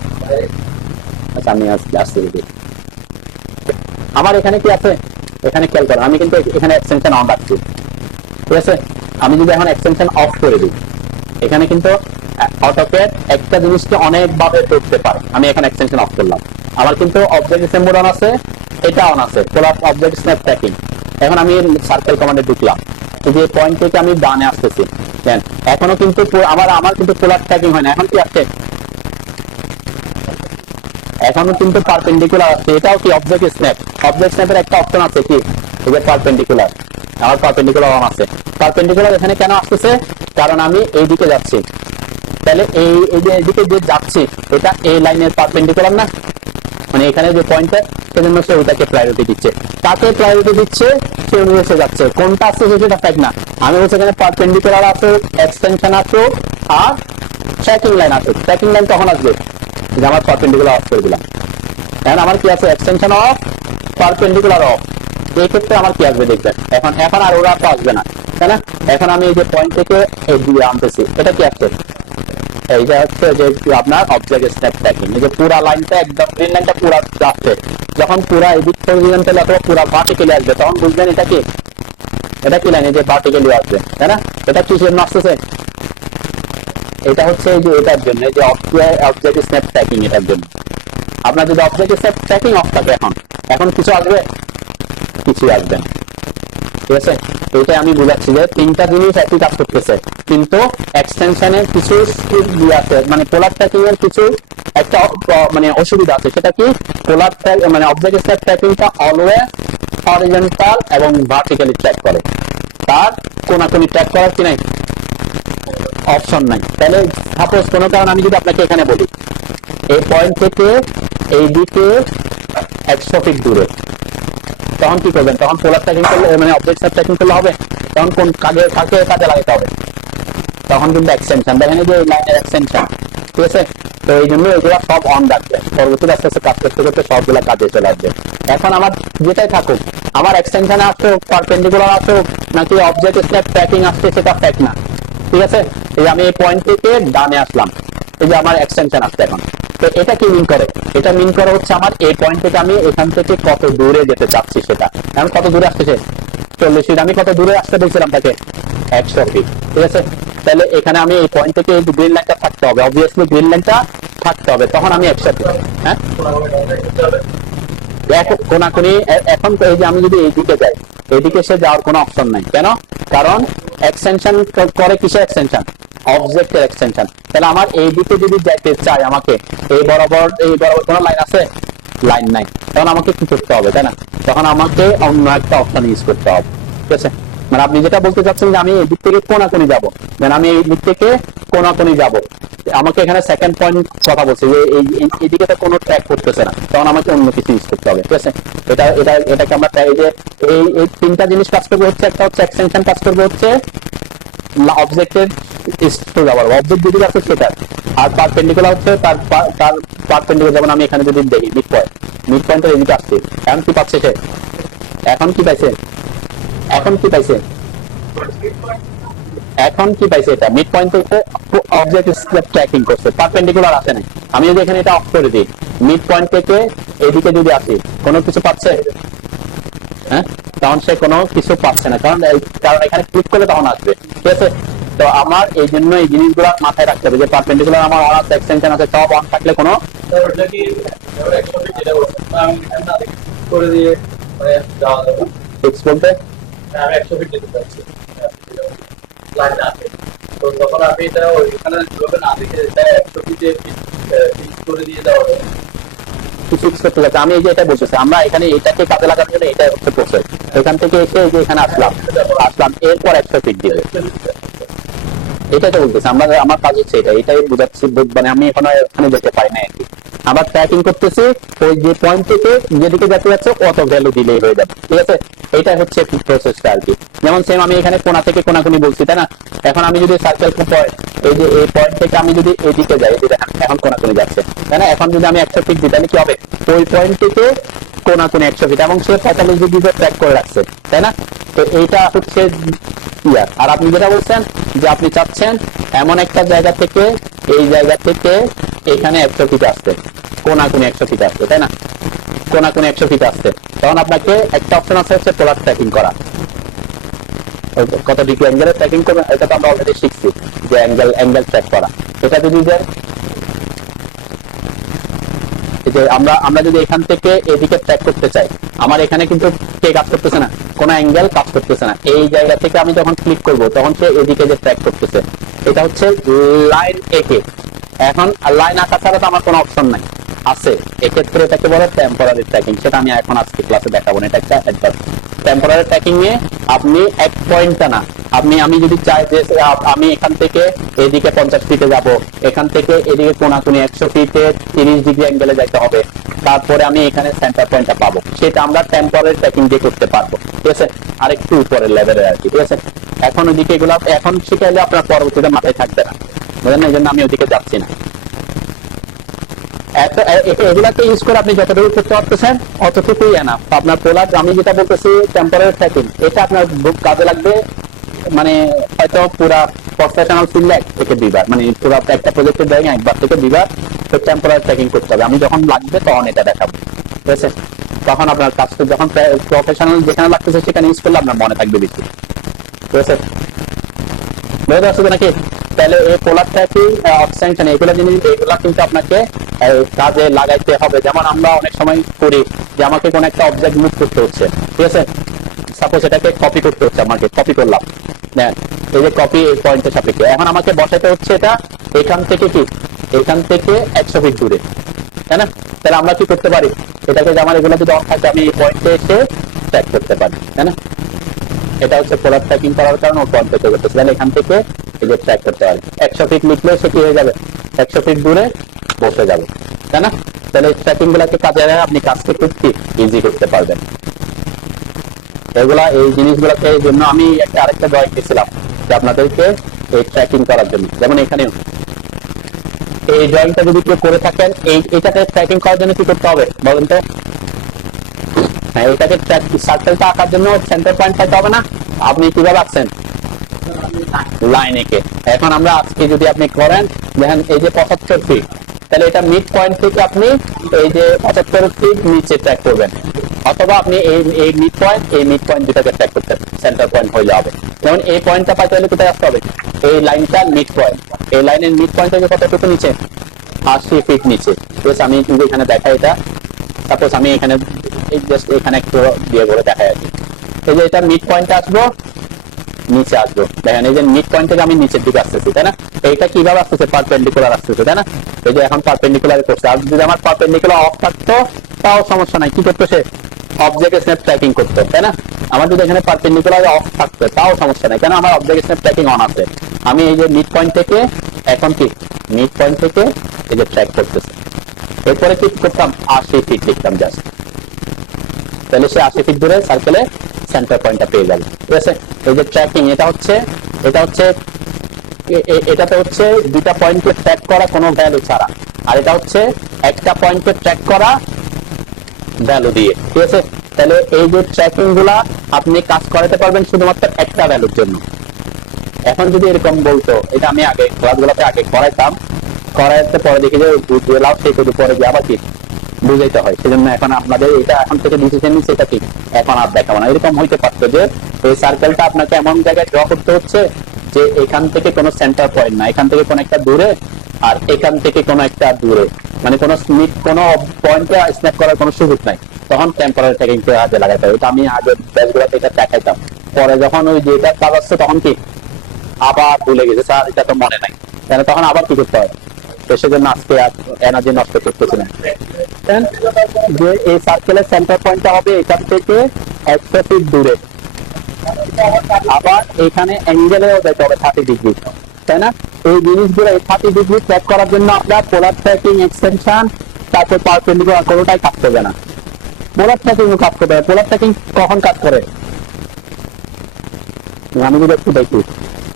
আচ্ছা, আমি আসতে দিদি। আমার এখানে কি আছে, এখানে খেয়াল করেন, আমি কিন্তু এখানে এক্সটেনশন অন রাখছি, ঠিক আছে। আমি যদি এখন এক্সটেনশন অফ করে দিই, এখানে কিন্তু অটোক্যাড একটা জিনিসকে অনেক ভাবে করতে পারে। আমি এখানে এক্সটেনশন অফ করলাম, আমার কিন্তু অবজেক্ট অ্যাসেম্বলি অন আছে, এটা অন আছে, পোলার অবজেক্ট স্ন্যাপ ট্র্যাকিং। এখন আমি সার্কেল কমান্ডে ঢুকলাম, যে পয়েন্ট থেকে আমি ডানে আসতেছি, এখনো কিন্তু আমার কিন্তু পোলার ট্র্যাকিং হয় না। এখন কি আসছে, এখনো কিন্তু পারপেন্ডিকুলার আছে, এটাও কি অবজেক্ট স্ন্যাপ। অবজেক্ট স্ন্যাপের একটা অপশন আছে কি, এই যে পারপেন্ডিকুলার, আমার পারপেন্ডিকুলার অন আছে। পারপেন্ডিকুলার এখানে কেন আসতেছে, কারণ আমি এইদিকে যাচ্ছি, তাহলে এই যে এইদিকে যে যাচ্ছি, এটা এই লাইনের পারপেন্ডিকুলার না, মানে এখানে যে পয়েন্টটা, সেজন্য সে ওইটাকে প্রায়োরিটি দিচ্ছে। তাকে প্রায়োরিটি দিচ্ছে, সে অনুযায়ী সে যাচ্ছে। কোনটা আছে সেটা ফ্যাক্ট না, আমি বলছি এখানে পারপেন্ডিকুলার আছে, এক্সটেনশন আছে, আর ট্র্যাকিং লাইন আছে। ট্র্যাকিং লাইন কখন আসবে, যে আমার পারপেন্ডিকুলার অফ করে দিলাম। এখন আমার কি আছে, এক্সটেনশন অফ, পারপেন্ডিকুলার অফ। এই ক্ষেত্রে আমার কি আসবে দেখবেন, এখন এখন আর ওরা তো আসবে না, তাই না। এখন আমি এই যে পয়েন্ট থেকে এই দিয়ে আনতেছি, এটা কি আসছে, এইটা হচ্ছে যে আপনার অবজেক্ট স্ন্যাপ ট্র্যাকিং। এই যে পুরা লাইনটা, একদম গ্রিন লাইনটা পুরা আসছে, যখন পুরা এদিক করে দিবেন তাহলে অথবা পুরা ভার্টিক্যালি আসবে, তখন বুঝবেন এটা কি, এটা কি লাইন, এই যে ভার্টিক্যালি আসবে, তাই না। এটা কি জন্য আসতেছে, এটা হচ্ছে এই যে এটার জন্য, এই যে অবজেক্ট স্ন্যাপ ট্র্যাকিং, এটার জন্য। আপনার যদি অবজেক্ট স্ন্যাপ ট্র্যাকিং অফ থাকে, এখন এখন কিছু আসবে, কিছু আসবে না, ঠিক আছে। এটা আমি বুঝাচ্ছি যে তিনটা জিনিস একই কাজ করতেছে, কিন্তু এক্সটেনশনের কিছু আছে, মানে পোলার ট্র্যাকিং এর কিছু একটা মানে অসুবিধা আছে। সেটা কি, পোলার মানে অবজেক্ট স্ন্যাপ ট্র্যাকিংটা অলওয়েজ হরিজন্টাল এবং ভার্টিক্যালি ট্র্যাক করে, তার কোনাকুনি ট্র্যাক করার কি নাই, অপশন নাই। তাহলে সাপোজ কোনো কারণ আমি যদি আপনাকে এখানে বলি, এই পয়েন্ট থেকে এই দিকে 100 ফিট দূরে, তখন কি করবেন, তখন পোলার ট্র্যাকিং করলে, মানে অবজেক্ট স্ন্যাপ ট্র্যাকিং করলে হবে, তখন কোন কাজে কাজে লাগাতে হবে, তখন কিন্তু এক্সটেনশন, দেখেন এই যে লাইনের এক্সটেনশন, ঠিক আছে। তো এই জন্য এগুলো সব অন রাখবে, পরবর্তীতে আস্তে আস্তে কাজ করতে করতে সবগুলা কাজে চলে আসবে। এখন আমার যেটাই থাকুক, আমার এক্সটেনশন আসুক, পারপেন্ডিকুলার আসুক, নাকি অবজেক্ট স্ন্যাপ ট্র্যাকিং আসছে, সেটা ফ্যাক্ট না, ঠিক আছে। এই আমি এই পয়েন্ট থেকে ডানে আসলাম, এই যে আমার এক্সটেনশন আসছে এখন। তো এটা কি মিন করে, এটা মিন করে হচ্ছে আমার এই পয়েন্ট থেকে আমি এখান থেকে কত দূরে যেতে চাচ্ছি, সেটা এখন কত দূরে আসতেছে, 40 ফিট। আমি কত দূরে আসতে বলছিলাম তাকে, 100 ফিট, ঠিক আছে। তাহলে এখানে আমি এই পয়েন্ট থেকে এই গ্রিন লাইনটা থাকতে হবে, অবভিয়াসলি গ্রিন লাইনটা থাকতে হবে, তখন আমি 100 ফিট। হ্যাঁ, কোনাকুনি এখন এই যে আমি যদি এইদিকে যাই, এইদিকে সে যাওয়ার কোনো অপশন নাই, কেন, কারণ এক্সটেনশন করে কিসের এক্সটেনশন, অবজেক্টের এক্সটেনশন। তাহলে আমার এইদিকে যদি যাইতে চাই, আমাকে এই বরাবর কোনো লাইন আছে, লাইন নাই, তখন আমাকে কি করতে হবে, তাই না, তখন আমাকে অন্য একটা অপশন ইউজ করতে হবে, ঠিক আছে। মানে আপনি যেটা বলতে চাচ্ছেন যে আমি এই দিক থেকে কোনাকুনি যাবো, মানে আমি এই দিক থেকে কোনাকুনি যাবো, আমাকে এখানে সেকেন্ড পয়েন্ট কথা বলছে যে এইদিকে তো কোনো ট্র্যাক করতেছে না, তখন আমাকে অন্য কিছু ইউজ করতে হবে, ঠিক আছে। এটাকে আমরা এই যে এই তিনটা জিনিস কাজ করবে হচ্ছে, একটা হচ্ছে এক্সটেনশন কাজ করবে হচ্ছে অবজেক্টের অবজেক্ট যদি আছে সেটা, আর পারপেন্ডিকুলার হচ্ছে তার পারপেন্ডিকুলার। যেমন আমি এখানে যদি দেখি মিড পয়েন্টের এদিকে আসছে, এখন কি পাচ্ছে সে, এখন কি পাইছে, এখন কি পাইছে, এখন কি পাইছে, এটা মিড পয়েন্ট থেকে অবজেক্ট ট্র্যাকিং করছে, পারপেন্ডিকুলার আসে নাই। আমি যদি এখানে এটা অফ করে দিই, মিড পয়েন্ট থেকে এদিকে যদি আসি, কোনো কিছু পাচ্ছে, হ্যাঁ, তখন সে কোনো কিছু পাচ্ছে না, কারণ এখানে ক্লিক করলে তখন আসবে, ঠিক আছে। তো আমার এই জন্য এই জিনিসগুলো মাথায় রাখতে হবে যে পারপেন্ডিকুলার আমার অন আছে, এক্সটেনশন আছে, সব অন থাকলে কোনো করে দিয়ে ফিক্স বলতে আমি 100 ফিট যেতে চাচ্ছি, লাইন আছে, তো তখন আমি এটা ওইখানে কিভাবে না দেখে এটা 100 ফিটে ফিক্স করে দিয়ে দেওয়া হবে, ফিক্স করতে যাচ্ছে। আমি এই যে এটা বলতেছি, আমরা এখানে এটাকে কাজে লাগানোর জন্য এটা হচ্ছে প্রসেস। এখান থেকে এসে এই যে এখানে আসলাম, এরপর 100 ফিট দিবে, এটাই তো বলতেছি আমরা, আমার কাজ হচ্ছে এটাই বোঝাচ্ছি, মানে আমি এখানে যেতে পারি না আর কি। আবার ট্র্যাকিং করতেছি, ওই যে পয়েন্ট থেকে যেদিকে যেতে যাচ্ছে অত ভ্যালু দিলেই হয়ে যাবে, ঠিক আছে। এটা হচ্ছে প্রসেসটা আর কি। যেমন সেম আমি এখানে কোনা থেকে কোনাকুনি বলছি, তাই না। এখন আমি যদি সার্কেল পয়েন্ট, এই যে এই পয়েন্ট থেকে আমি যদি এদিকে যাই, এই যে দেখেন এখন কোনাকুনি যাচ্ছে, তাই না। এখন যদি আমি 100 ফিট দিই তাহলে কি হবে, ওই পয়েন্ট থেকে কোনাকুনি 100 ফিট, এবং সে 45 ডিগ্রিতে ট্র্যাক করে রাখছে, তাই না। তো এইটা হচ্ছে ইয়ার। আর আপনি যেটা বলছেন যে আপনি চাচ্ছেন এমন একটা জায়গা থেকে এই জায়গা থেকে এখানে 100 ফিট আসতে, কোনাকুনি 100 ফিট আসতে, তাই না, কোনাকুনি 100 ফিট আসতে, তখন আপনাকে একটা অপশন আছে হচ্ছে পোলার ট্র্যাকিং করা। কত ডিগ্রি অ্যাঙ্গেলে ট্র্যাকিং করবেন এটা তো আমরা অলরেডি শিখছি, যে অ্যাঙ্গেল ট্র্যাক করা। এটা যদি যে আমরা যদি এখান থেকে এদিকে ট্র্যাক করতে চাই, আমার এখানে কিন্তু কে কাজ করতেছে না, কোনো অ্যাঙ্গেল কাজ করতেছে না। এই জায়গা থেকে আমি যখন ক্লিক করব তখন সে এদিকে যে ট্র্যাক করতেছে, এটা হচ্ছে লাইন একে। এখন লাইন আঁকা ছাড়া তো আমার কোনো অপশন নাই, আছে, এক্ষেত্রে এটাকে বলে টেম্পোরারি ট্র্যাকিং। সেটা আমি এখন আজকে ক্লাসে দেখাবো না, এটা একটা অ্যাডভান্স। টেম্পোরারি ট্র্যাকিং এ আপনি এক পয়েন্টটা না, আমি যদি চাই যে আমি এখান থেকে এদিকে 50 ফিটে যাব, এখান থেকে এদিকে কোনাকুনি 100 ফিটে 30 ডিগ্রি অ্যাঙ্গেলে যাইতে হবে, তারপরে আমি এখানে সেন্টার পয়েন্টটা পাবো, সেটা আমরা টেম্পোরারি ট্র্যাকিং দিয়ে করতে পারবো, ঠিক আছে। আর একটু উপরের লেভেলের আর কি, ঠিক আছে। এখন ওইদিকে এগুলো এখন শিখাইলে আপনার পরবর্তীতে মাথায় থাকবে না, বুঝলেন না, এই জন্য আমি ওইদিকে যাচ্ছি না। এগুলাকে ইউজ করে আপনি যতটুকু করতে পারতেছেন অতটুকুই এনাফ। আপনার পোলার, আমি যেটা বলতেছি টেম্পোরারি ট্র্যাকিং, এটা আপনার কাজে লাগবে, মানে হয়তো পুরা প্রফেশনাল ফিল্ডে 1 থেকে 2 বার, মানে পুরো একটা প্রজেক্টের জায়গায় 1 বার থেকে 2 বার তো টেম্পোরারি ট্র্যাকিং করতে হবে। আমি যখন লাগবে তখন এটা দেখাবো, ঠিক আছে। তখন আপনার কাজটা যখন প্রফেশনাল যেখানে লাগতেছে সেখানে ইউজ করলে আপনার মনে থাকবে বেশি, ঠিক আছে। বুঝতে পারছো নাকি? তাহলে এই পোলার ট্র্যাকিং, অবস্ট্রাকশন, এগুলো জিনিস, এগুলো কিন্তু আপনাকে কাজে লাগাইতে হবে। যেমন আমরা অনেক সময় করি যে আমাকে কোন একটা অবজেক্ট মুভ করতে হচ্ছে, ঠিক আছে। সাপোজ এটাকে কপি করতে হচ্ছে, আমাকে কপি করলাম, হ্যাঁ, এই যে কপি এই পয়েন্টের সাপেক্ষে, এখন আমাকে বসাতে হচ্ছে এটা এখান থেকে কি, এখান থেকে 100 ফিট দূরে, তাই না। তাহলে আমরা কি করতে পারি, এটাকে যে আমার এগুলো যদি অন থাকে আমি এই পয়েন্টে এসে ট্র্যাক করতে পারি, তাই না। এটা হচ্ছে পোলার ট্র্যাকিং করার কারণে ও পয়েন্ট থেকে করতেছে, তাহলে এখান থেকে এই যে ট্র্যাক করতে পারি। 100 ফিট লিখলে সে কি হয়ে যাবে, 100 ফিট দূরে বসে যাবে, তাই না। তাহলে ট্র্যাকিং গুলাকে কাজে লাগে, আপনি কাজকে খুব ইজি করতে পারবেন। এগুলা এই জিনিসগুলোকে এই জন্য আমি আরেকটা ড্রয়িং দিয়েছিলাম যে আপনাদেরকে এই ট্র্যাকিং করার জন্য। যেমন এখানেও এই ড্রয়িংটা যদি কেউ করে থাকেন, এইটাকে ট্র্যাকিং করার জন্য কি করতে হবে বলেন তো। হ্যাঁ, এটাকে সার্কেলটা আঁকার জন্য সেন্টার পয়েন্ট পাইতে হবে না। আপনি কিভাবে আঁকছেন, লাইন এঁকে। এখন আমরা আজকে যদি আপনি করেন, দেখেন এই যে 75 ফিট, তাহলে এটা মিড পয়েন্ট থেকে আপনি এই যে 75 ফিট নিচে ট্র্যাক করবেন, অথবা আপনি এই মিড পয়েন্ট দুটাকে ট্র্যাক করতে সেন্টার পয়েন্ট হয়ে যাবে। যেমন এই পয়েন্টটা পাইতে হলে কোথায় আসতে হবে, এই লাইনটা মিড পয়েন্ট, এই লাইনের মিড পয়েন্ট থেকে কতটুকু নিচে, 80 ফিট নিচে। আমি কিন্তু এখানে দেখাই, এটা সাপোজ আমি এখানে জাস্ট এখানে একটু দিয়ে করে দেখাই আর কি। এই যে এটা মিড পয়েন্টে আসবো, নিচে আসবো, দেখেন এই যে মিড পয়েন্ট থেকে আমি নিচের দিকে আসতেছি, তাই না। এইটা কিভাবে আসতেছে, পারপেন্ডিকুলার আসতেছে, তাই না। এই যে এখন পারপেন্ডিকুলার করছে। আর যদি আমার পারপেন্ডিকুলার অফ থাকতো তাও সমস্যা নাই, কি করতো সে, অবজেক্ট স্ন্যাপ ট্র্যাকিং করতো, তাই না। আমার যদি এখানে পারপেন্ডিকুলার অফ থাকতো তাও সমস্যা নাই, কেন আমার অবজেক্ট স্ন্যাপ ট্র্যাকিং অন আছে। আমি এই যে মিড পয়েন্ট থেকে এখন কি মিড পয়েন্ট থেকে এই যে ট্র্যাক করতেছে, এরপরে কি করতাম, 80 ফিট লিখতাম জাস্ট, তাহলে সে 80 ফিট দূরে সার্কেলে সেন্টার পয়েন্টটা পেয়ে যাবে, ঠিক আছে। এই যে ট্র্যাকিং, এটাতে হচ্ছে দুটা পয়েন্টকে ট্র্যাক করা কোনো ভ্যালু ছাড়া, আর এটা হচ্ছে একটা পয়েন্টকে ট্র্যাক করা ভ্যালু দিয়ে, ঠিক আছে। তাহলে এই যে ট্র্যাকিং গুলা আপনি কাজ করাতে পারবেন শুধুমাত্র একটা ভ্যালুর জন্য। এখন যদি এরকম বলতো, এটা আমি আগে ক্লাসগুলোতে আগে করাইতাম, করাইতে পরে দেখি যে বুঝলাম সেই পরে গিয়ে আবার কি বুঝাইতে হয়, সেজন্য এখন আপনাদের এটা এখন থেকে ডিসিশন নিচ্ছে, এটা কি এখন আর দেখাবো না। এরকম হইতে পারতো যে এই সার্কেলটা আপনাকে এমন জায়গায় ড্র করতে হচ্ছে যে এখান থেকে কোনো সেন্টার পয়েন্ট না, এখান থেকে কোনো একটা দূরে, আর এখান থেকে কোনো একটা দূরে, মানে কোনো কোনো পয়েন্টে স্ন্যাপ করার কোনো সুযোগ নাই, তখন টেম্পোরারি ট্র্যাকিং কে কাজে লাগাতে হবে। এটা আমি আগে ব্যাচগুলোতে এটা দেখাইতাম, পরে যখন ওই যেটা কাজ আসছে তখন কি আবার ভুলে গেছে, স্যার এটা তো মনে নাই, তাহলে তখন আবার কি করতে হয়। তো সেজন্য আজকে এনার্জি নষ্ট করতেছি না, যে এই সার্কেলের সেন্টার পয়েন্টটা হবে এখান থেকে 100 ফিট দূরে, আবার এখানে অ্যাঙ্গেলেও যেতে হবে 30 ডিগ্রি, তাই না। এই জিনিসগুলো 30 ডিগ্রি ট্র্যাক করার জন্য আপনার পোলার ট্র্যাকিং এক্সটেনশন তারপর পারপেন্ডিকুলার কোনোটাই কাজ করবে না। পোলার ট্র্যাকিং কাজ করবে। পোলার ট্র্যাকিং কখন কাজ করে? আমি যদি একটু দেখি,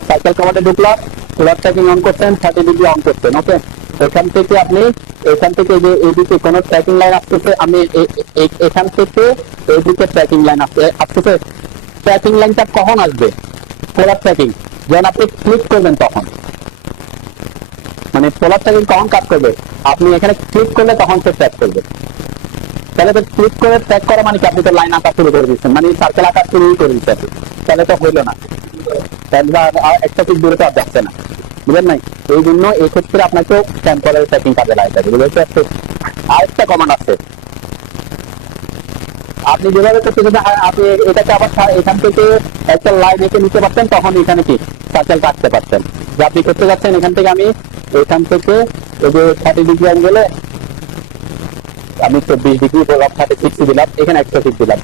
সাইকেল কমান্ডে ঢুকলাম, পোলার ট্র্যাকিং অন করছেন, 30 ডিগ্রি অন করছেন। ওকে, এখান থেকে আপনি এখান থেকে যে এইদিকে কোনো ট্র্যাকিং লাইন আসতেছে, আমি এখান থেকে এইদিকে ট্র্যাকিং লাইন আসতেছে। ট্র্যাকিং লাইনটা কখন আসবে? পোলার ট্র্যাকিং যখন আপনি ক্লিক করবেন তখন, মানে পোলার ট্র্যাকিং কখন কাজ করবে? আপনি এখানে ক্লিক করলে তখন সে ট্র্যাক করবে। তাহলে তো ক্লিক করে ট্র্যাক করা মানে কি আপনি তো লাইন আঁকা শুরু করে দিচ্ছেন, মানে সার্কেল আঁকা শুরু করে দিচ্ছেন, তাহলে তো হইলো না, একটা ঠিক দূরে তো আর যাচ্ছে না, বুঝলেন নাই? এই জন্য এই ক্ষেত্রে আপনাকেও টেম্পোরারি ট্র্যাকিং কাজে লাগাতে হবে, বুঝতে পারছেন? আরেকটা কমান্ড আছে, আপনি যেভাবে করতে যদি আপনি এটাকে আবার এখান থেকে একটা লাইন এঁকে নিতে পারতেন, তখন এখানে কি সার্কেল কাটতে পারতেন। যে আপনি করতে যাচ্ছেন এখান থেকে, আমি এখান থেকে এই যে 30 ডিগ্রি অ্যাঙ্গেলে আমি 24 ডিগ্রি বললাম, 36 দিলাম, এখানে 106 দিলাম,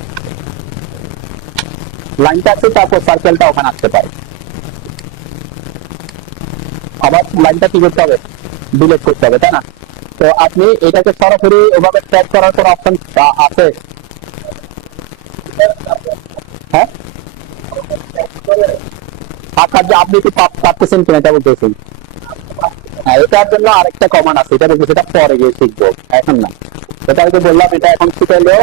লাইনটা আছে, তারপর সার্কেলটা ওখানে আসতে পারে। আবার লাইনটা কি করতে হবে? ডিলিট করতে হবে, তাই না? তো আপনি এটাকে সরাসরি ওভাবে ট্র্যাক করার কোনো অপশন আছে? হ্যাঁ, আকার যে আপনি কি পারতেছেন কিনা এটা বলতেছেন। হ্যাঁ, এটার জন্য আরেকটা কমান্ড আছে, এটা বলতে সেটা পরে গিয়ে শিখবো, এখন না। এটা আমি বললাম, এটা এখন শিখাইলেও